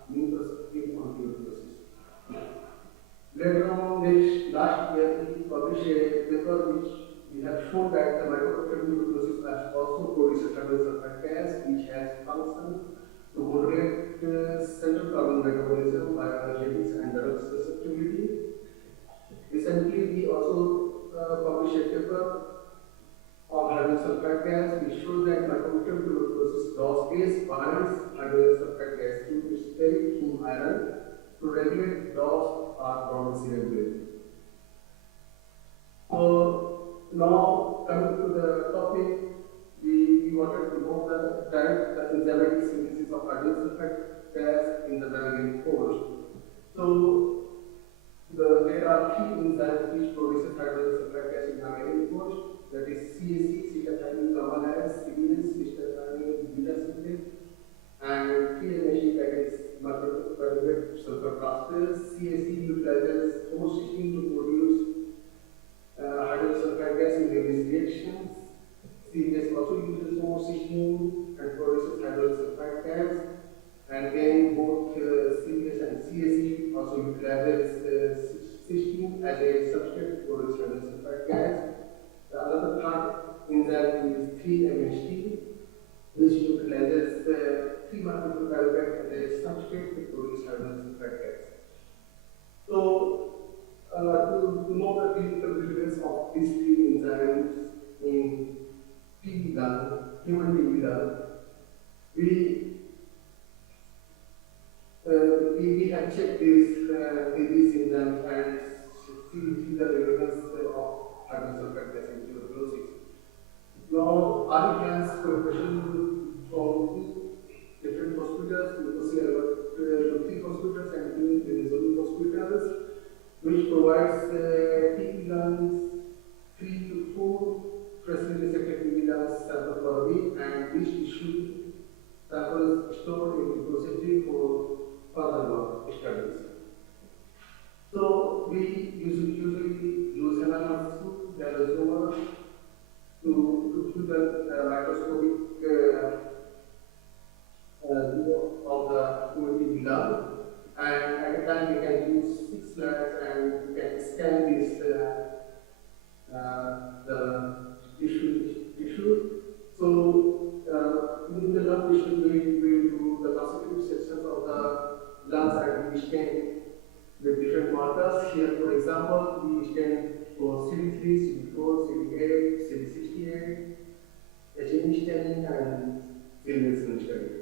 new perspective on tuberculosis. Later on, last year, we published a paper which we have shown that the microbacterial tuberculosis also produces hydrosulfide gas, which has function to moderate central carbon metabolism by allergens and drug susceptibility. Recently, we also published a paper on hydrosulfide gas. We showed that microbacterial tuberculosis DOS case binds hydrosulfide gas to its steric heme iron to regulate DOS or dormancy regulation. So now coming to the topic, we wanted to know the enzymatic synthesis of hydrosulfide gas in the mammalian host. So there are three enzymes which produces hydrosulfide gas in mammalian host. That is CAC, cyclohexylamylase, CBS, cysteamine beta synthase, and TMHE, that is microtubule sulfur transferase. CAC utilizes homocysteine to produce hydrosulfide gas in various reactions. CBS also uses homocysteine and produces hydrosulfide gas. And then both CBS and CAC also utilizes cysteine as a substrate to produce hydrosulfide gas. The other part enzyme is 3-MHT, which utilizes 3-methylpyruvate as a substrate to produce hydrosulfide gas. So, to know the clinical relevance of these three enzymes in TB lung, human TB lung, we have checked these enzymes and see the relevance of hydrosulfide gas in tuberculosis. Now, I have asked a question from two different hospitals, three hospitals and two Venezuelan hospitals, which provides TB lungs 3 to 4 freshly resected TB lungs samples per week, and each tissue samples stored in repository for further work studies. So we usually use analysis Granuloma to do the microscopic view of the human lung, and at a time we can use 6 slides and we can scan this the tissue. So in the lung tissue we do the constitutive sections of the lungs and we scan with different markers. Here, for example, we scan for CD3, CD4, CD8, CD68, HME staining, and Myelin staining.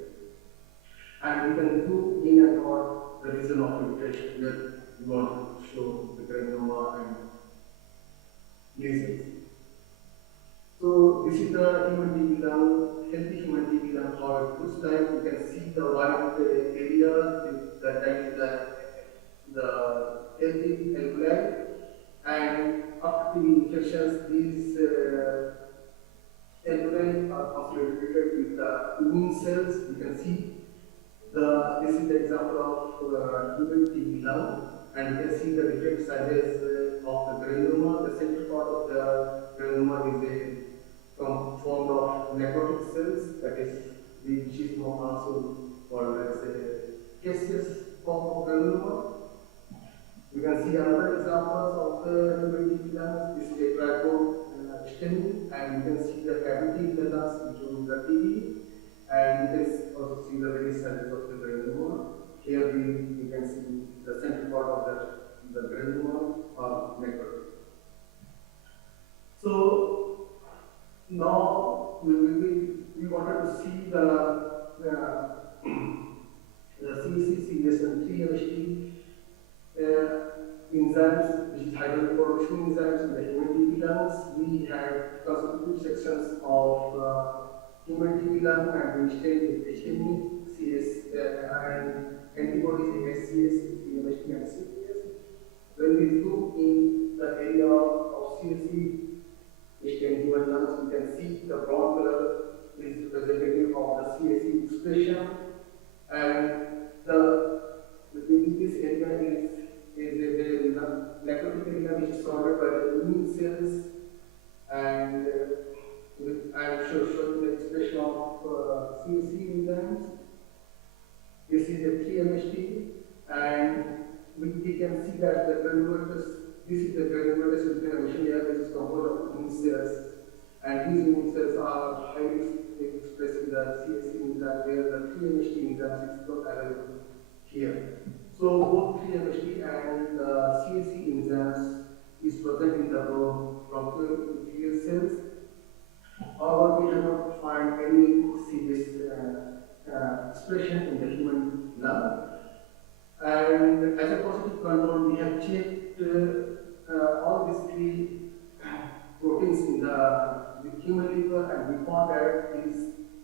And we can do in and out the reason of infiltration where we want to show the granuloma and lesions. So this is the human TB lung, healthy human TB lung, how it looks like. You can see the white area, that is the healthy alveoli, and after the infections, these alveoli are consolidated with the immune cells. You can see this is the example of human TB lung, and you can see the different sizes of the granuloma. The central part of the granuloma is formed of necrotic cells, that is, which is also called as a caseous form of granuloma. You can see another examples of the human TB lungs. This is a trichostemmy, and you can see the cavity in the lungs into the TB. And you can also see the various sizes of the granuloma. Here you can see the central part of the granuloma or necrotic. So now we wanted to see the CEC, CS, and 3MHT enzymes, which is hydrolytic enzymes in the human TB lungs. We had constitutive sections of human TB lung, and we studied HME, CS, and antibodies against CS, TMHT, and CPS. When we zoom in the area of CSE, human lungs, we can see the brown color is representative of the CSE expression, and this area is a necrotic area which is surrounded by the immune cells, and I am showing the expression of CSE enzymes. This is a 3MHT, and we can see that the granulomatous, this is the granulomatous inflammation layer which is composed of immune cells, and these immune cells are highly expressing the CSE enzyme, where the 3MHT enzymes is not available here. So both 3MHT and CSE enzymes is present in the bronchial epithelial cells. However, we have not found any serious expression in the human lung. And as a positive control, we have checked all these three proteins in the human liver, and we found that these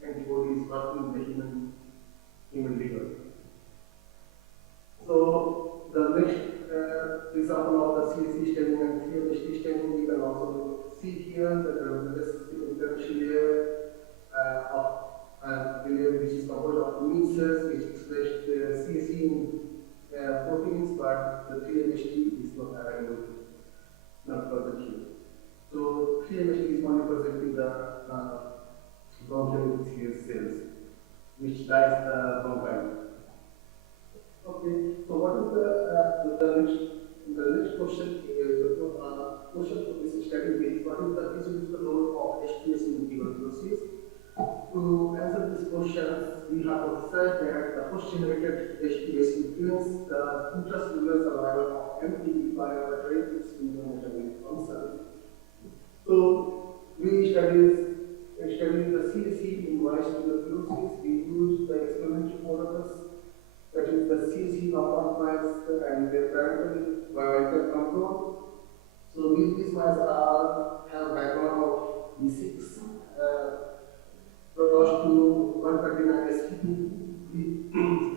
antibodies working in the human liver. So the next example of the CSE staining and 3MHT staining, we can also see here the inflammation layer which is composed of immune cells which express CSE proteins, but the 3MHT is not available, not present here. So 3MHT is only present in the bronchial epithelial cells, which lies the bronchi. Okay, so what is the next question? Question for this study is, what is the physiological role of HPS in tuberculosis? To answer these questions, we have to decide that the host-generated HPS influence the intracellular survival of MTB by altering its immunometabolic function. So we studied the CSE in mice tuberculosis. We used the experimental models, that is the CSE knockout mice and their parental viral control. So these mice have background of B6, close to 129 STP.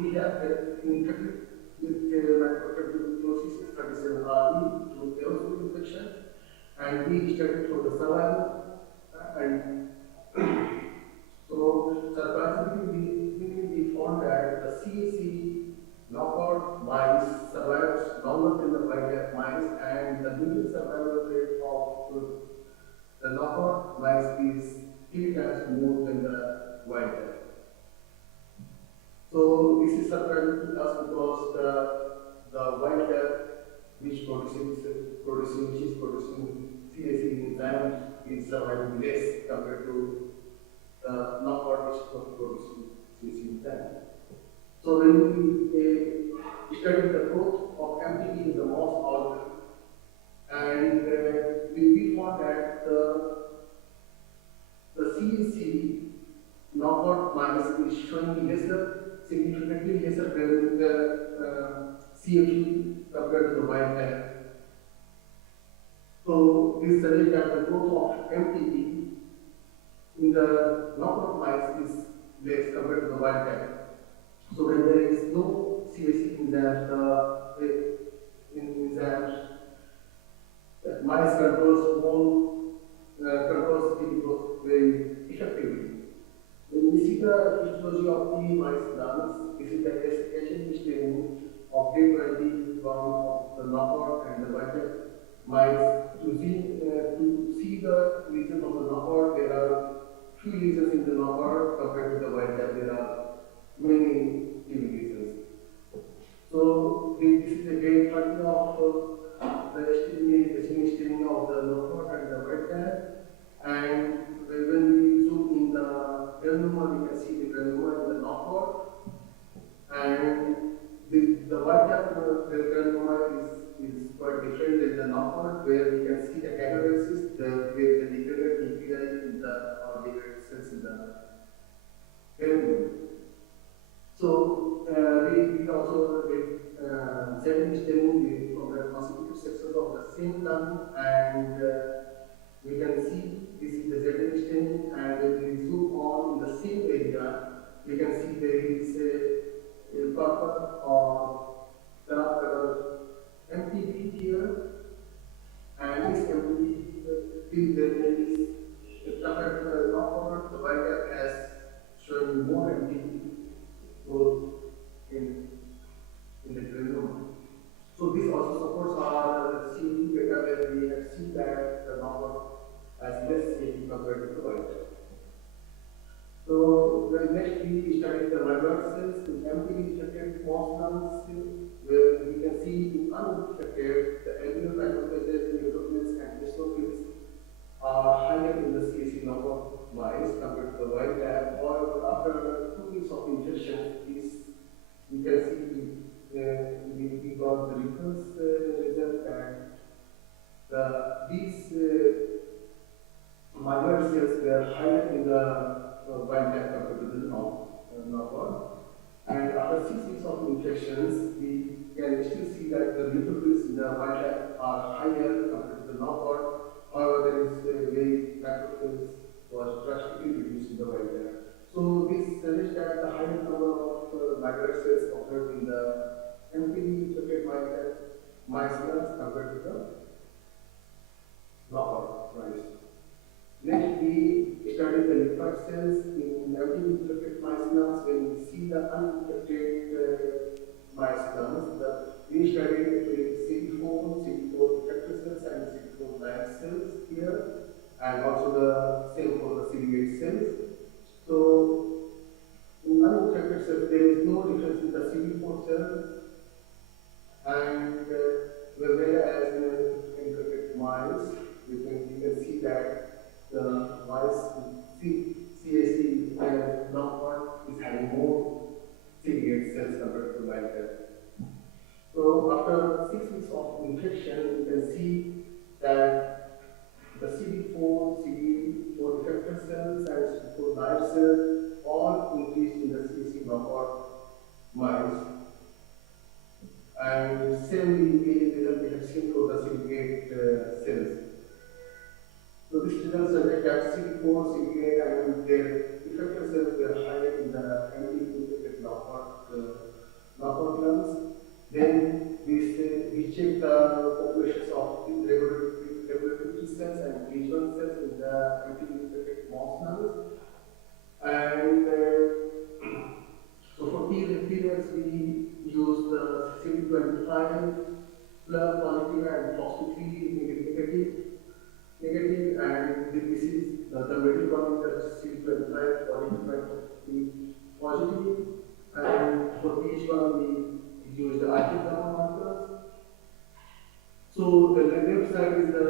We have infected with microbacterial tuberculosis 37RE to aerosol infection, and we studied for the survival. And so surprisingly, we found that the CSE knockout mice survives longer than the wild-type mice, and the median survival rate of the knockout mice is 3 times more than the wild-type. So this is surprising to us because the wild-type which is producing CSE enzymes is surviving less compared to the knockout which is not producing CSE enzymes. So when we studied the growth of MTB in the mouse organ, and we found that the CSE knockout mice is showing significantly lesser than the CFU compared to the wild type. So this suggests that the growth of MTB in the knockout mice is less compared to the wild type. So when there is no CSE enzymes in that mice controls TB growth very effectively. When we see the histology of the mice lungs, this is the classification staining of day 21 of the knockout and the wild mice. To see the lesion of the knockout, there are few lesions in the knockout compared to the wild type. There are many TB lesions. So this is a day 30 of the staining of the knockout and the wild type. And when we zoom in the granuloma, we can see the granuloma in the knockout. And the white type granuloma is quite different than the knockout, where we can see the catabasis, there is a degraded nuclei in the or degraded cells in the granuloma. So we also did Z staining from the consecutive sections of the same lung, and we can see this is the Z staining, and when we zoom on in the same area, we can see there is a purple or dark color MTB here, and this MTB there is compared to the knockout, the white type has shown more MTB growth in the granuloma. So this also supports our CO2 data, where we have seen that the knockout has less CO2 compared to the white type. So next we studied the myeloid cells in empty infected mouse lungs, where we can see in uninfected the alveolar macrophages, neutrophils, and eosinophils are higher in the CAC knockout mice compared to the wild type. However, after 2 weeks of injection, we can see we got the reference result, and these myeloid cells were higher in the wild type compared to the knockout. And after 6 weeks of infections, we can still see that the neutrophils in the wild type are higher compared to the knockout. However, there is a way macrophages was drastically reduced in the wild type. So this suggests that the higher number of myeloid cells occurred in the empty infected wild type mice lungs compared to the knockout mice. Next, we studied the lymphoid cells in empty infected mice lungs. When we see the uninfected mice lungs, we studied CD4 effector cells and CD4 live cells here, and also the same for the CD8 cells. So, in uninfected cells, there is no difference in the CD4 cells, and whereas in infected mice, you can see that the mice CAC knockout is having more CD8 cells compared to wild type. So after 6 weeks of infection, you can see that the CD4 effector cells and CD4 live cells all increased in the CAC knockout mice. And similarly, we have seen for the CD8 cells. So this result suggests that CD4, CD8, and their effector cells were higher in the empty-infected knockout lungs. Then we check the populations of regulatory cells and T1 cells in the empty-infected mouse lungs. And so for periods, we use the CD25 plus positive and phosphate negative, and this is the middle one, the CD25 positive, and for each one we use the Antigen markers. So the left side is the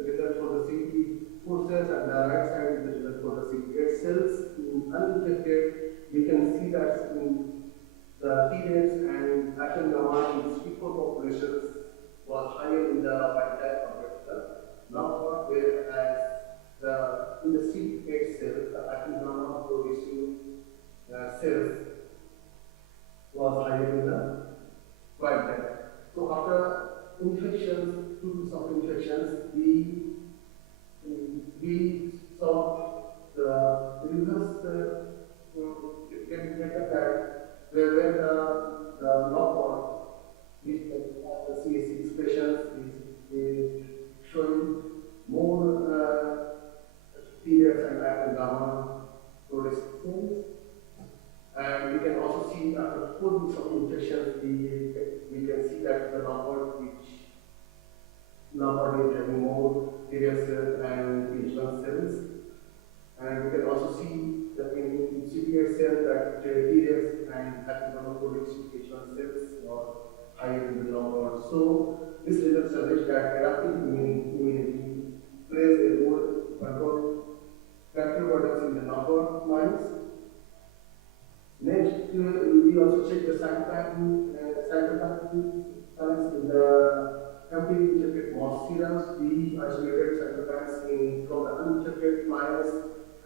result for the CD4 cells, and the right side is the result for the CD8 cells. In uninfected, we can see that in the T-rates and Antigen in CD4 populations was higher in the wild type compared to the knockout, whereas in the CD8 cells, the Antigen producing cells was higher in the wild type. So after infections, 2 weeks of infections, we saw the reverse data that where the knockout with the CAC expression nobody is having more T-reactive cells and Th1 cells. And we can also see that in CPS cells that T-reactive and pathogenic producing Th1 cells are higher in the number. So this result suggests that adaptive immunity plays a role to control bacterial burdens in the number of mice. Next, we also check the cytokines in the empty injected mouse serums. We isolated cytokines from the uninjected mice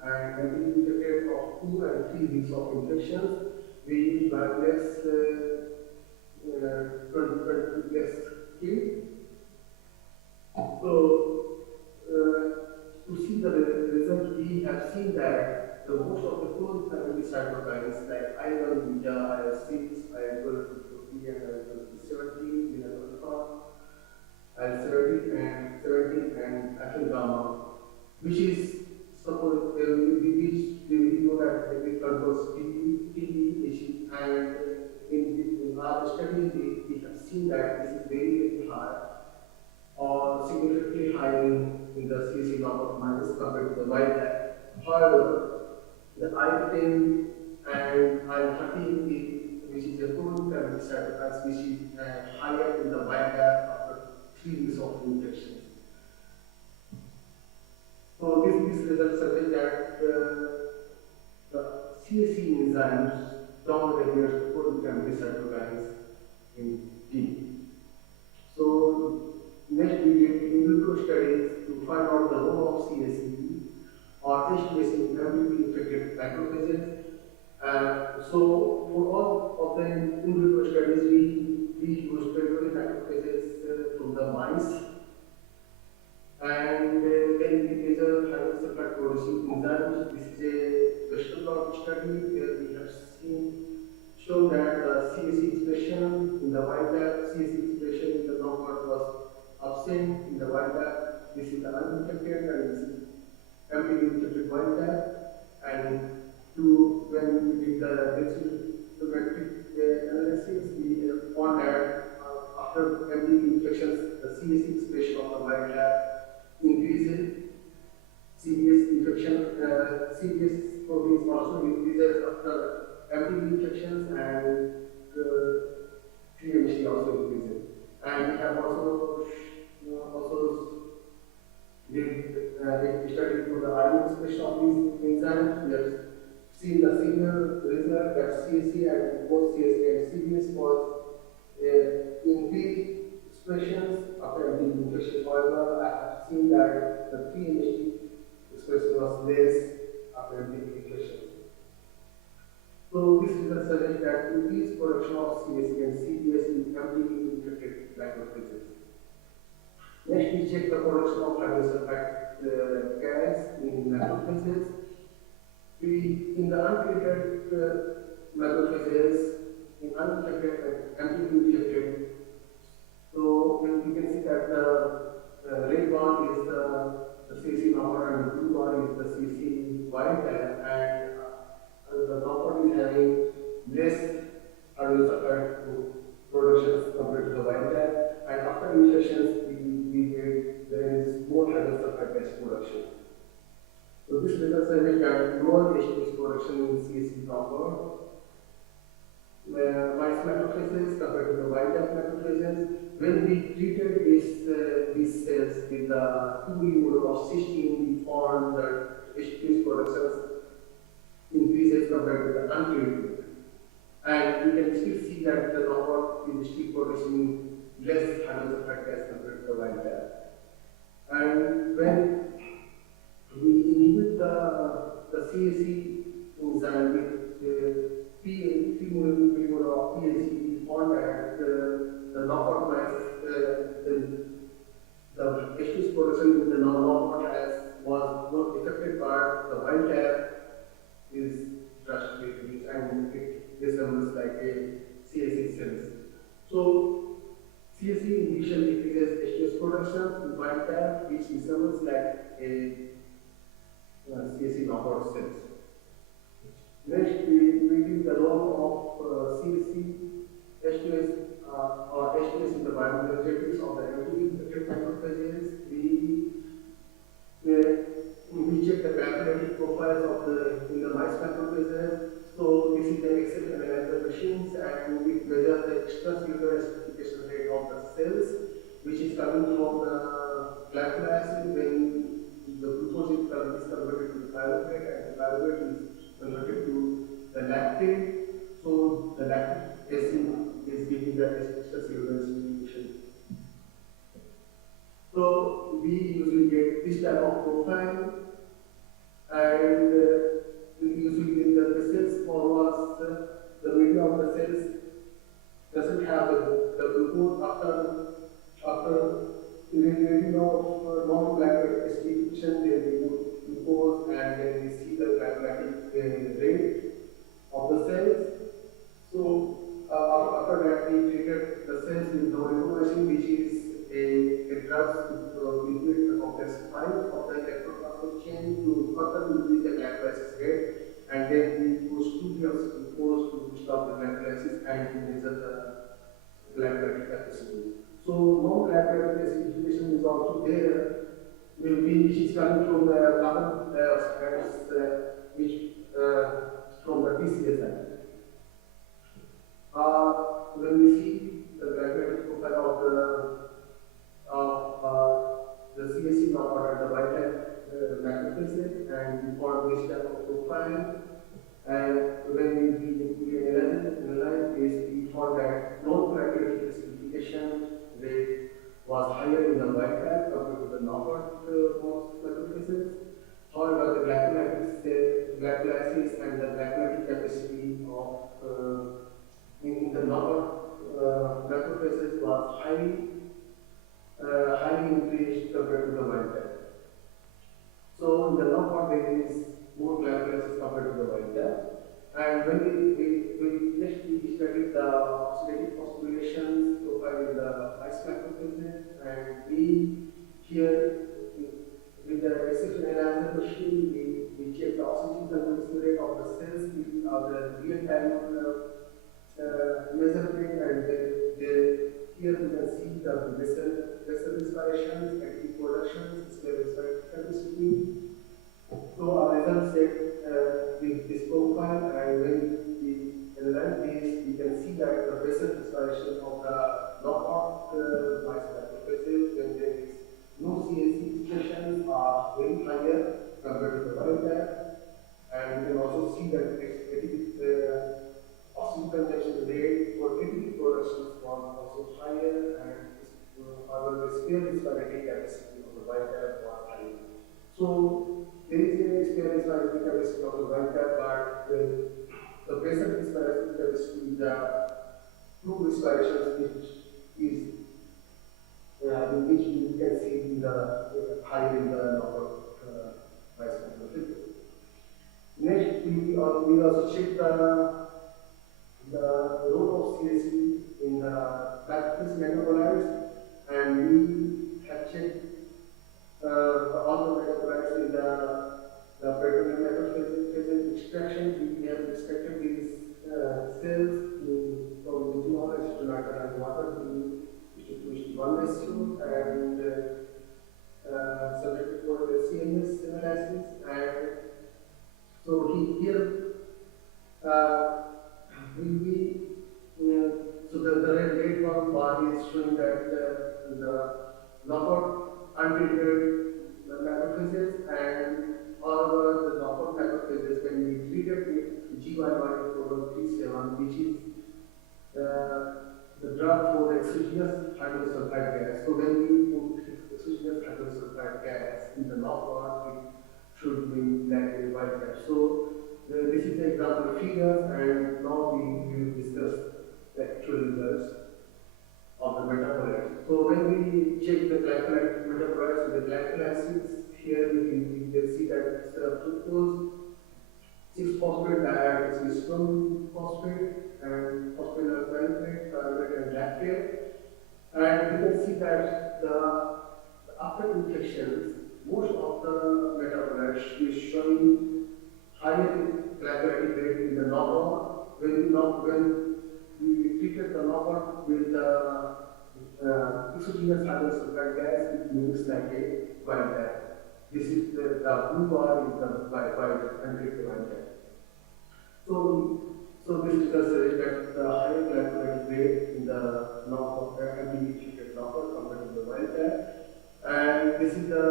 and empty injected of 2 and 3 weeks of infections. We use Biolex 20 kit. So, to see the result, we have seen that the most of the full family cytokines like IL-1 beta, IL-6, IL-12, and IL-17, alpha, IL-17 and 17 and actual gamma, which is suppose we know that it controls TB, and in our studies we have seen that this is very high or significantly high in the CC number of minus compared to the wild type. However, the IL-10 and IL-13, which is a full family cytokines, which is higher in the wild type after 3 weeks of infection. So this result suggests that the CSC enzymes down-regulate the full family cytokines in T. So next we did in vitro studies to find out the role of CSC or H-based in MBV-infected macrophages. So for all of the in vitro studies, we used peripheral macrophages from the mice, and then we measure hydrocephalate producing enzymes. This is a Western blot study where we have shown that the CSC expression in the wild type, CSC expression in the knockout was absent in the wild type. This is the uninfected and this is MPV-infected wild type. And when we did the densitometric analysis, we found that after MPV infections, the CSC expression of the wild type increases. CBS infection, CBS proteins also increases after MPV infections, and TMC also increases. And we have also did a study for the iron expression of these enzymes. We have seen the similar result that CSC and both CSC and CBS was increased expressions after MPV infection. However, I have seen that the TMC expression was less after MPV infection. So this result suggests that increased production of CSC and CBS in MPV-infected macrophages. Next, we check the production of hydrocephalate gas in macrophages. In the untreated macrophages, in uninfected and MPV-infected, so we can see that the red bar is the CC number and the blue bar is the CC wild type, and the knockout is having less hydrocephalate productions compared to the wild type, and after infections, there is more hydrocephalate gas production. So this result suggests that lower H2S production in CSC knockout. Mice macrophages compared to the wild type macrophages, when we treated these cells with the 2 mole of cysteine, we found that H2S productions increases compared to the untreated. And we can still see that the knockout is still producing less hydrocephalate gas compared to the wild type. And when we inhibit the CSC enzyme with 3 molar of PAC, we found that the knockout mice, the H2S production in the knockout was not affected, but the wild type is drastically reduced and it resembles like a CSC cells. So CSC inhibition decreases H2S production in wild type, which resembles like a CSC knockout cells. Next, we do the role of CSC, H2S, or H2S in the bioenergetics of the MPV-infected macrophages. coming from the glycolic acid when the glucose is converted to the pyruvate and the pyruvate is converted to the lactate. So the lactic acid is giving the extracellular acidification. So we usually get this type of profile, and usually in the cells forwards, the medium of the cells doesn't have the glucose after reading of non-glycolytic acidification, they remove glucose and then we see the glycolytic rate of the cells. So after that we treated the cells with dorithromycin, which is a drug to inhibit the complex 5 of the electrotransfer chain to further increase the glycolysis rate, and then we use 2 grams of glucose to stop the glycolysis and to measure the glycolytic capacity. So non-glycolytic acidification is also there, which is coming from the carbon dioxide, which from the TCS. When we see the glycolytic profile of the CSC knockout at the white type macrophages, and we found this type of profile. And when we analyze this, we found that non-glycolytic acidification rate was higher in the white type compared to the knockout macrophages. However, the glycolysis and the glycolytic capacity of in the knockout macrophages was highly increased compared to the wild type. So in the knockout there is more glycolysis compared to the wild type. And when we studied the oxidative phosphorylation profile in the ice macrophages, and we here with the precision analyzer machine we check the oxygen consumption rate of the cells with the real-time measurement, and here we can see the vessel inspirations, active productions, sphere capacity. So our results set with this profile, and when we analyze this, we can see that the vessel inspiration of the knockout mice macrophages, when there is no CNC expressions, are very higher compared to the wild type, and we can also see that oxygen consumption rate for ATP productions was also higher, and however the sphere inspirating capacity of the wild type was higher. So there is a sphere inspirating capacity of the wild type, but the basal inspirating capacity is the true inspirations which is in which we can see in the higher in the knockout mice macrophages. Next, we also check the role of CSC in the macrophage metabolites, and we have checked all the metabolites in the peritoneal macrophage extraction. We have extracted these cells from methanol, acetonitrile, and water to 1 ratio, and subjected for the CMS analysis. And so here so the red one bar is showing that the knockout untreated macrophages, and however the knockout macrophages when we treated with GYY-4137, which is the drug for the exogenous hydrosulfide gas. So when we put exogenous hydrosulfide gas in the knockout, it should be like a white gas. So this is the example figures, and now we will discuss the actual results of the metabolites. So when we check the glycolytic metabolites with the glycolysis, here we can see that fructose 6-phosphate dihydroxystrobin phosphate and phosphoryl pyruvate and lactate. And we can see that after infections, most of the metabolites is showing higher glycolytic rate in the knockout. When we treated the knockout with exogenous hydrosulfide gas, it looks like a wild type. This is the blue bar is the wild untreated wild type. So this does suggest that the higher glycolytic rate in the knockout can be treated knockout compared to the wild type. And this is the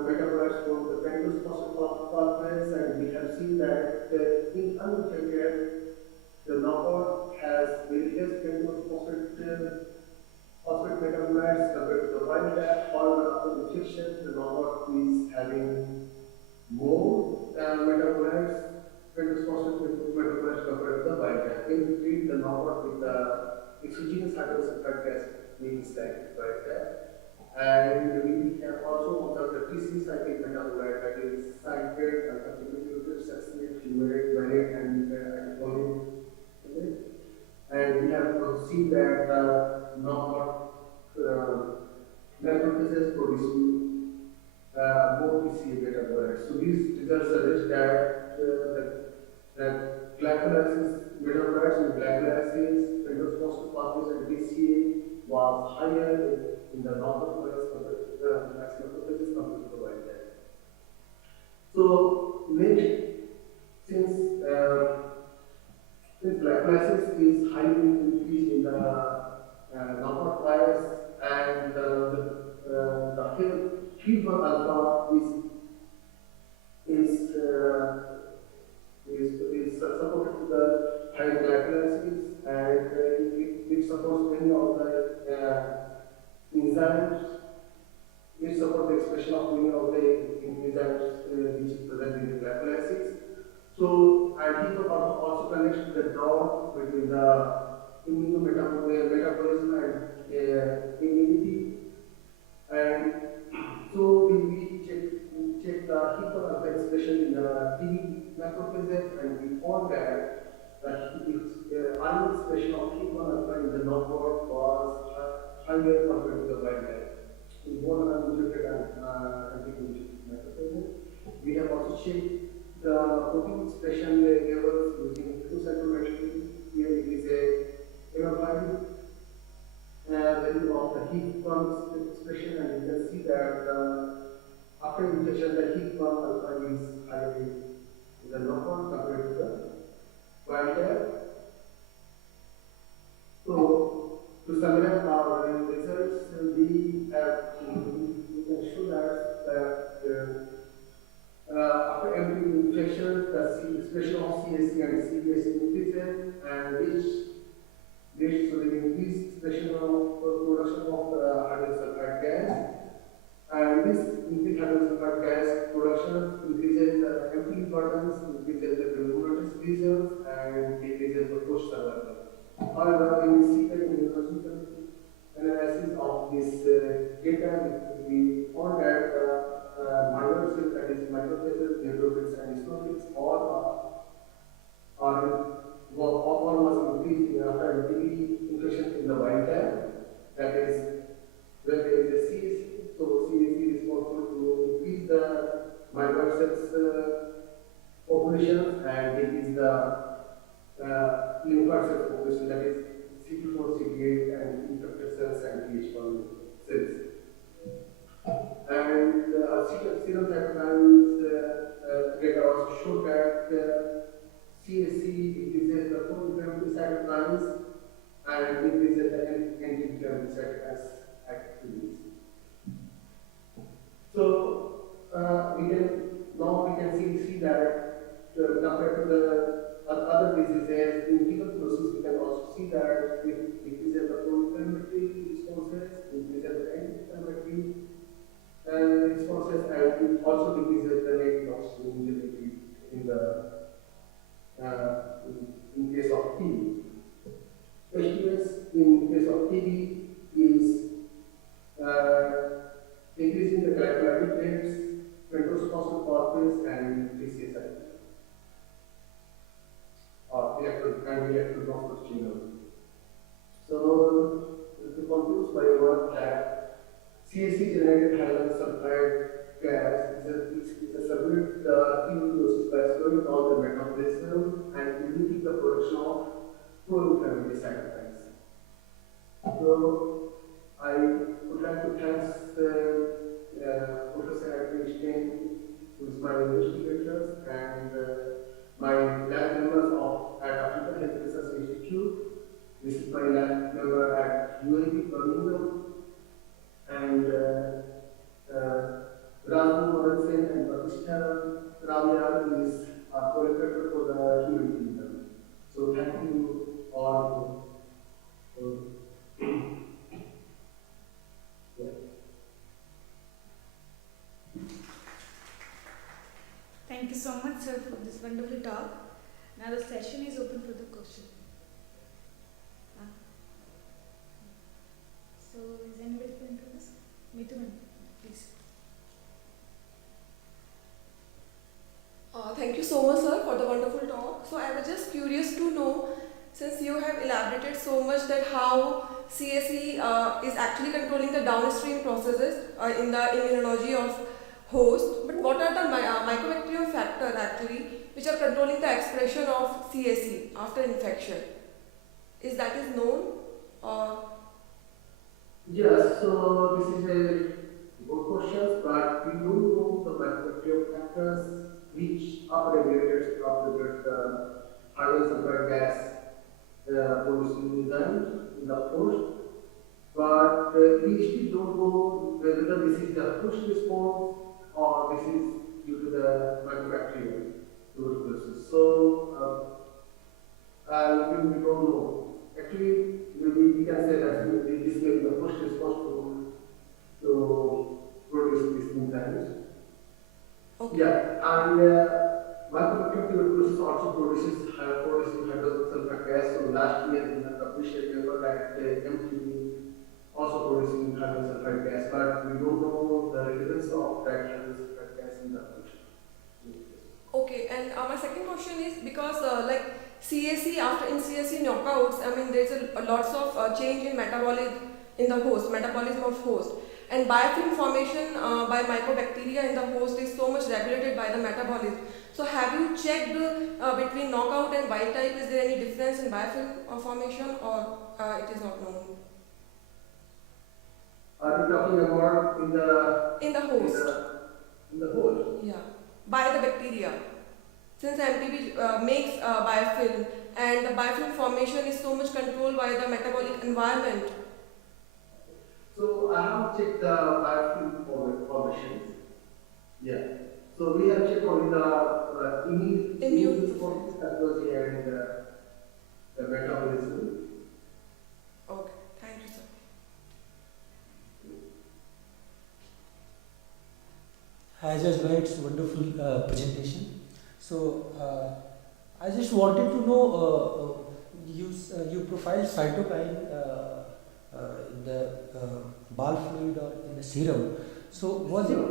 metabolites from the pentose pathways, and we have seen that in uninfected, the knockout has very less pentose phosphate metabolites compared to the wild type. However, after infection, the knockout is having more metabolites, pentose phosphate metabolites compared to the wild type. When we treat the knockout with the exogenous hydrosulfide gas, means like wild type. And we can also observe the TC cyclic metabolite, that is citrate, alpha-ketoglutarate, succinate, fumarate, valine, and anticolin. And we have seen that knockout macrophages producing more TCA metabolites. So these results suggest that glycolysis metabolites in glycolysis, pentose phosphate pathways, and TCA was higher in the normal phases compared to the maximum phases compared to the wild type. So next, since glycolysis is highly increased in the knockout virus, and the P1 alpha is supported to the high glycolysis, and it supports many of the enzymes. It supports the expression of many of the enzymes which is present in the glycolysis. So, and he also connects the dot between the metabolism and immunity. And so we check the HIPA alpha expression in the T macrophages, and we found that the iron expression of HIPA alpha in the knockout was higher compared to the wild type. In both unmutated and anti-mutated macrophages. We have also checked the protein expression levels using flow cytometry. Here it is a MFI value of the heat pump expression, and you can see that after infection, the heat pump alpha is higher in the knockout compared to the wild type. So, to summarize our results, we can show that after every infection, the expression of CSC and CBS increases, and which leads to the increased expression of production of hydrogen gas. And this increased hydrogen gas production increases the empty burdens, increases the glomerular lesions, and decreases the post survival. However, when we see the immunological analysis of this data, we found that myeloid cells, that is microbacterial, neutrophils, and eosinophils, all was increased after TB infection in the wild type. That is, when there is a CSC, so CSC is responsible to increase the myeloid cells population and decrease the lymphoid cells population, that is CD4, CD8, and infected cells and Th1 cells. And serum cytokines data also showed that CSC increases the pro-inflammatory cytokines and increases the anti-inflammatory cytokines activities. So we can see that compared to the other diseases, in tuberculosis, we can also see that it increases the pro-inflammatory responses, increases the anti-inflammatory responses, and it also decreases the rate of immunity in the in case of TB. HTS in case of TB is increasing the glycolytic rates, pentose phosphate pathways, and TCA cycle. Electron genome. So, to conclude my work that CSC generated hydrogen sulfide gas is a subunit tuberculosis by slowing down the metabolism and limiting the production of pro-inflammatory cytokines. So, I would like to thank Professor Antigen, who is my investigators, and my lab members at African Health Research Institute. This is my lab member at UAB Birmingham, thank you all. Uh, yeah. Thank you so much, sir, for this wonderful talk. Now the session is open for the question. So, is anybody going to this? Me too, please. Thank you so much, sir, for the wonderful talk. So I was just curious to know, since you have elaborated so much that how CSE is actually controlling the downstream processes in the immunology of host, but what are the microbacterial factors actually which are controlling the expression of CSE after infection? Is that is known? Or Yes, so this is a good question, but we don't know the microbacterial factors which upregulate the hydrogen sulfide gas producing enzymes in the host, but we still don't know whether this is the host response or this is due to the microbacterial tuberculosis. So we don't know. Actually, we can say that this may be the host response to produce these enzymes. okay. Yeah, and microbacterial tuberculosis also produces hydrogen sulfide gas. So last year we have published a paper that MTB also producing hydrogen sulfide gas, but we don't know the relevance of that hydrogen sulfide gas in the function. Okay, and my second question is because like CSE in CSE knockouts, I mean there's a lots of change in metabolism of host, and biofilm formation by microbacteria in the host is so much regulated by the metabolism. So have you checked between knockout and wild type? Is there any difference in biofilm formation, or it is not known? Are you talking about In the host? in the host? Yeah, by the bacteria. Since MTB makes biofilm, and the biofilm formation is so much controlled by the metabolic environment. So I have checked the biofilm formations. Yeah. So we have checked only the immune response, pathology, and the metabolism. Okay, thank you, sir. Azad Rahman's wonderful presentation. So I just wanted to know, you profile cytokine in the ball fluid or in the serum. So was it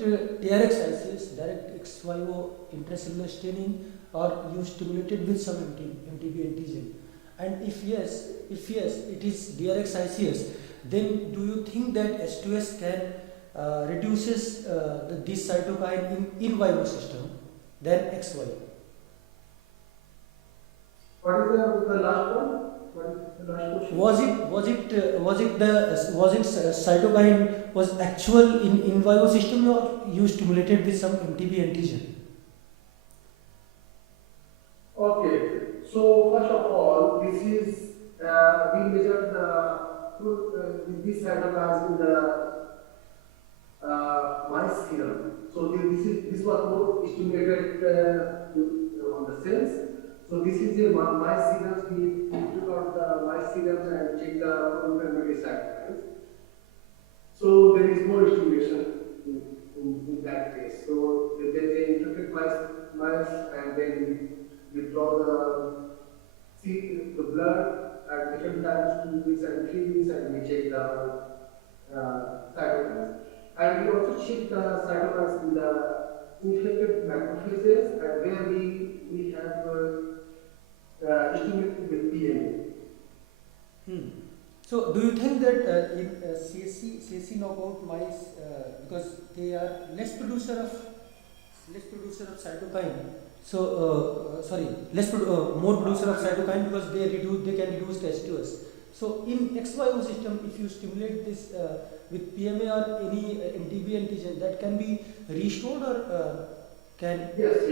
TRX ICS, direct ex vivo intracellular staining, or you stimulated with some MTB antigen? And if yes, it is DRX ICS, then do you think that S2S can reduces this cytokine in vivo system than ex vivo? What is the last one? What is the last question? Was it cytokine was actual in vivo system, or you stimulated with some MTB antigen? Okay. So first of all, this is we measured this cytokines in the mice serum. So this was more stimulated on the cells. So this is the mice serums. We took out the mice serums and checked the pro-inflammatory cytokines. So there is more stimulation in that case. So they infected mice, and then we draw the blood at different times, 2 weeks and 3 weeks, and we check the cytokines. And we also check the cytokines in the infected macrophages, and where we have stimulated with PMA. So do you think that in CSC knockout mice, because they are less producer of cytokine, so more producer of cytokine, because they can reduce the S2S. So in ex vivo system, if you stimulate this with PMA or any MTB antigen, that can be restored, or can? Yes.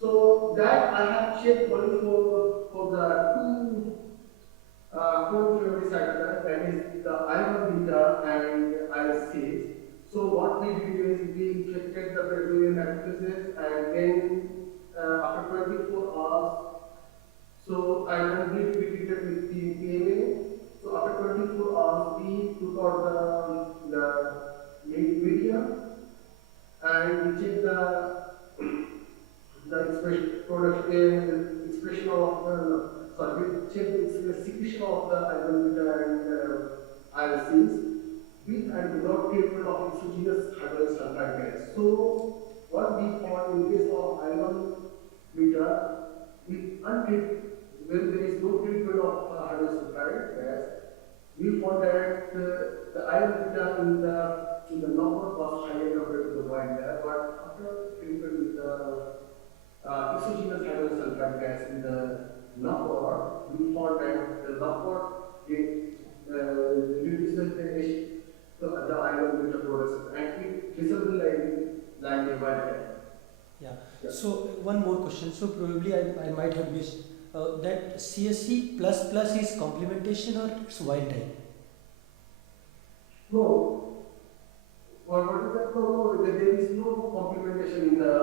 So that I have checked only for the two pro-inflammatory cytokines, that is the I1 beta and IL-6. So what we did is we infected the bacterial macrophages, and then after 24 hours, So I will need to be treated with the PMA. So after 24 hours, we took out the media and we check the expression of sorry, we check the secretion of the iron beta and ILCs with and without treatment of exogenous hydrogen sulfide gas. So what we found in case of iron beta, with untreated, when there is no treatment of hydrogen sulfide gas, we found that the iron beta in the knockout was higher compared to the wild type, but after treatment with the exogenous hydrogen sulfide gas in the knockout, we found that the knockout reduces the iron beta production and it resembles like a wild type. Yeah. Yeah. So one more question. So probably I might have missed that CSC plus plus is complementation or it's wild type? No. What is that? No, there is no complementation in the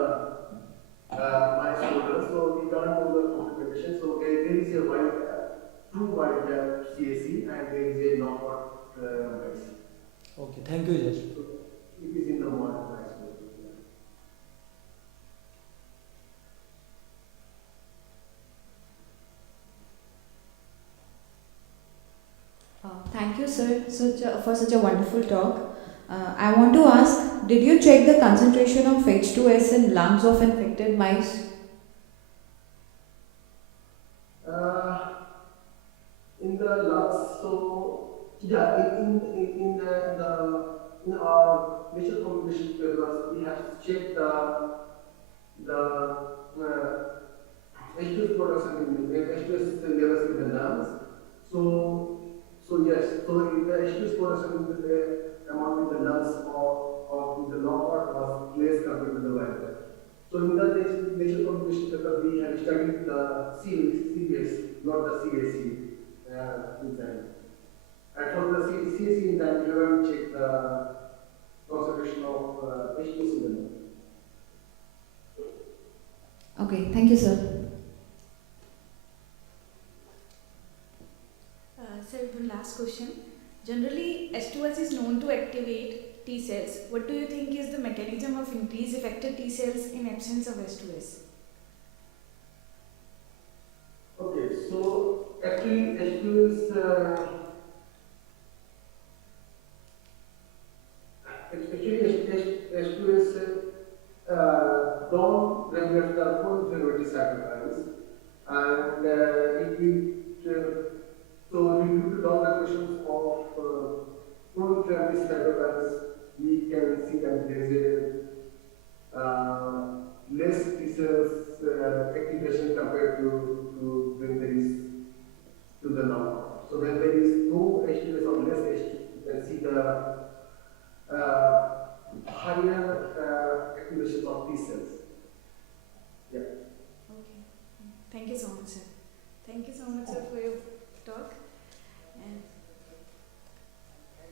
mice model, so we can't do the complementation. So there is a wild true wild CSC and there is a knockout mice. Okay, thank you, Judge. So it is in the model mice model. Thank you, sir, for such a wonderful talk. I want to ask, did you check the concentration of H2S in lungs of infected mice? In the lungs, so yeah, in our nature competition papers, we have checked the H2S production in the H2S levels in the lungs. So yes, so in the H2S production in the amount in the lungs of the knockout was less compared to the wild type. So in the nature competition paper, we have studied the CBS, not the CAC enzyme. And for the CAC enzyme, we haven't checked the concentration of H2S in the lung. Okay, thank you, sir. Sir, one last question. Generally, H2S is known to activate T cells. What do you think is the mechanism of increased effector T cells in absence of H2S? Okay, so actually H2S don't regulate the pro-inflammatory cytokines and it will so due to down-regulations of pro-inflammatory cytokines, we can see that there is a less T cells activation compared to when there is to the knockout. So when there is no H2S or less H2, you can see the higher activation of T cells. Yeah. Okay. Thank you so much, sir. Thank you so much, sir, for your talk. And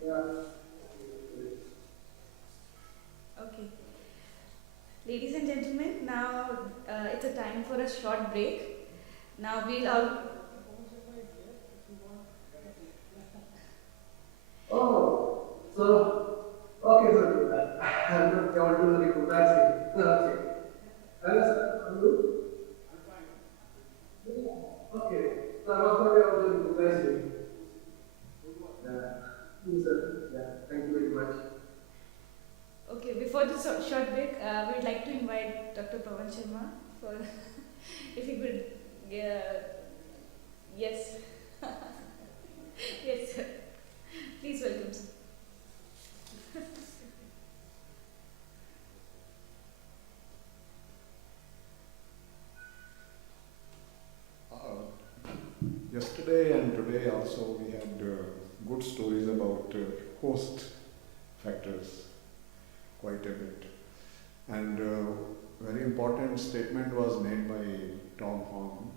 Yeah. okay. Ladies and gentlemen, now it's a time for a short break. Now we'll all. Oh, so okay, so I'm not going to recognize it. Okay. Are you? Okay. So I was not able to recognize you. Sir. Yeah. Thank you very much. Okay, before this short break, we would like to invite Dr. Pravan Sharma for, if he could, yes, yes, sir. Please welcome, sir. Yesterday and today also we had good stories about host factors, quite a bit. And very important statement was made by Tom Horn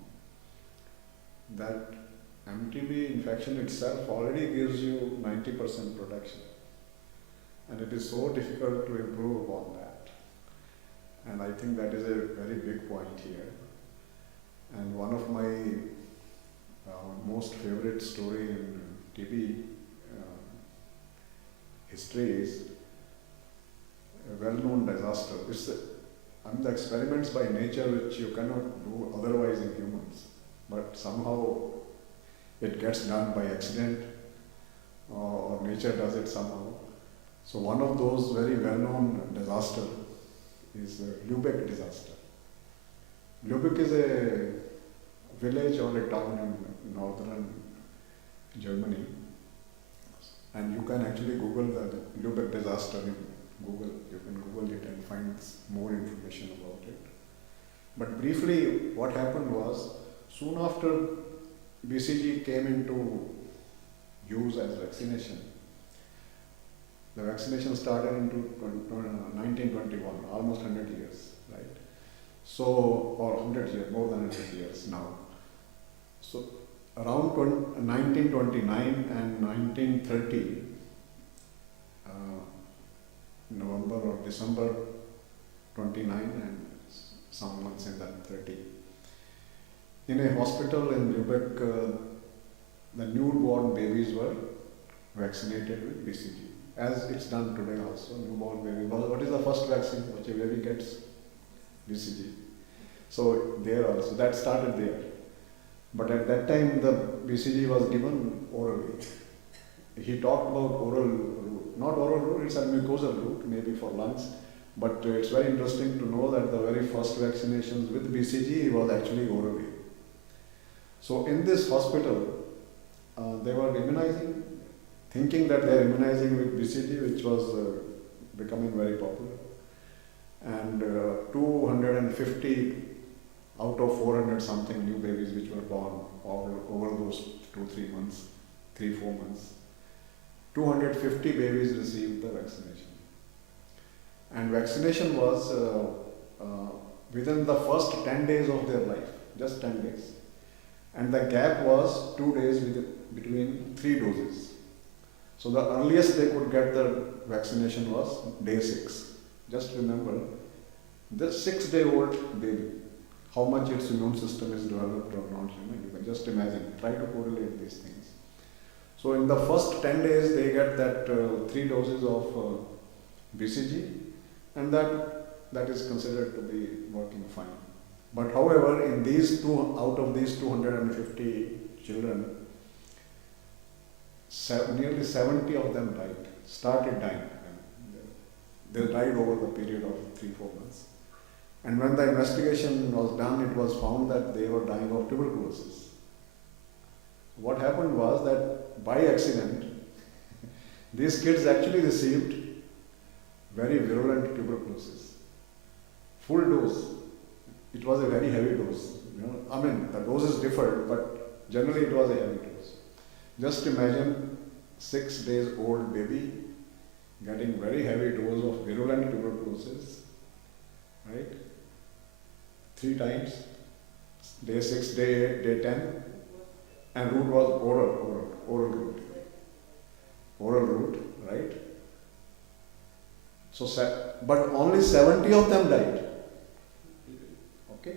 that MTB infection itself already gives you 90% protection. And it is so difficult to improve upon that. And I think that is a very big point here. And one of my most favorite story in TB history is a well-known disaster. The experiments by nature which you cannot do otherwise in humans, but somehow it gets done by accident or nature does it somehow. So one of those very well-known disaster is the Lubeck disaster. Lubeck is a village or a town in northern Germany, and you can actually Google the Lubeck disaster in Google. You can Google it and find more information about it. But briefly, what happened was, soon after BCG came into use as vaccination, the vaccination started in 1921, almost 100 years, right? So, or 100 years, more than 100 years now. So, around 1929 and 1930, November or December 29 and some months in that 30. In a hospital in Lubeck, the newborn babies were vaccinated with BCG, as it's done today also. Newborn baby, what is the first vaccine which a baby gets? BCG. So there also, that started there. But at that time the BCG was given orally. He talked about oral route, not oral route, it's a mucosal route, maybe for lungs. But it's very interesting to know that the very first vaccinations with BCG was actually orally. So in this hospital, they were immunizing, thinking that they are immunizing with BCG, which was becoming very popular. And 250 out of 400 something new babies which were born over those 2-3 months, 3-4 months, 250 babies received the vaccination. And vaccination was within the first 10 days of their life, just 10 days. And the gap was 2 days between 3 doses. So the earliest they could get the vaccination was day 6. Just remember, the 6-day-old baby, how much its immune system is developed or not, you can just imagine, try to correlate these things. So in the first 10 days they get that 3 doses of BCG, and that is considered to be working fine. But however, in these out of these 250 children, nearly 70 of them started dying. They died over the period of 3-4 months. And when the investigation was done, it was found that they were dying of tuberculosis. What happened was that by accident, these kids actually received very virulent tuberculosis. Full dose. It was a very heavy dose. I mean, the doses differed, but generally it was a heavy dose. Just imagine 6 days old baby getting very heavy dose of virulent tuberculosis, right? 3 times, day 6, day 8, day 10, and route was oral route, right? So, but only 70 of them died. Okay.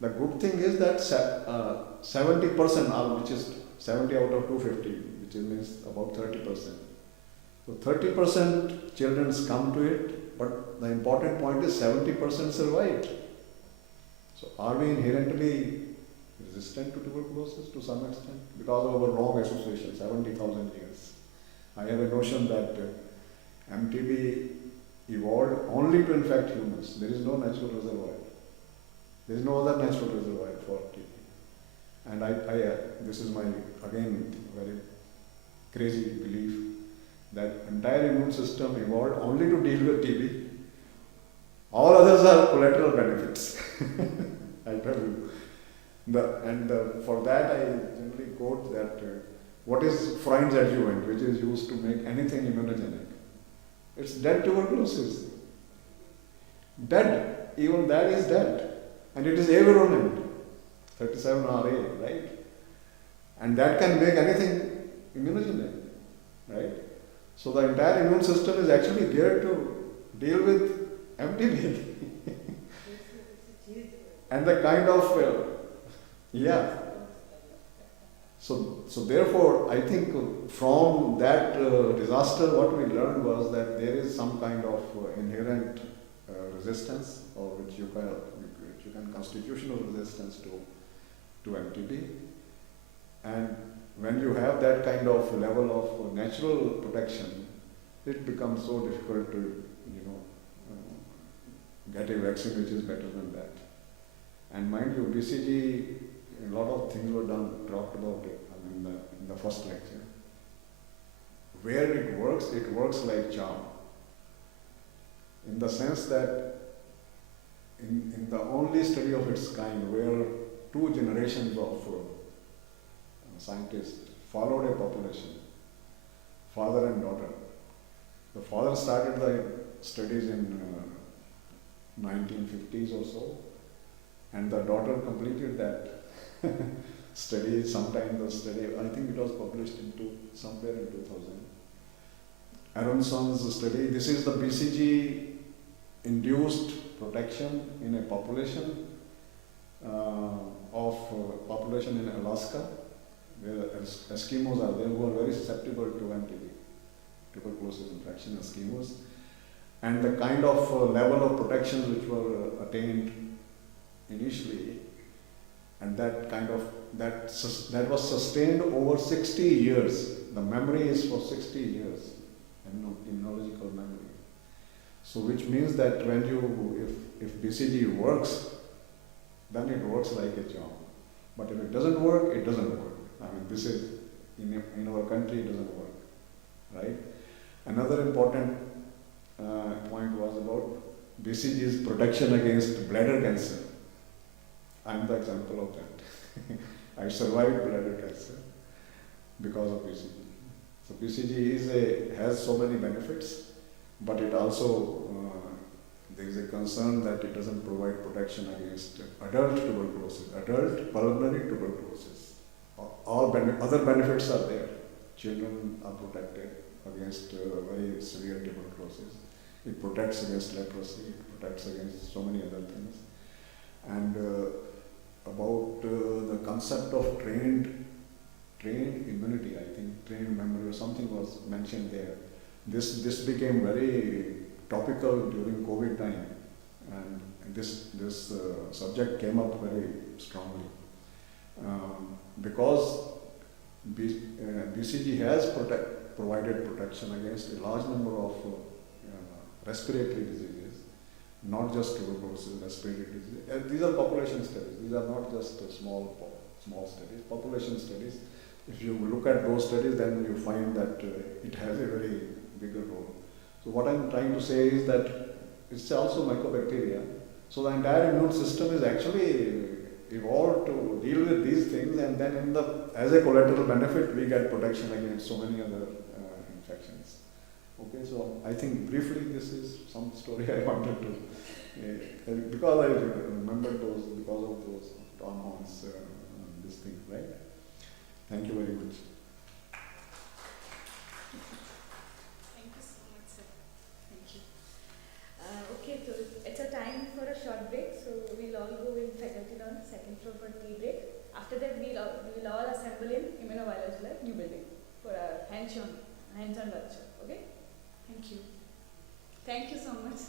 The good thing is that 70%, which is 70 out of 250, which means about 30%. So 30% children come to it, but the important point is 70% survived. So are we inherently resistant to tuberculosis to some extent? Because of our long association, 70,000 years. I have a notion that MTB evolved only to infect humans. There is no natural reservoir. There is no other natural reservoir for TB. And this is my, again, very crazy belief that entire immune system evolved only to deal with TB. All others are collateral benefits. I tell you. For that I generally quote that what is Freund's adjuvant, which is used to make anything immunogenic? It's dead tuberculosis. Dead. Even that is dead. And it is avirulent. 37RA, right? And that can make anything immunogenic, right? So the entire immune system is actually geared to deal with MTB. And the kind of, So therefore, I think from that disaster, what we learned was that there is some kind of inherent resistance, or which you can constitutional resistance to MTB. And when you have that kind of level of natural protection, it becomes so difficult to, get a vaccine which is better than that. And mind you, BCG, a lot of things were talked about it in the first lecture. Where it works like charm. In the sense that in the only study of its kind where 2 generations of scientists followed a population, father and daughter. The father started the studies in 1950s or so, and the daughter completed that study sometime. The study, I think it was published somewhere in 2000. Aronson's study. This is the BCG induced protection in a population population in Alaska, where Eskimos are there who are very susceptible to MTB, tuberculosis infection, Eskimos, and the kind of level of protections which were attained initially, and that was sustained over 60 years. The memory is for 60 years, immunological memory. So which means that if BCG works, then it works like a charm. But if it doesn't work, it doesn't work. I mean, this is, in our country, it doesn't work, right? Another important point was about BCG's protection against bladder cancer. I'm the example of that. I survived bladder cancer because of BCG. So BCG has so many benefits, but it also, there is a concern that it doesn't provide protection against adult tuberculosis, adult pulmonary tuberculosis. Other benefits are there. Children are protected against very severe tuberculosis. It protects against leprosy, it protects against so many other things. And about the concept of trained immunity, I think trained memory or something was mentioned there. This became very topical during COVID time, and this subject came up very strongly because BCG has provided protection against a large number of respiratory diseases, not just tuberculosis, respiratory disease. These are population studies. These are not just small studies. Population studies. If you look at those studies, then you find that it has a very bigger role. So what I'm trying to say is that it's also Microbacteria. So the entire immune system is actually evolved to deal with these things, and then as a collateral benefit, we get protection against so many other infections. Okay, so I think briefly this is some story I wanted to, because I remembered those, because of those Tom Horn's this thing, right? Thank you very much. Thank you so much, sir. Thank you. Okay, so it's a time for a short break. So we'll all go in faculty lounge, second floor for tea break. After that, we will all assemble in Immunobiology Lab, new building, for a hands-on lecture. Okay? Thank you. Thank you so much.